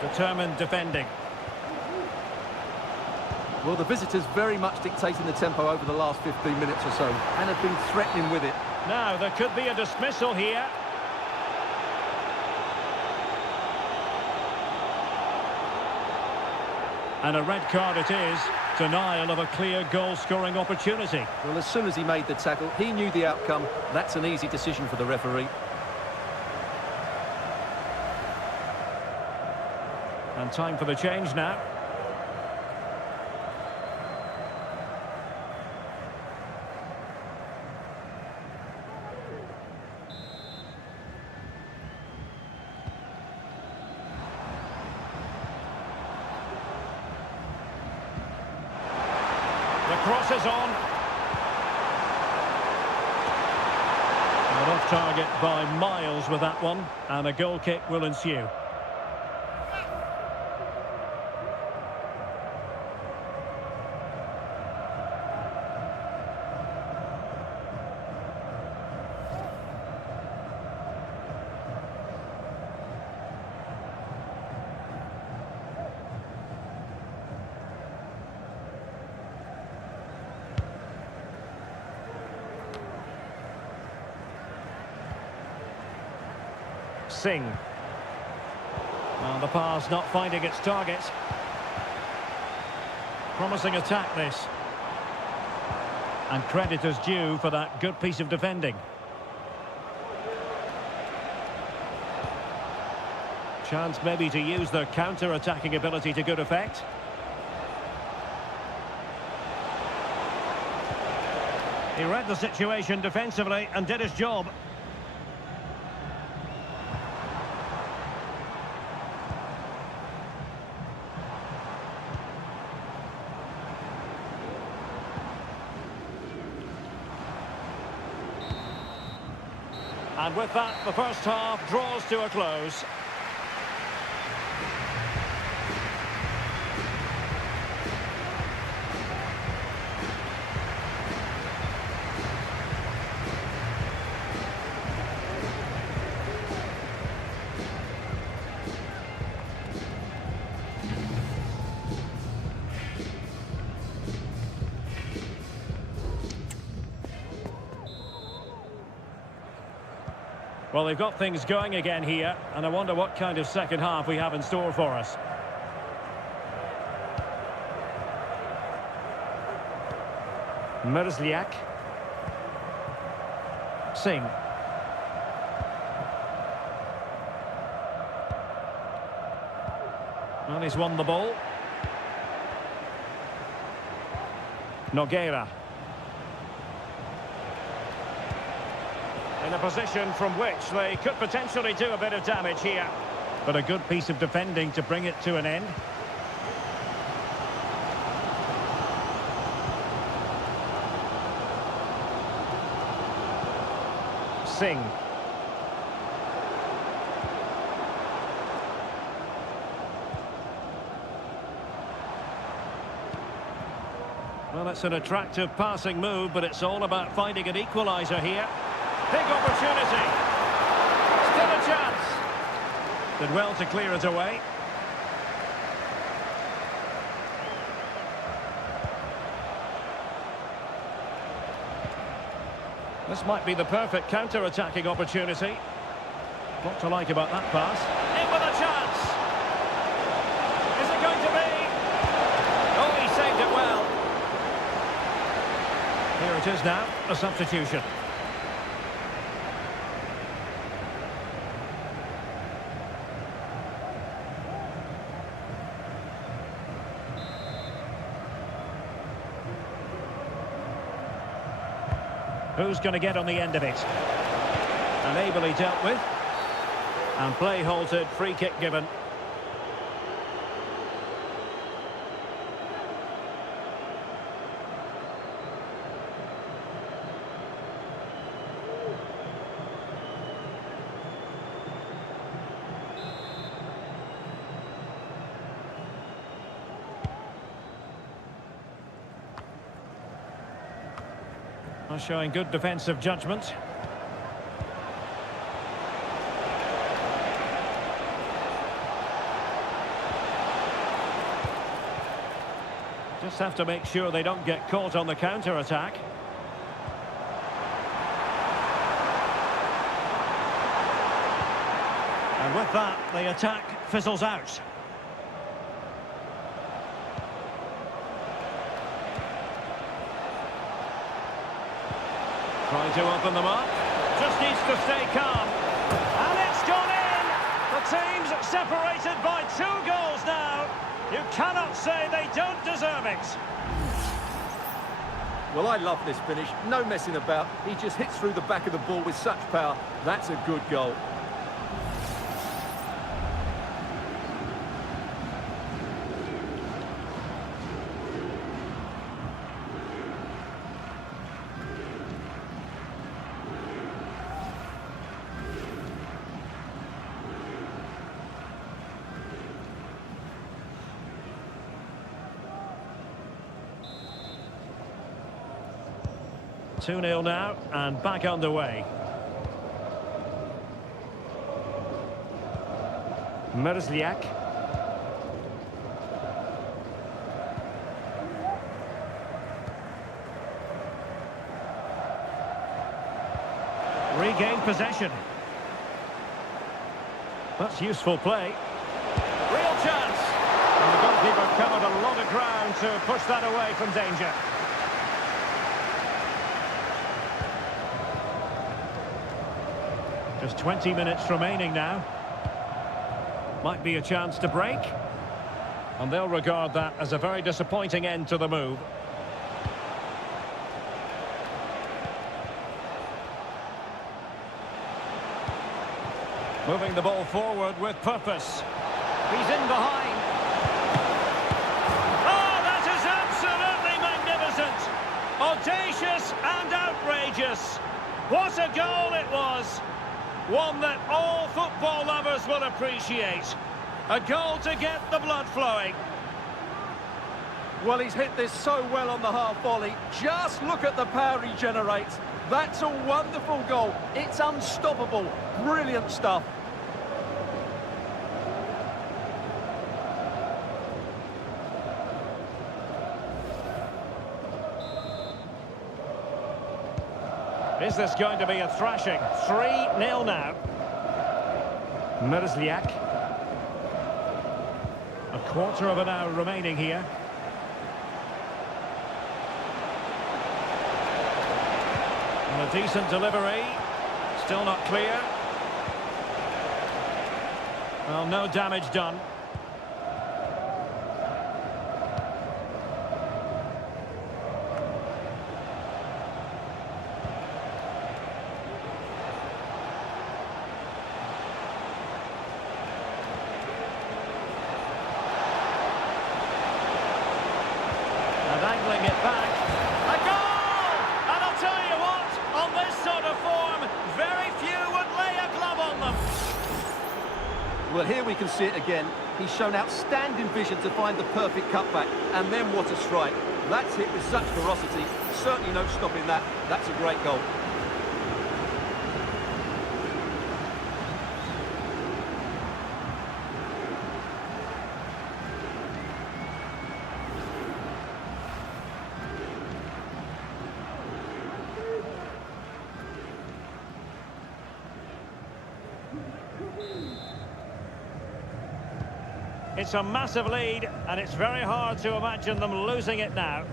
Determined defending. Well, the visitors very much dictating the tempo over the last 15 minutes or so, and have been threatening with it. Now, there could be a dismissal here. And a red card it is. Denial of a clear goal-scoring opportunity. Well, as soon as he made the tackle, he knew the outcome. That's an easy decision for the referee. And time for the change now. The cross is on. And off target by miles with that one. And a goal kick will ensue. Singh. Well, the pass not finding its target. Promising attack this. And credit is due for that good piece of defending. Chance maybe to use their counter-attacking ability to good effect. He read the situation defensively and did his job. And with that, the first half draws to a close. Well, they've got things going again here, and I wonder what kind of second half we have in store for us. Merzliak. Singh. And he's won the ball. Nogueira. In a position from which they could potentially do a bit of damage here. But a good piece of defending to bring it to an end. Singh. Well, it's an attractive passing move, but it's all about finding an equaliser here. Big opportunity. Still a chance. Did well to clear it away. This might be the perfect counter-attacking opportunity. What to like about that pass? In with a chance. Is it going to be? Oh, he saved it well. Here it is now, a substitution. Who's going to get on the end of it? And ably dealt with. And play halted, free kick given. Showing good defensive judgment. Just have to make sure they don't get caught on the counter-attack. And with that, the attack fizzles out. Trying to open them up. Just needs to stay calm. And it's gone in! The team's separated by 2 goals now. You cannot say they don't deserve it. Well, I love this finish. No messing about. He just hits through the back of the ball with such power. That's a good goal. Two 2-0 now, and back underway. Merzliak. Regained possession. That's useful play. Real chance. And the goalkeeper covered a lot of ground to push that away from danger. Just 20 minutes remaining now. Might be a chance to break. And they'll regard that as a very disappointing end to the move. Moving the ball forward with purpose. He's in behind. Oh, that is absolutely magnificent. Audacious and outrageous. What a goal it was. One that all football lovers will appreciate. A goal to get the blood flowing. Well, he's hit this so well on the half volley. Just look at the power he generates. That's a wonderful goal. It's unstoppable. Brilliant stuff. Is this going to be a thrashing? 3-0 now. Merzliak. A quarter of an hour remaining here. And a decent delivery. Still not clear. Well, no damage done. And angling it back. A goal! And I'll tell you what, on this sort of form, very few would lay a glove on them. Well, here we can see it again. He's shown outstanding vision to find the perfect cutback. And then what a strike. That's hit with such ferocity. Certainly no stopping that. That's a great goal. It's a massive lead, and it's very hard to imagine them losing it now.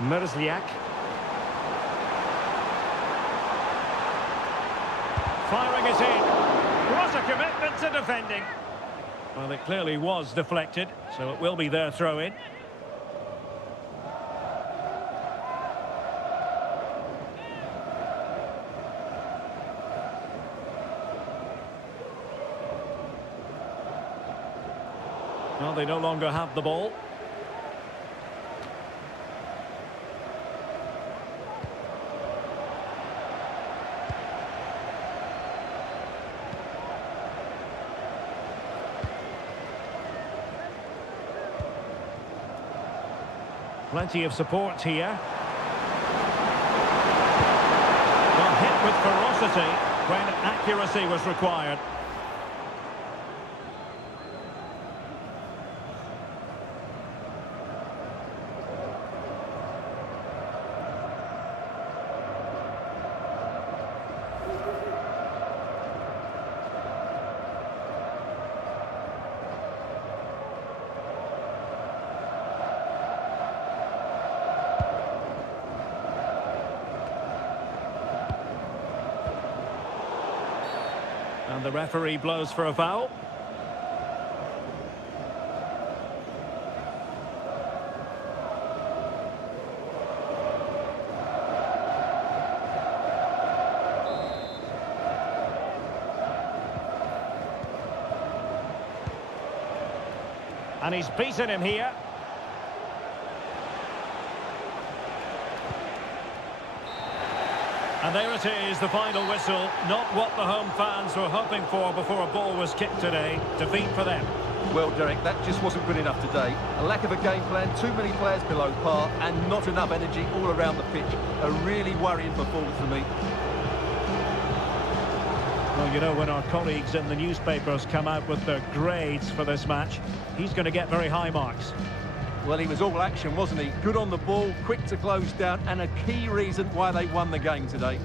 Merzliak. Firing it in. What a commitment to defending. Well, it clearly was deflected, so it will be their throw-in. Well, they no longer have the ball. Plenty of support here. Well, hit with ferocity when accuracy was required. And the referee blows for a foul. And he's beaten him here. And there it is, the final whistle. Not what the home fans were hoping for before a ball was kicked today. Defeat for them. Well, Derek, that just wasn't good enough today. A lack of a game plan, too many players below par, and not enough energy all around the pitch. A really worrying performance for me. Well, you know, when our colleagues in the newspapers come out with their grades for this match, he's going to get very high marks. Well, he was all action, wasn't he? Good on the ball, quick to close down, and a key reason why they won the game today.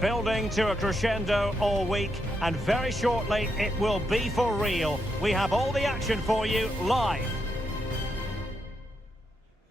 building to a crescendo all week, and very shortly it will be for real. We have all the action for you live.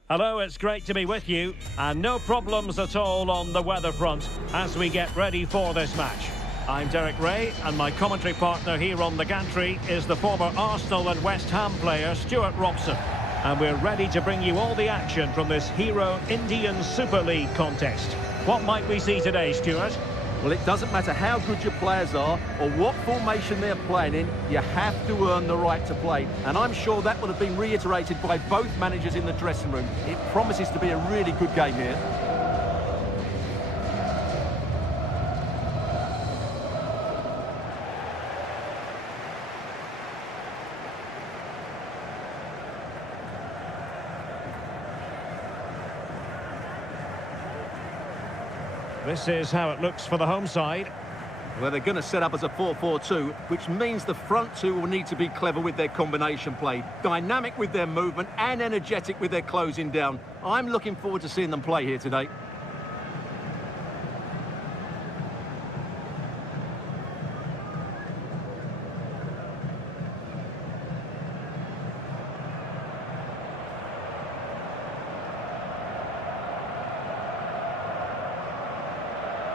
Hello, it's great to be with you, and no problems at all on the weather front as we get ready for this match. I'm Derek Ray, and my commentary partner here on the gantry is the former Arsenal and West Ham player Stuart Robson. And we're ready to bring you all the action from this Hero Indian Super League contest. What might we see today, Stuart? Well, it doesn't matter how good your players are or what formation they're playing in, you have to earn the right to play. And I'm sure that would have been reiterated by both managers in the dressing room. It promises to be a really good game here. This is how it looks for the home side. Well, they're going to set up as a 4-4-2, which means the front two will need to be clever with their combination play, dynamic with their movement and energetic with their closing down. I'm looking forward to seeing them play here today.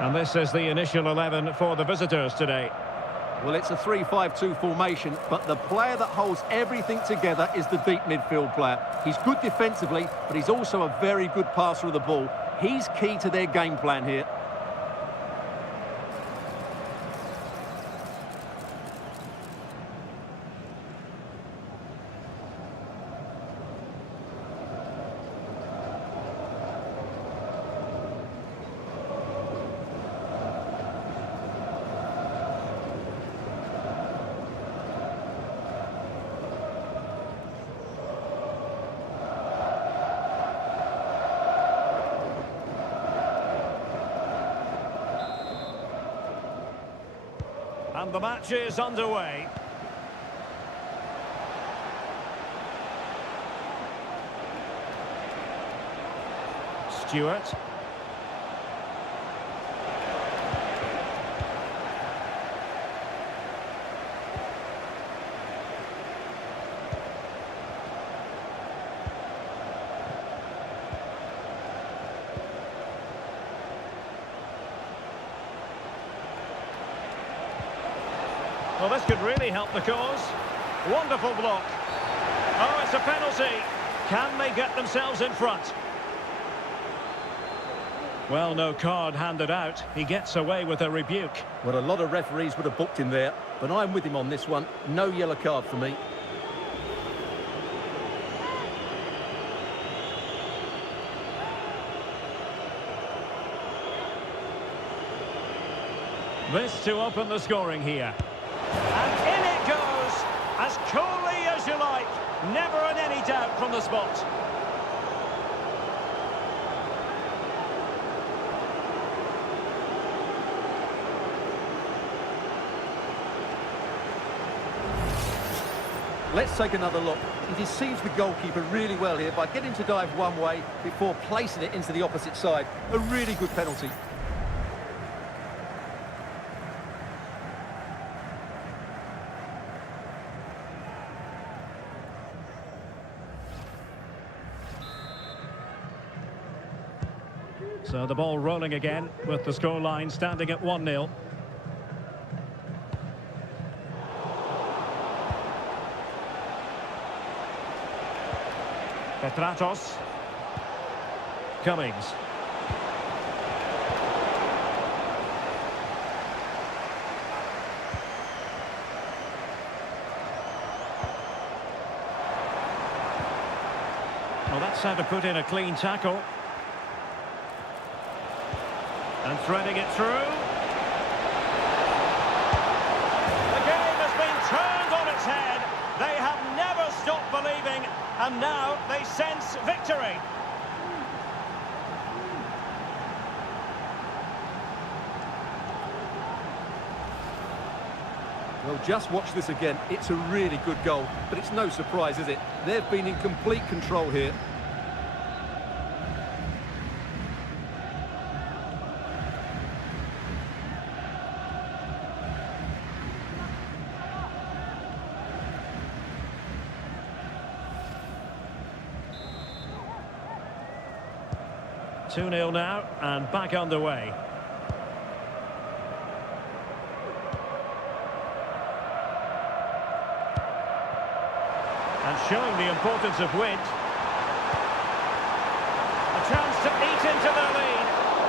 And this is the initial 11 for the visitors today. Well, it's a 3-5-2 formation, but the player that holds everything together is the deep midfield player. He's good defensively, but he's also a very good passer of the ball. He's key to their game plan here. And the match is underway. Stewart. Well, this could really help the cause. Wonderful block. Oh, it's a penalty. Can they get themselves in front? Well, no card handed out. He gets away with a rebuke. Well, a lot of referees would have booked him there, but I'm with him on this one. No yellow card for me. This to open the scoring here. And in it goes, as coolly as you like. Never in any doubt from the spot. Let's take another look. He deceives the goalkeeper really well here by getting to dive one way before placing it into the opposite side. A really good penalty. So the ball rolling again with the scoreline standing at 1-0. Petratos. Cummings. Well, that's how to put in a clean tackle. And threading it through. The game has been turned on its head. They have never stopped believing, and now they sense victory. Well, just watch this again. It's a really good goal, but it's no surprise, is it? They've been in complete control here. 2-0 now, and back underway. And showing the importance of wind. A chance to eat into their lead.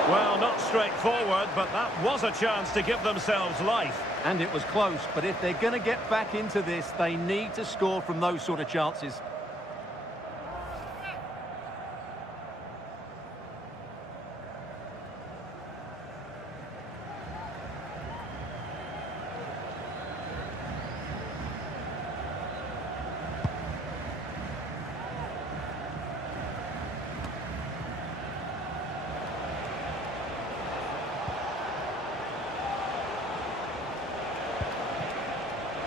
Well, not straightforward, but that was a chance to give themselves life. And it was close, but if they're going to get back into this, they need to score from those sort of chances.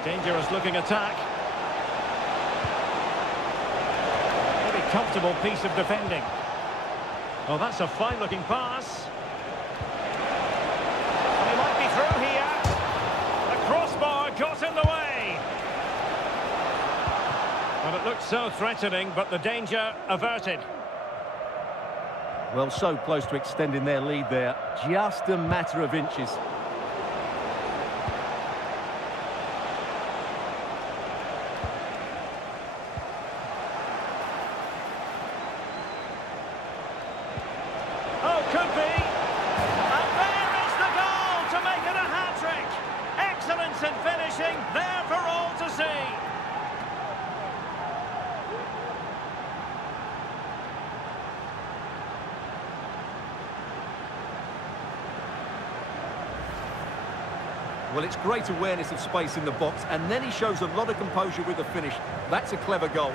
Dangerous looking attack. Very comfortable piece of defending. Oh, that's a fine looking pass. And he might be through here. The crossbar got in the way. Well, it looked so threatening, but the danger averted. Well, so close to extending their lead there. Just a matter of inches. Could be. And there is the goal to make it a hat-trick. Excellence in finishing, there for all to see. Well, it's great awareness of space in the box, and then he shows a lot of composure with the finish. That's a clever goal.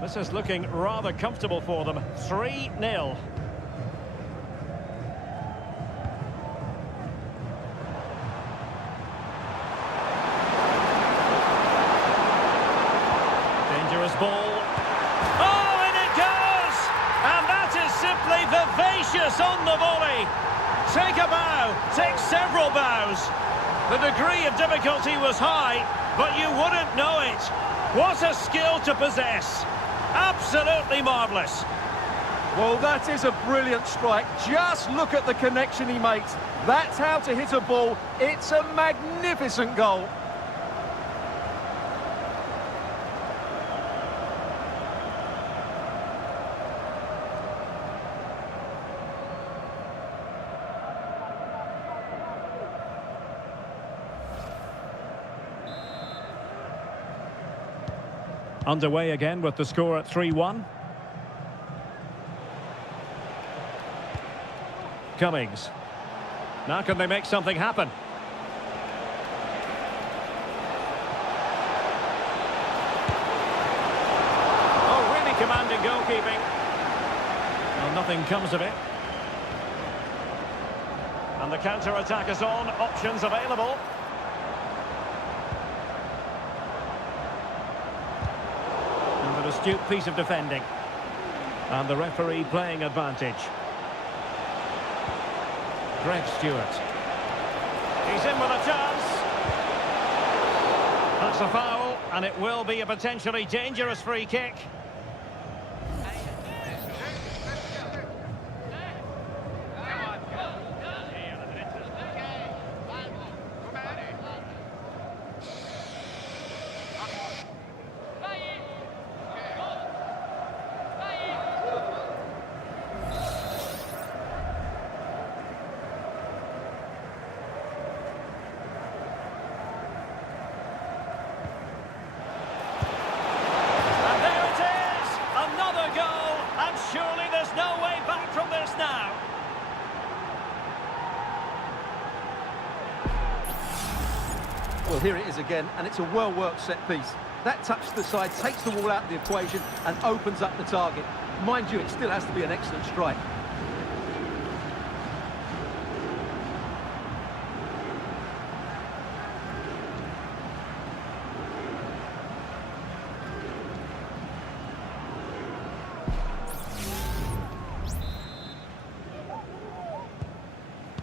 This is looking rather comfortable for them. 3-0. Dangerous ball. Oh, and it goes! And that is simply vivacious on the volley. Take a bow, take several bows. The degree of difficulty was high, but you wouldn't know it. What a skill to possess. Absolutely marvellous. Well, that is a brilliant strike. Just look at the connection he makes. That's how to hit a ball. It's a magnificent goal. Underway again with the score at 3-1. Cummings. Now can they make something happen? Oh, really commanding goalkeeping. Well, nothing comes of it. And the counter-attack is on. Options available. Astute piece of defending. And the referee playing advantage. Greg Stewart. He's in with a chance. That's a foul, and it will be a potentially dangerous free kick. Well, here it is again, and it's a well-worked set piece. That touch to the side takes the ball out of the equation and opens up the target. Mind you, it still has to be an excellent strike.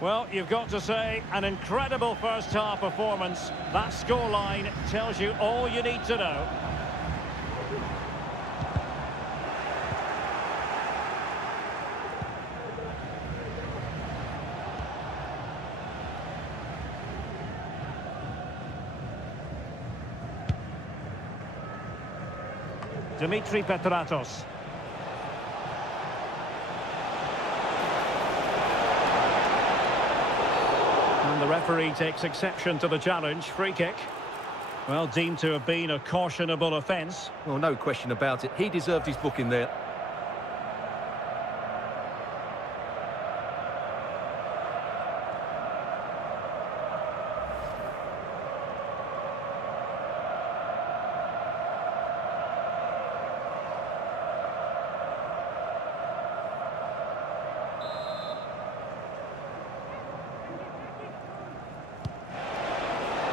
Well, you've got to say, an incredible first-half performance. That scoreline tells you all you need to know. Dimitri Petratos. And the referee takes exception to the challenge. Free kick. Well, deemed to have been a cautionable offence. Well, no question about it. He deserved his booking there.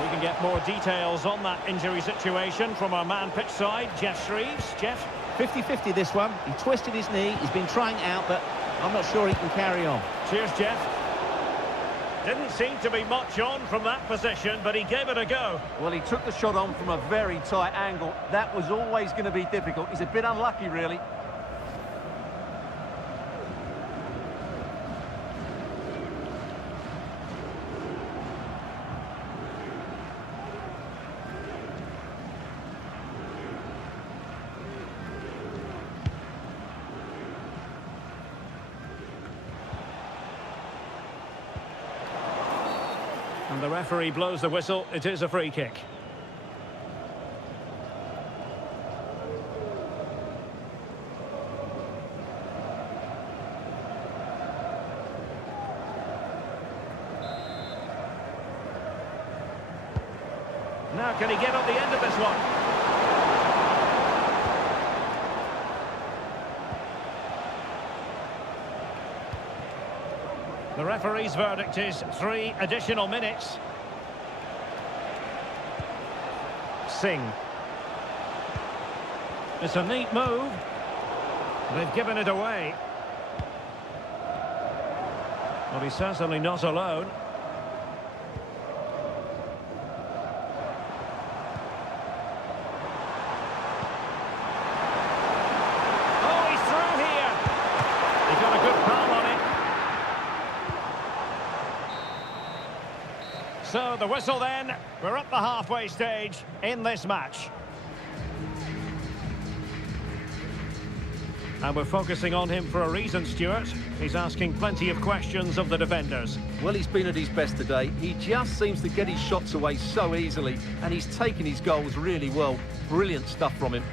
We can get more details on that injury situation from our man pitch side, Jeff Shreves. Jeff? 50-50 this one. He twisted his knee. He's been trying it out, but I'm not sure he can carry on. Cheers, Jeff. Didn't seem to be much on from that position, but he gave it a go. Well, he took the shot on from a very tight angle. That was always going to be difficult. He's a bit unlucky, really. And the referee blows the whistle. It is a free kick. Now, can he get on the end of this one? The referee's verdict is 3 additional minutes. Singh. It's a neat move. They've given it away. Well, he's certainly not alone. Oh, he's through here. He got a good palm on it. So the whistle then, we're up the halfway stage in this match. And we're focusing on him for a reason, Stuart. He's asking plenty of questions of the defenders. Well, he's been at his best today. He just seems to get his shots away so easily, and he's taken his goals really well. Brilliant stuff from him.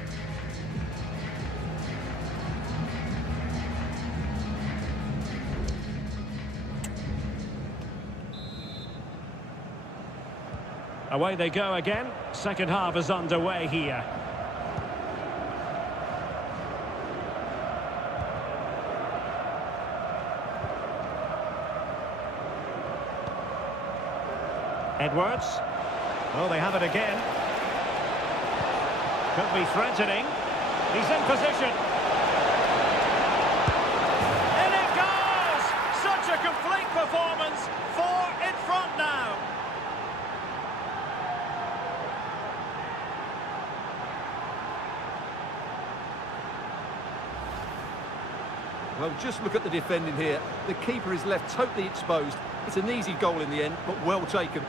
Away they go again. Second half is underway here. Edwards. Oh, they have it again. Could be threatening. He's in position. In it goes! Such a complete performance. 4 in front now. Well, just look at the defending here. The keeper is left totally exposed. It's an easy goal in the end, but well taken.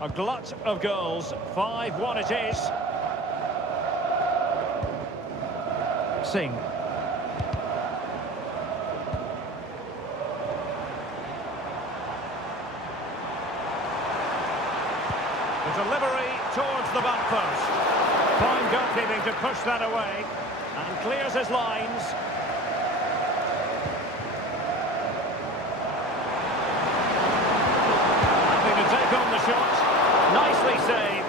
A glut of goals. 5-1 it is. Singh. The delivery towards the back post. Fine goalkeeping to push that away. And clears his lines. Happy to take on the shot. Nicely saved.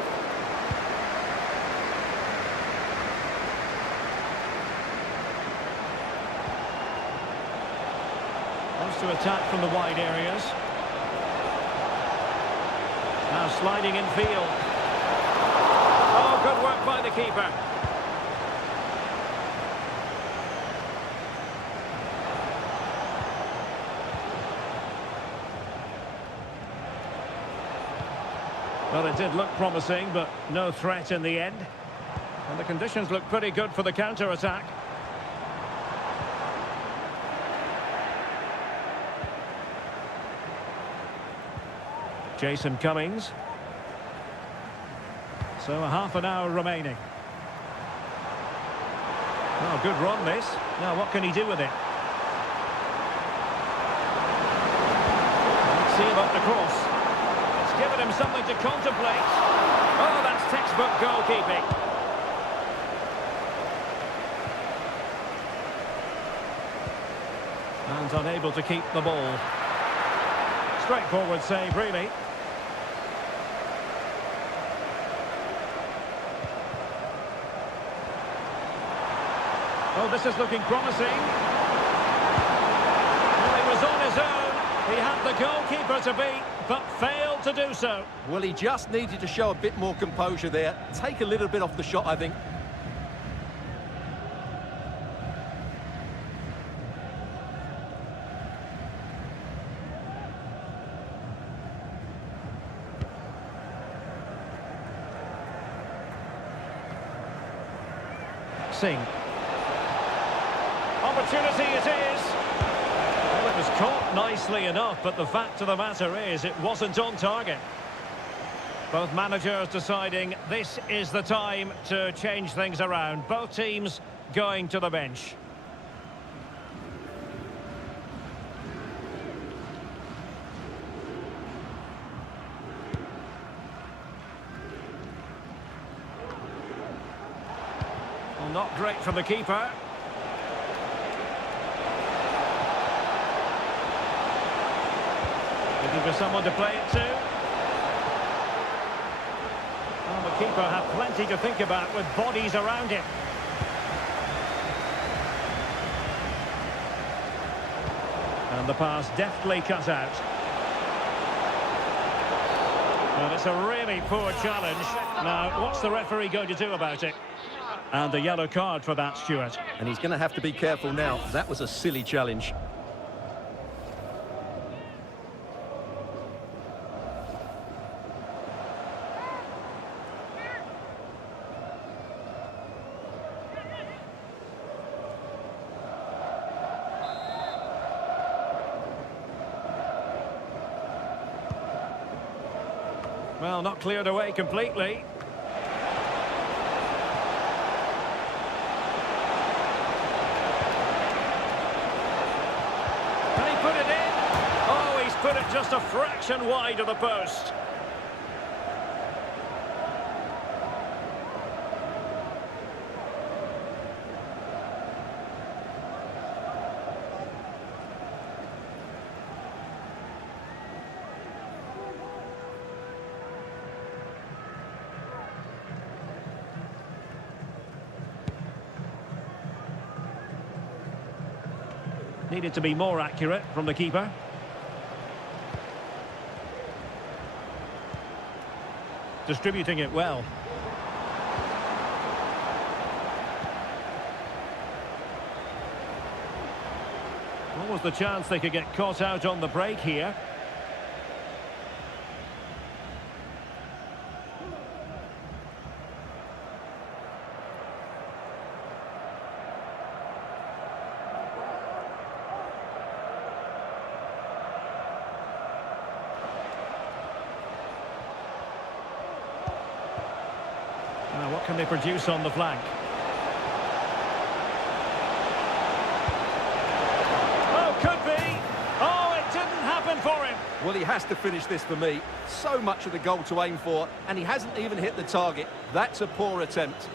Wants to attack from the wide areas. Now sliding in field. Oh, good work by the keeper. Well, it did look promising, but no threat in the end. And the conditions look pretty good for the counter-attack. Jason Cummings. So a half an hour remaining. Oh, good run this. Now what can he do with it? Let's see him up the cross. It's given him something to contemplate. Oh, that's textbook goalkeeping. And unable to keep the ball. Straightforward save, really. Oh, this is looking promising. Well, he was on his own. He had the goalkeeper to beat, but failed to do so. Well, he just needed to show a bit more composure there. Take a little bit off the shot, I think. Singh. Opportunity it is. Well, it was caught nicely enough, but the fact of the matter is it wasn't on target. Both managers deciding this is the time to change things around. Both teams going to the bench. Well, not great from the keeper. Looking for someone to play it to. Well, the keeper had plenty to think about with bodies around him. And the pass deftly cut out. Well, it's a really poor challenge. Now, what's the referee going to do about it? And a yellow card for that, Stuart. And he's going to have to be careful now. That was a silly challenge. Well, not cleared away completely. Can he put it in? Oh, he's put it just a fraction wide of the post. Needed to be more accurate from the keeper. Distributing it well. What was the chance they could get caught out on the break here? Now, what can they produce on the flank? Oh, could be! Oh, it didn't happen for him! Well, he has to finish this for me. So much of the goal to aim for, and he hasn't even hit the target. That's a poor attempt.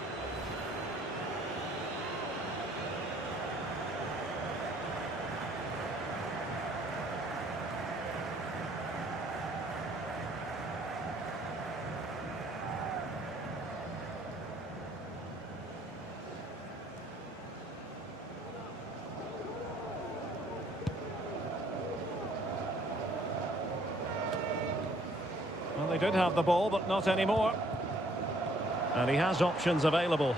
Well, they did have the ball, but not anymore. And he has options available.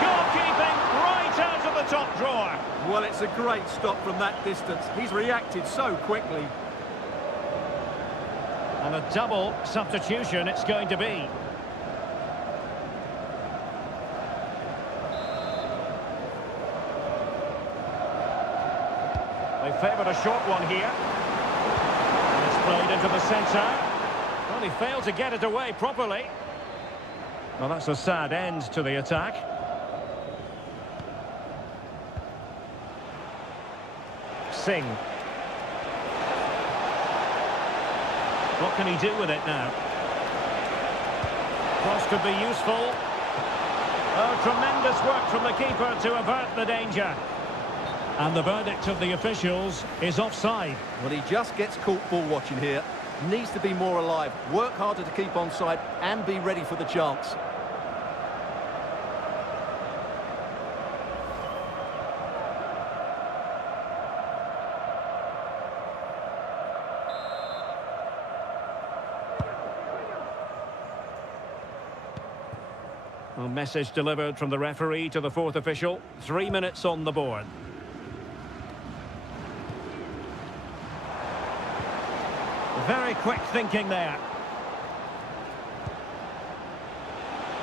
Goalkeeping right out of the top drawer. Well, it's a great stop from that distance. He's reacted so quickly. And a double substitution it's going to be. They favoured a short one here. And it's played into the centre. Well, he failed to get it away properly. Well, that's a sad end to the attack. Singh. What can he do with it now? Cross could be useful. Oh, tremendous work from the keeper to avert the danger. And the verdict of the officials is offside. Well, he just gets caught ball watching here. Needs to be more alive, work harder to keep onside and be ready for the chance. A message delivered from the referee to the fourth official. 3 minutes on the board. Very quick thinking there.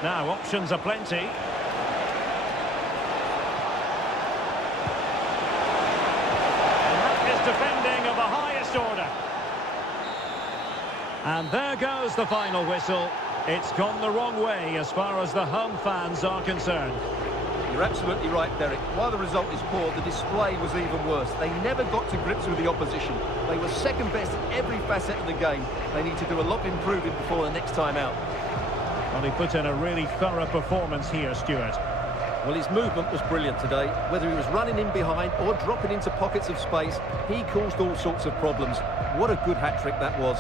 Now, options are plenty. And that is defending of the highest order. And there goes the final whistle. It's gone the wrong way as far as the home fans are concerned. You're absolutely right, Derek. While the result is poor, the display was even worse. They never got to grips with the opposition. They were second best in every facet of the game. They need to do a lot of improving before the next time out. Well, he put in a really thorough performance here, Stuart. Well, his movement was brilliant today. Whether he was running in behind or dropping into pockets of space, he caused all sorts of problems. What a good hat-trick that was.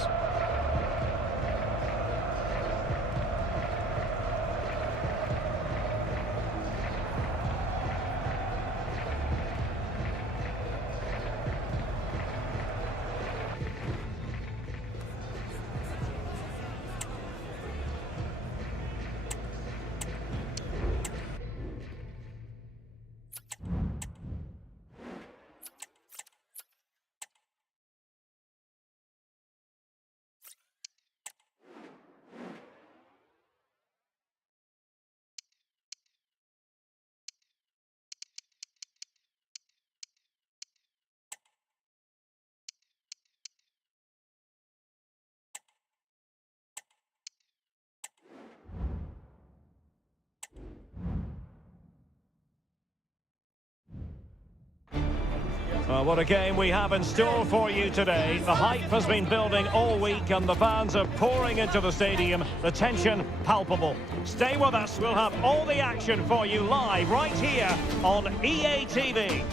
Well, what a game we have in store for you today. The hype has been building all week and the fans are pouring into the stadium. The tension palpable. Stay with us. We'll have all the action for you live right here on EA TV.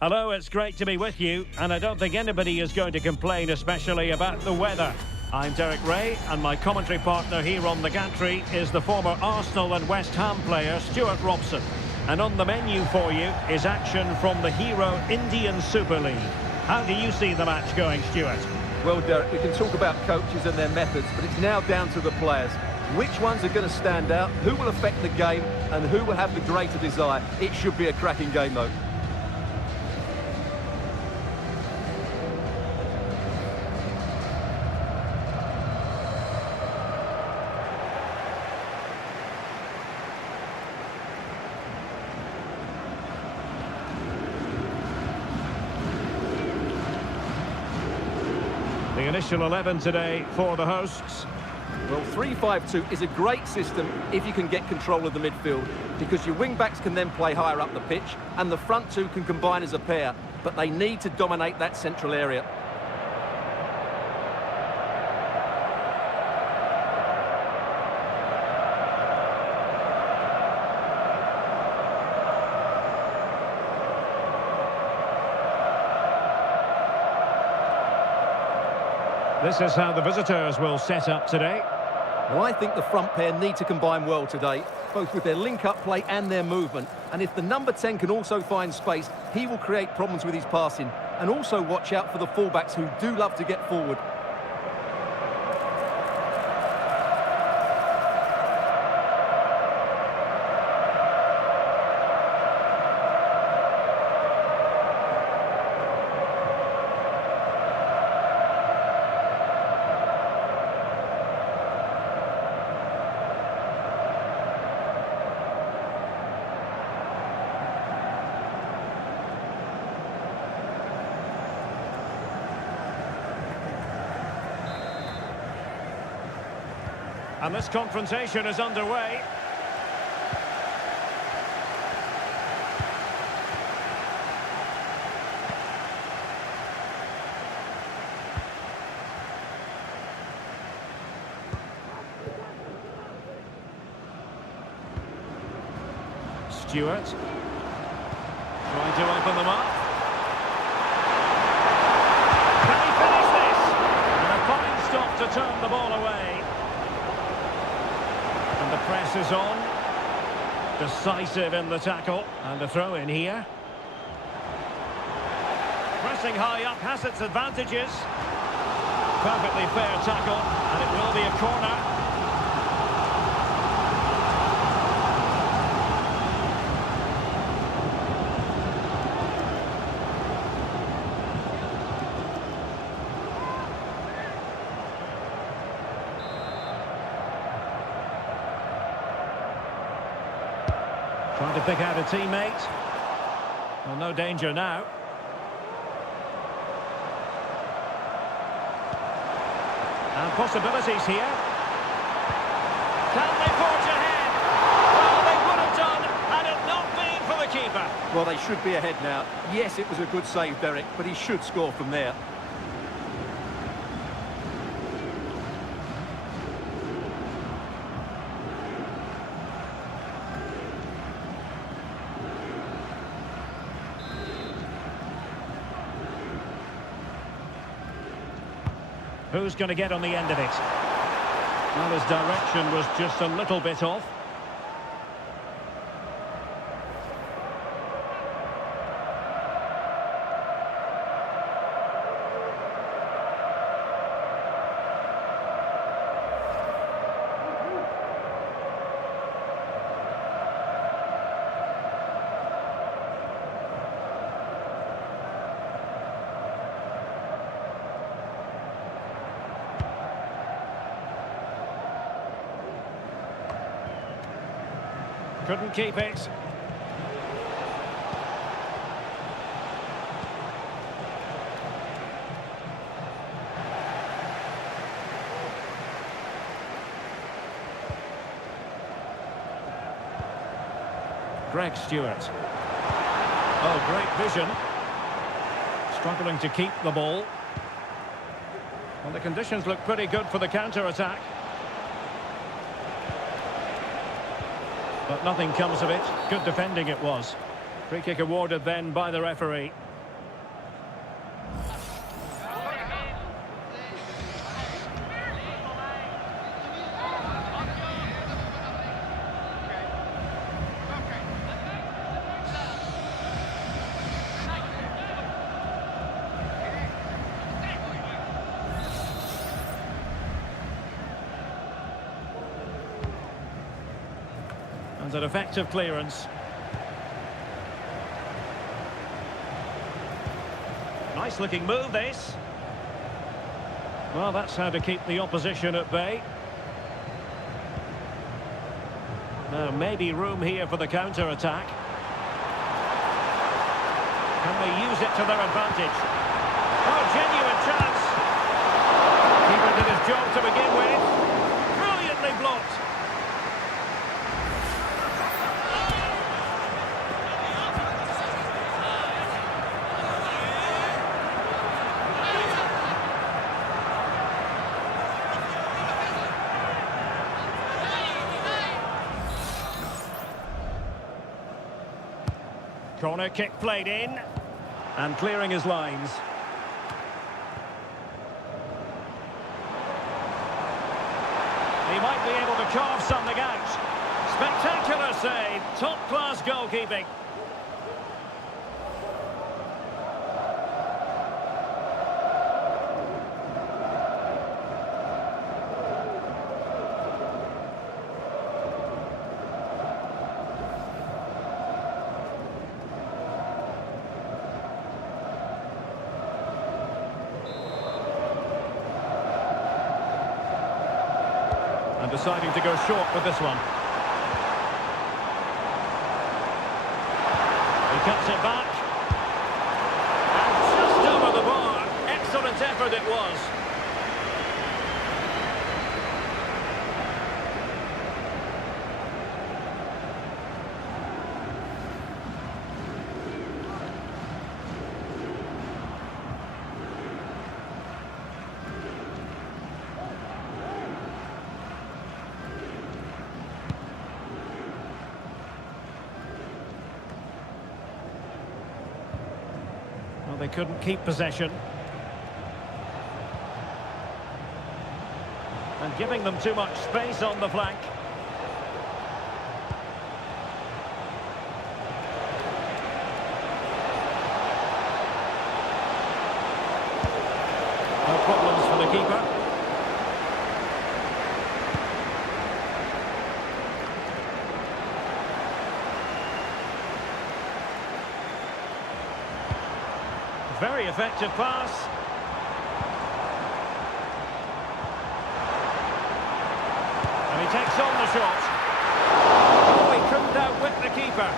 Hello, it's great to be with you, and I don't think anybody is going to complain especially about the weather. I'm Derek Ray, and my commentary partner here on the gantry is the former Arsenal and West Ham player Stuart Robson. And on the menu for you is action from the Hero Indian Super League. How do you see the match going, Stuart? Well, Derek, we can talk about coaches and their methods, but it's now down to the players. Which ones are going to stand out, who will affect the game, and who will have the greater desire? It should be a cracking game, though. The initial 11 today for the hosts. Well, 3-5-2 is a great system if you can get control of the midfield, because your wing-backs can then play higher up the pitch and the front two can combine as a pair, but they need to dominate that central area. This is how the visitors will set up today. Well, I think the front pair need to combine well today, both with their link-up play and their movement. And if the number 10 can also find space, he will create problems with his passing. And also watch out for the fullbacks who do love to get forward. And this confrontation is underway. Stewart trying to open them up. Can he finish this? And a fine stop to turn the ball away. And the press is on. Decisive in the tackle. And a throw in here. Pressing high up has its advantages. Perfectly fair tackle. And it will be a corner. Trying to pick out a teammate. Well, no danger now. And possibilities here. Can they forge ahead? Well, they would have done had it not been for the keeper. Well, they should be ahead now. Yes, it was a good save, Derek, but he should score from there. Who's going to get on the end of it? Well, his direction was just a little bit off. Couldn't keep it. Greg Stewart. Oh, great vision. Struggling to keep the ball. Well, the conditions look pretty good for the counter-attack. But nothing comes of it. Good defending it was. Free kick awarded then by the referee. And an effective clearance. Nice looking move, this. Well, that's how to keep the opposition at bay. Now, maybe room here for the counter-attack. Can they use it to their advantage? Oh, genuine chance. Keeper did his job to begin with. Brilliantly blocked. Corner kick played in, and clearing his lines. He might be able to carve something out. Spectacular save, top-class goalkeeping. And deciding to go short with this one. He cuts it back. And just over the bar. Excellent effort it was. Well, they couldn't keep possession. And giving them too much space on the flank. No problems for the keeper. Very effective pass. And he takes on the shot. Oh, he couldn't outwit the keeper.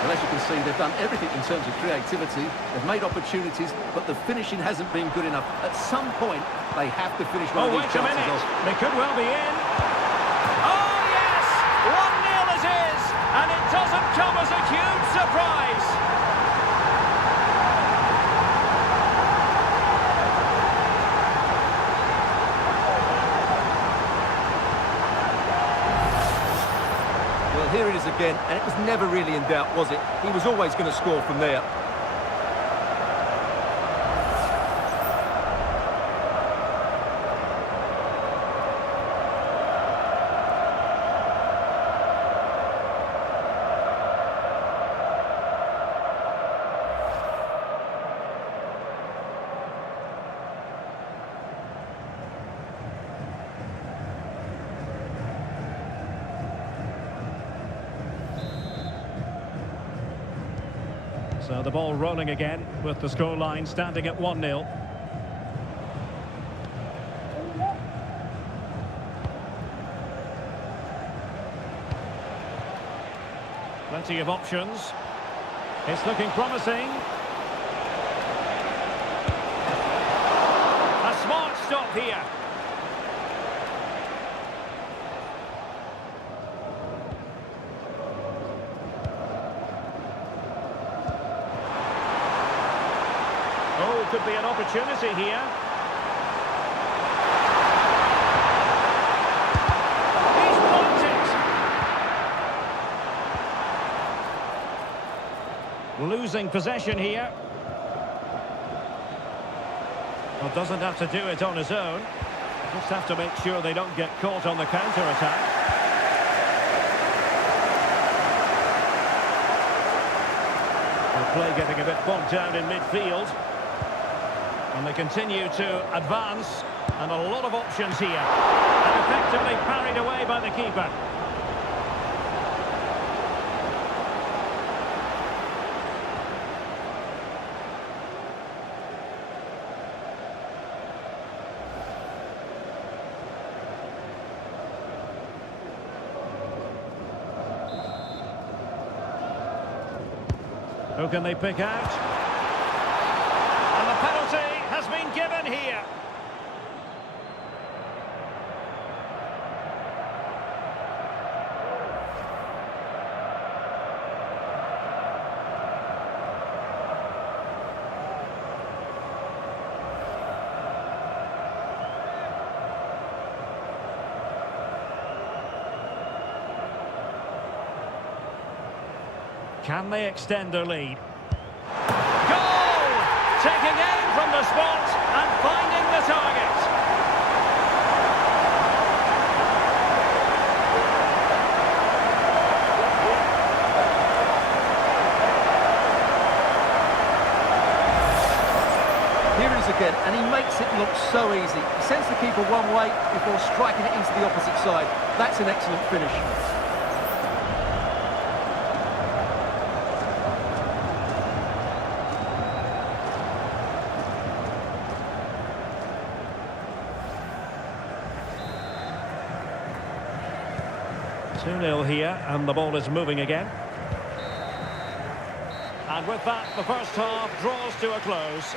Well, as you can see, they've done everything in terms of creativity. They've made opportunities, but the finishing hasn't been good enough. At some point, they have to finish one of these chances off. Oh, wait a minute. They could well be in. Oh, yes! 1-0 it is! And it doesn't come as a huge surprise. Well, here it is again, and it was never really in doubt, was it? He was always going to score from there. So the ball rolling again with the scoreline standing at 1-0. Plenty of options. It's looking promising. A smart stop here. Oh, could be an opportunity here. He's blocked it. Losing possession here. Well, doesn't have to do it on his own. Just have to make sure they don't get caught on the counter-attack. The play getting a bit bogged down in midfield. And they continue to advance, and a lot of options here. And effectively parried away by the keeper. Who can they pick out? And the penalty has been given here. Can they extend their lead? Goal! Taking aim from the spot and finding the target. again, and he makes it look so easy. He sends the keeper one way before striking it into the opposite side. That's an excellent finish. Two 0 here, and the ball is moving again. And with that, the first half draws to a close.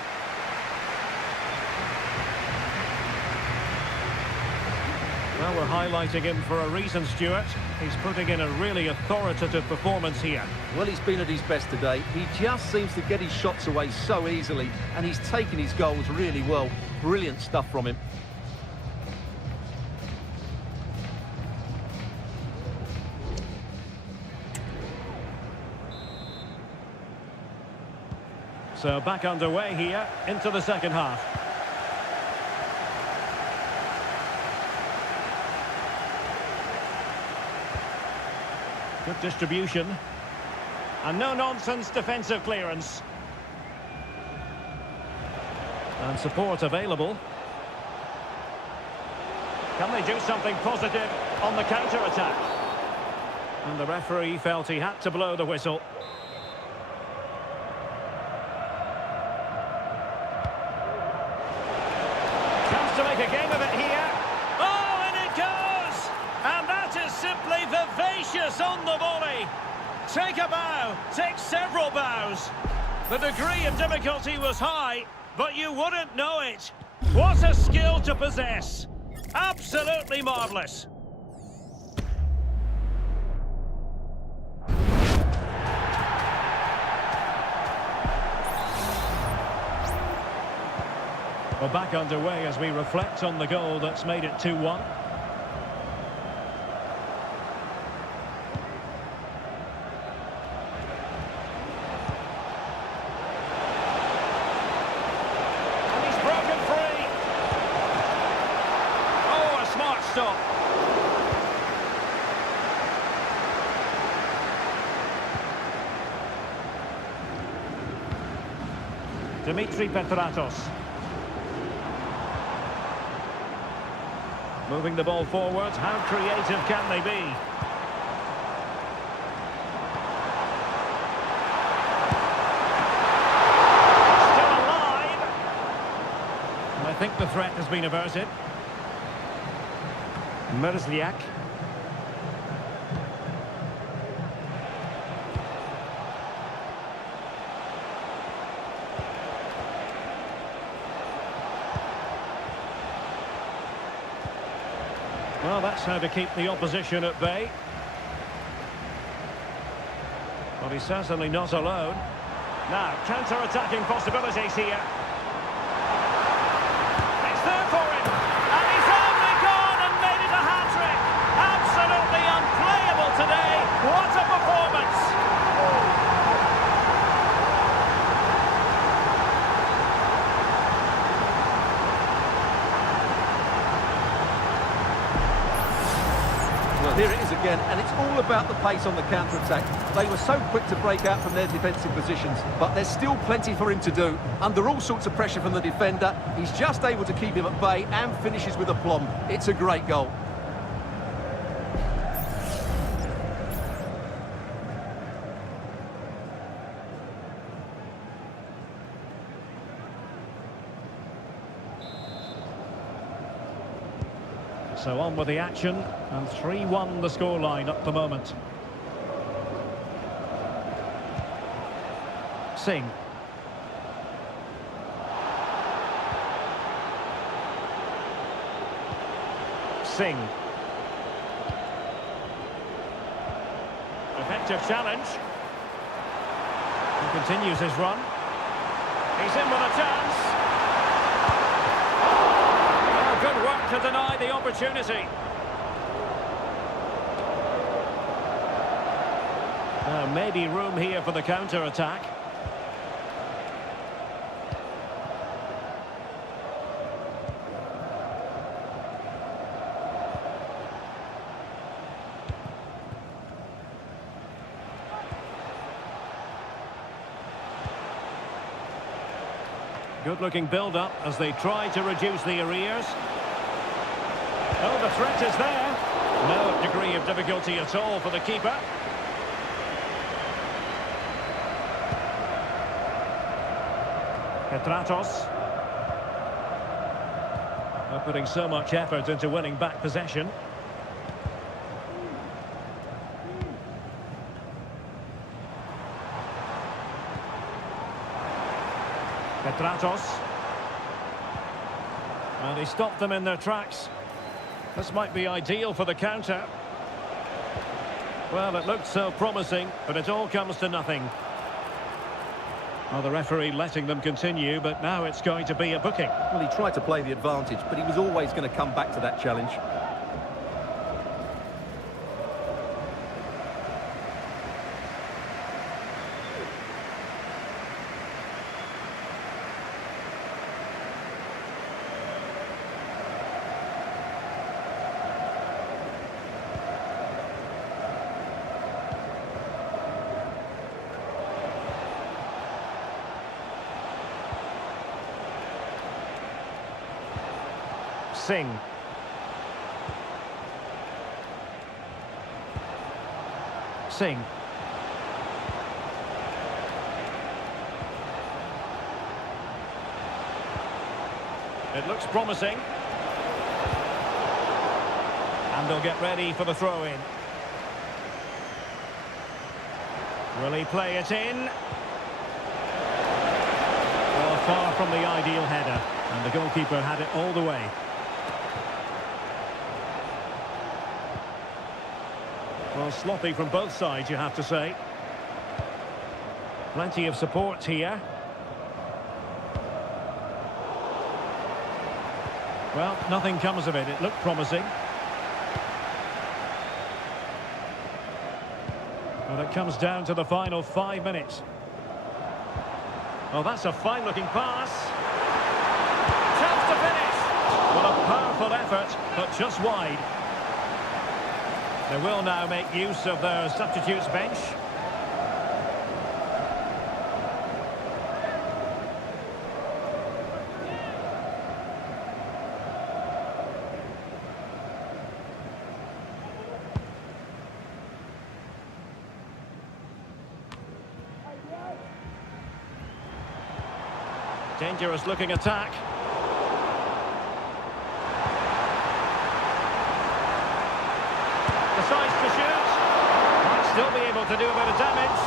Well, we're highlighting him for a reason, Stuart. He's putting in a really authoritative performance here. Well, he's been at his best today. He just seems to get his shots away so easily, and he's taken his goals really well. Brilliant stuff from him. So back underway here into the second half. Good distribution. And no-nonsense defensive clearance. And support available. Can they do something positive on the counter-attack? And the referee felt he had to blow the whistle. To make a game of it here. Oh, and it goes! And that is simply vivacious on the volley. Take a bow, take several bows. The degree of difficulty was high, but you wouldn't know it. What a skill to possess. Absolutely marvellous. We're back underway as we reflect on the goal that's made it 2-1. And he's broken free. Oh, a smart stop. Dimitri Petratos. Moving the ball forward, how creative can they be? Still alive! And I think the threat has been averted. Merzliak. Well, that's how to keep the opposition at bay. Well, he's certainly not alone. Now, counter-attacking possibilities here. It's there for him! And he's only gone and made it a hat-trick! Absolutely unplayable today! What a performance! Here it is again, and it's all about the pace on the counter-attack. They were so quick to break out from their defensive positions, but there's still plenty for him to do. Under all sorts of pressure from the defender, he's just able to keep him at bay and finishes with aplomb. It's a great goal. So on with the action, and 3-1 the scoreline at the moment. Singh. Singh. Effective challenge. He continues his run. He's in with a chance. Good work to deny the opportunity. Maybe room here for the counter-attack. Good-looking build-up as they try to reduce the arrears. Oh, the threat is there. No degree of difficulty at all for the keeper. Petratos. They're putting so much effort into winning back possession. Petratos. And he stopped them in their tracks. This might be ideal for the counter. Well, it looked so promising, but it all comes to nothing. Well, the referee letting them continue, but now it's going to be a booking. Well, he tried to play the advantage, but he was always going to come back to that challenge. Singh. Singh. It looks promising. And they'll get ready for the throw-in. Will he play it in? Well, far from the ideal header. And the goalkeeper had it all the way. Well, sloppy from both sides, you have to say. Plenty of support here. Well, nothing comes of it. It looked promising. Well, it comes down to the final 5 minutes. Oh, that's a fine-looking pass. Chance to finish. Well, a powerful effort, but just wide. They will now make use of their substitutes bench. Dangerous looking attack. Decides to shoot. Might still be able to do a bit of damage.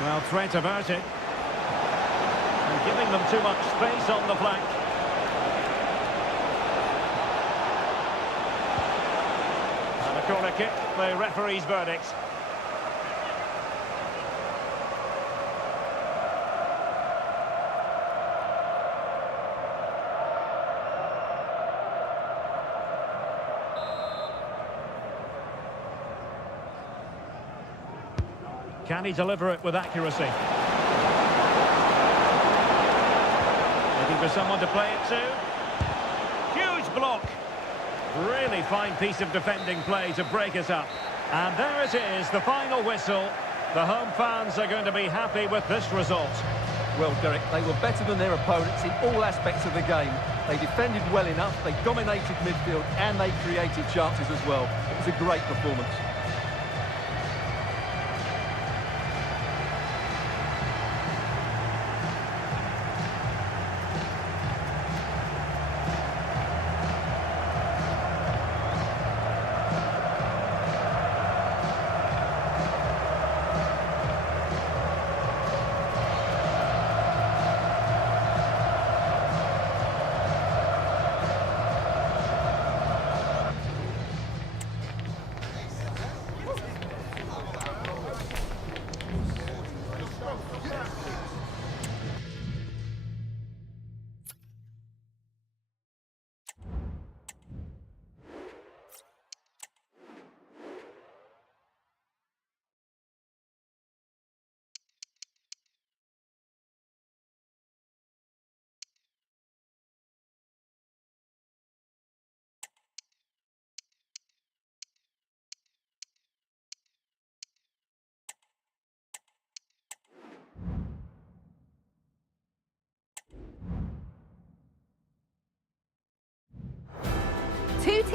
Well, threat averted. And giving them too much space on the flank. And a corner kick, the referee's verdict. Can he deliver it with accuracy? Looking for someone to play it to. Huge block. Really fine piece of defending play to break it up. And there it is, the final whistle. The home fans are going to be happy with this result. Well, Derek, they were better than their opponents in all aspects of the game. They defended well enough, they dominated midfield, and they created chances as well. It was a great performance.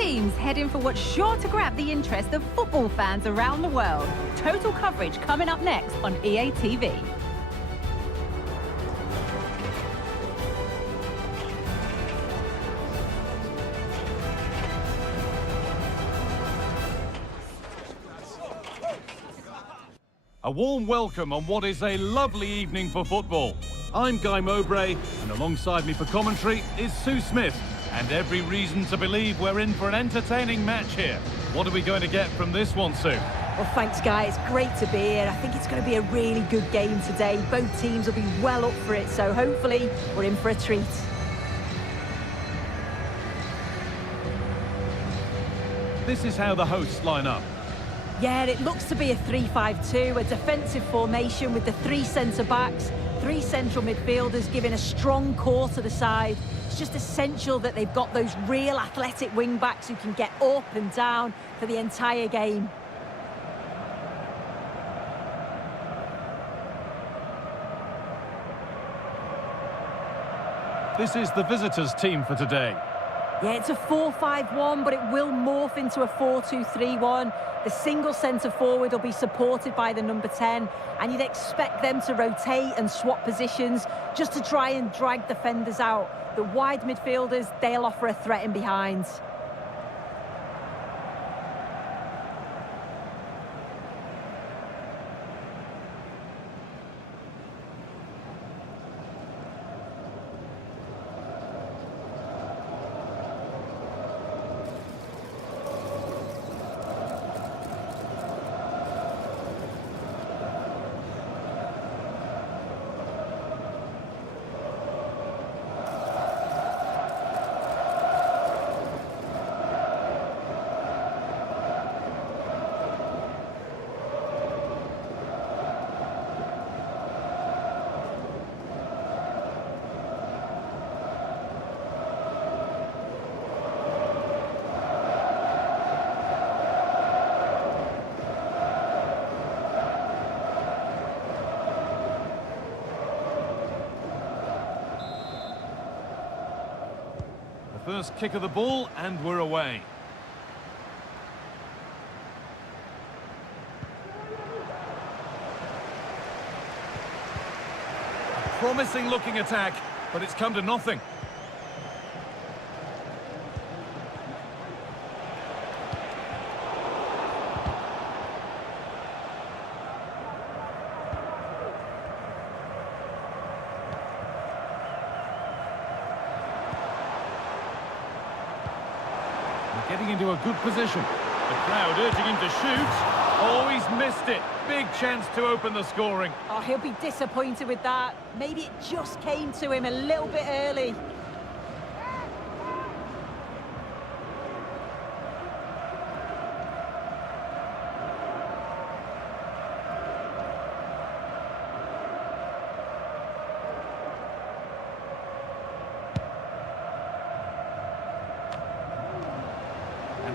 teams heading for what's sure to grab the interest of football fans around the world. Total coverage coming up next on EA TV. A warm welcome on what is a lovely evening for football. I'm Guy Mowbray, and alongside me for commentary is Sue Smith. And every reason to believe we're in for an entertaining match here. What are we going to get from this one, Sue? Well, thanks, Guy. It's great to be here. I think it's going to be a really good game today. Both teams will be well up for it, so hopefully we're in for a treat. This is how the hosts line up. Yeah, it looks to be a 3-5-2, a defensive formation with the 3 centre-backs, 3 central midfielders giving a strong core to the side. It's just essential that they've got those real athletic wing-backs who can get up and down for the entire game. This is the visitors' team for today. Yeah, it's a 4-5-1, but it will morph into a 4-2-3-1. The single centre-forward will be supported by the number 10, and you'd expect them to rotate and swap positions just to try and drag defenders out. The wide midfielders, they'll offer a threat in behind. First kick of the ball, and we're away. A promising looking attack, but it's come to nothing. Getting into a good position. The crowd urging him to shoot. Oh, he's missed it. Big chance to open the scoring. Oh, he'll be disappointed with that. Maybe it just came to him a little bit early.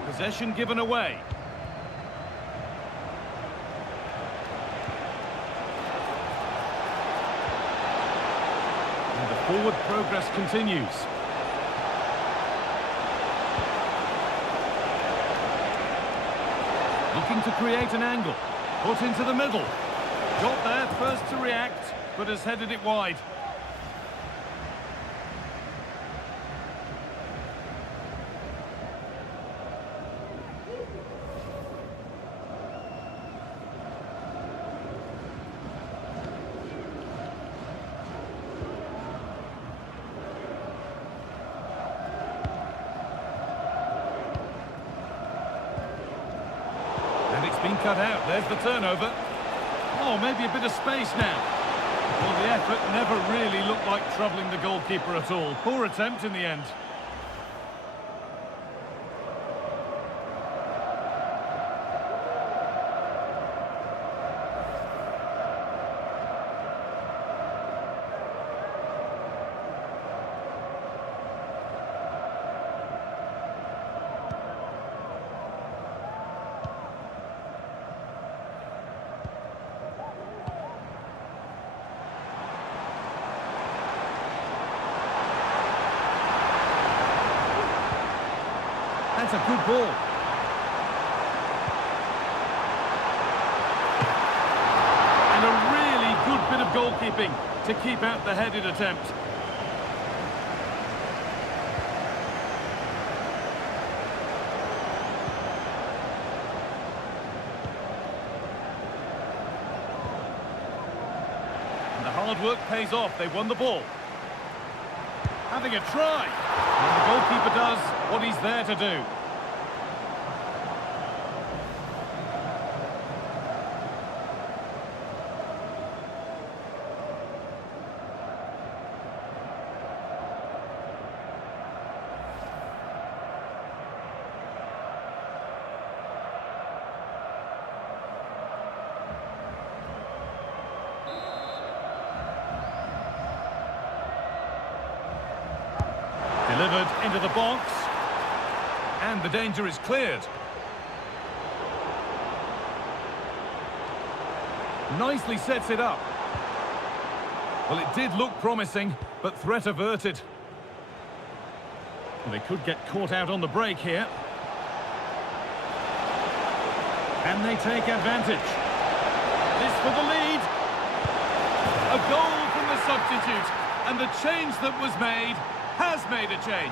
Possession given away. And the forward progress continues. Looking to create an angle. Put into the middle. Got there first to react, but has headed it wide. Been cut out. There's the turnover. Oh, maybe a bit of space now. Well, the effort never really looked like troubling the goalkeeper at all. Poor attempt in the end. That's a good ball. And a really good bit of goalkeeping to keep out the headed attempt. And the hard work pays off. They won the ball. Having a try. And the goalkeeper does what he's there to do. Delivered into the box. And the danger is cleared. Nicely sets it up. Well, it did look promising, but threat averted. Well, they could get caught out on the break here. And they take advantage. This for the lead. A goal from the substitute. And the change that was made has made a change.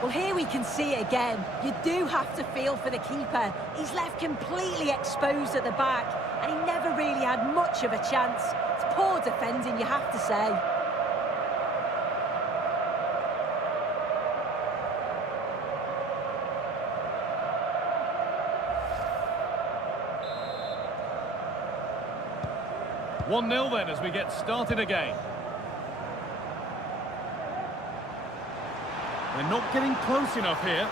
Well, here we can see it again. You do have to feel for the keeper. He's left completely exposed at the back, and he never really had much of a chance. It's poor defending, you have to say. One 0 then as we get started again. They're not getting close enough here.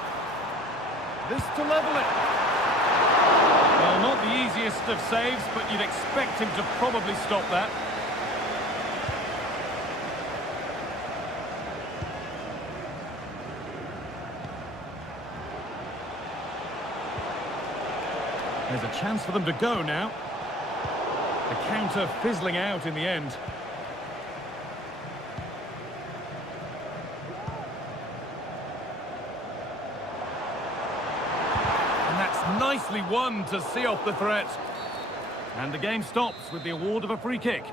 This to level it. Well, not the easiest of saves, but you'd expect him to probably stop that. There's a chance for them to go now. The counter fizzling out in the end. And that's nicely won to see off the threat. And the game stops with the award of a free kick.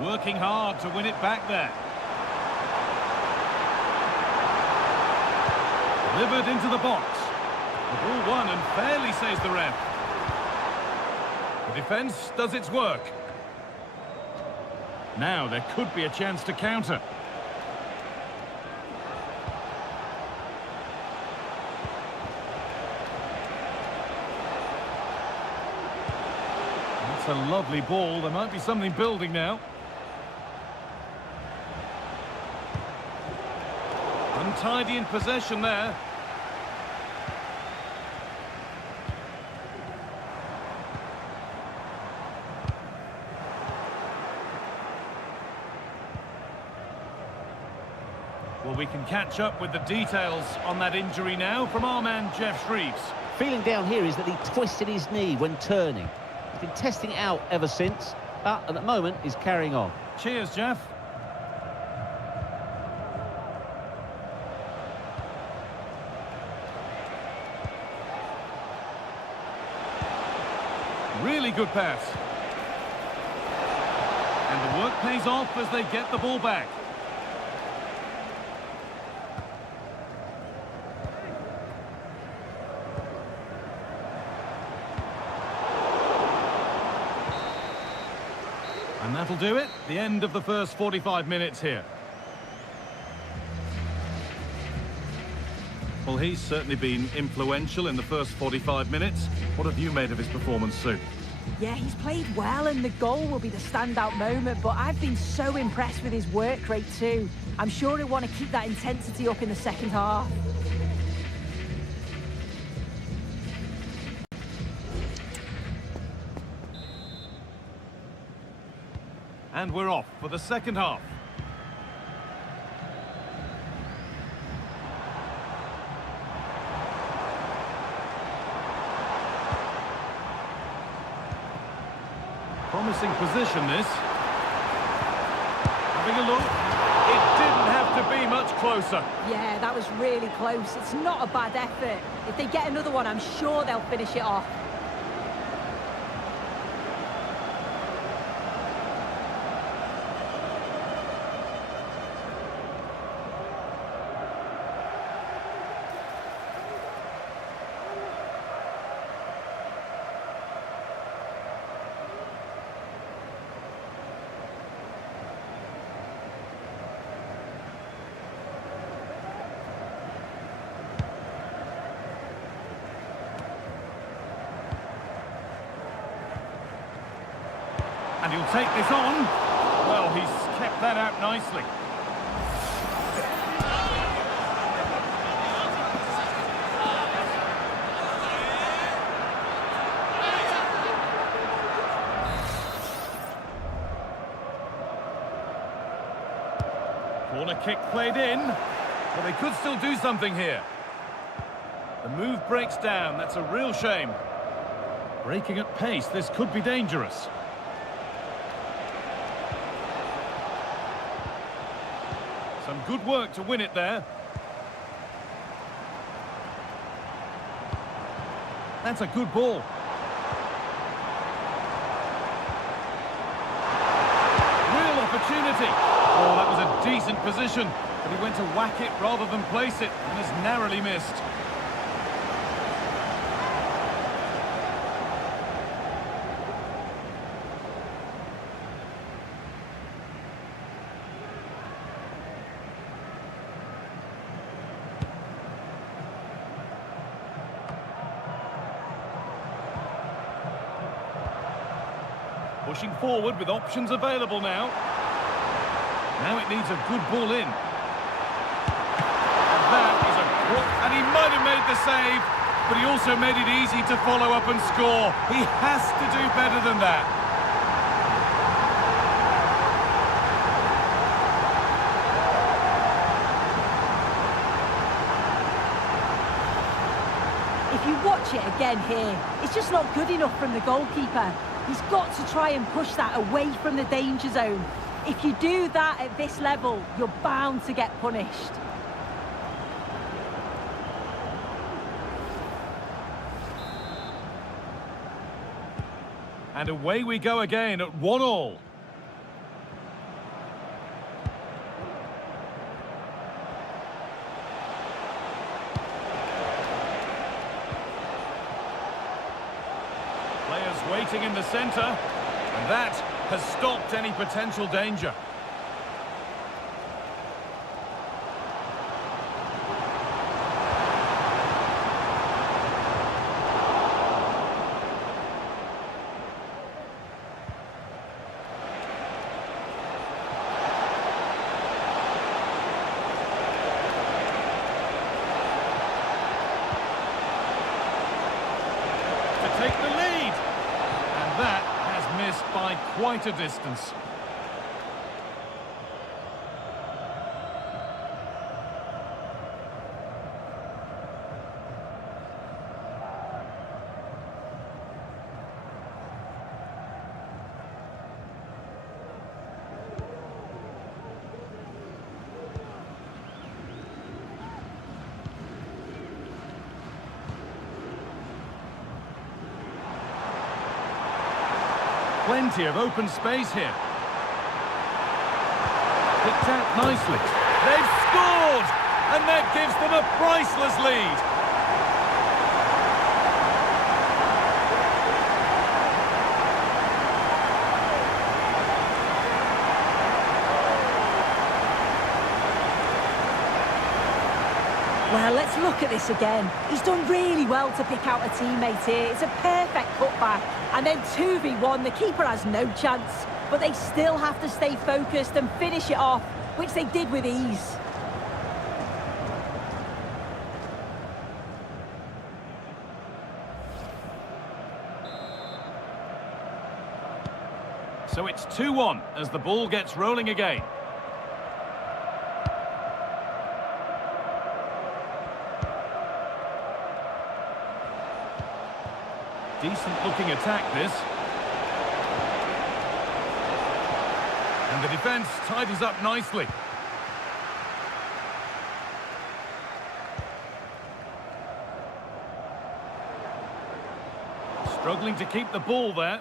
Working hard to win it back there. Delivered into the box. The ball won and fairly, says the ref. The defence does its work. Now there could be a chance to counter. That's a lovely ball. There might be something building now. Untidy in possession there. Well, we can catch up with the details on that injury now from our man Jeff Shreves. Feeling down here is that he twisted his knee when turning. He's been testing it out ever since, but at the moment he's carrying on. Cheers, Jeff. Really good pass. And the work pays off as they get the ball back. And that'll do it. The end of the first 45 minutes here. Well, he's certainly been influential in the first 45 minutes. What have you made of his performance, Sue? Yeah, he's played well, and the goal will be the standout moment, but I've been so impressed with his work rate too. I'm sure he'll want to keep that intensity up in the second half. And we're off for the second half. Promising position, this. Having a look. It didn't have to be much closer. Yeah, that was really close. It's not a bad effort. If they get another one, I'm sure they'll finish it off. And he'll take this on. Well, he's kept that out nicely. Corner kick played in. But they could still do something here. The move breaks down. That's a real shame. Breaking at pace, this could be dangerous. Some good work to win it there. That's a good ball. Real opportunity. Oh, that was a decent position, but he went to whack it rather than place it, and has narrowly missed. Pushing forward with options available now. Now it needs a good ball in. And that is a crook, and he might have made the save, but he also made it easy to follow up and score. He has to do better than that. If you watch it again here, it's just not good enough from the goalkeeper. He's got to try and push that away from the danger zone. If you do that at this level, you're bound to get punished. And away we go again at 1-1. Players waiting in the centre, and that has stopped any potential danger. To take the lead, and that has missed by quite a distance. Plenty of open space here. Picked out nicely. They've scored! And that gives them a priceless lead. Well, let's look at this again. He's done really well to pick out a teammate here. It's a perfect cutback. And then 2v1, the keeper has no chance. But they still have to stay focused and finish it off, which they did with ease. So it's 2-1 as the ball gets rolling again. Decent looking attack this. And the defence tidies up nicely. Struggling to keep the ball there.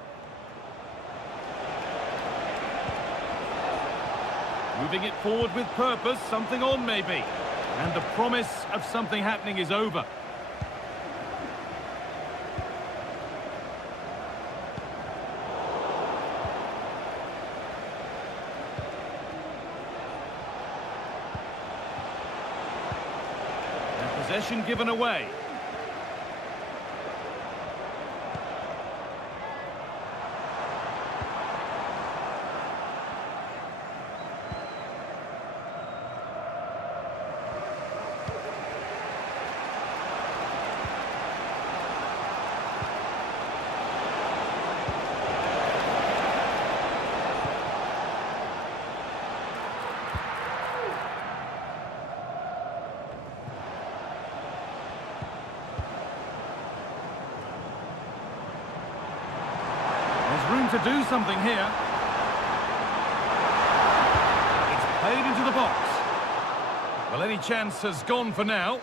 Moving it forward with purpose, something on maybe. And the promise of something happening is over. And possession given away. Room to do something here. It's played into the box. Well, any chance has gone for now.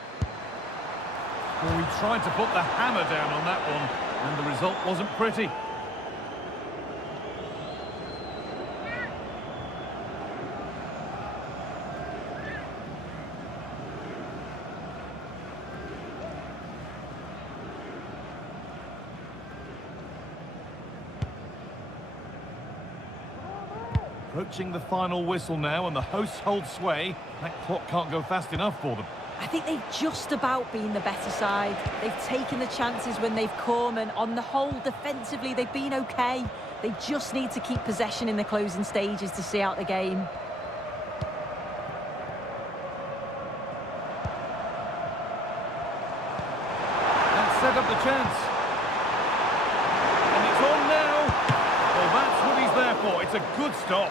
Well, we tried to put the hammer down on that one, and the result wasn't pretty. Approaching the final whistle now, and the hosts hold sway. That clock can't go fast enough for them. I think they've just about been the better side. They've taken the chances when they've come, and on the whole, defensively, they've been okay. They just need to keep possession in the closing stages to see out the game. That set up the chance. And it's on now. Well, that's what he's there for. It's a good stop.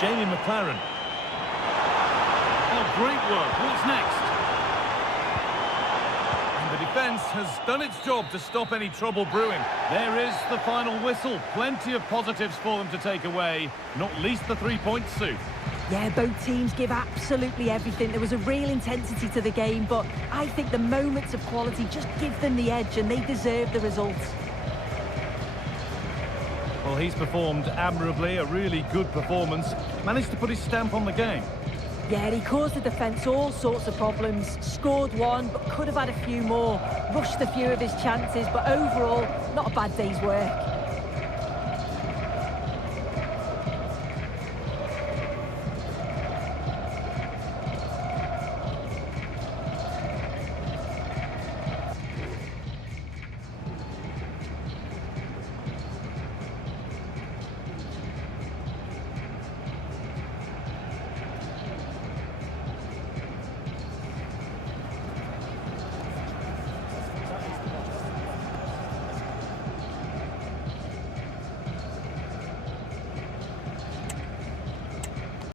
Jamie McLaren. Oh, great work. What's next? And the defence has done its job to stop any trouble brewing. There is the final whistle. Plenty of positives for them to take away, not least the 3 points, Sue. Yeah, both teams give absolutely everything. There was a real intensity to the game, but I think the moments of quality just give them the edge, and they deserve the results. Well, he's performed admirably, a really good performance. Managed to put his stamp on the game. Yeah, he caused the defence all sorts of problems. Scored one, but could have had a few more. Rushed a few of his chances, but overall, not a bad day's work.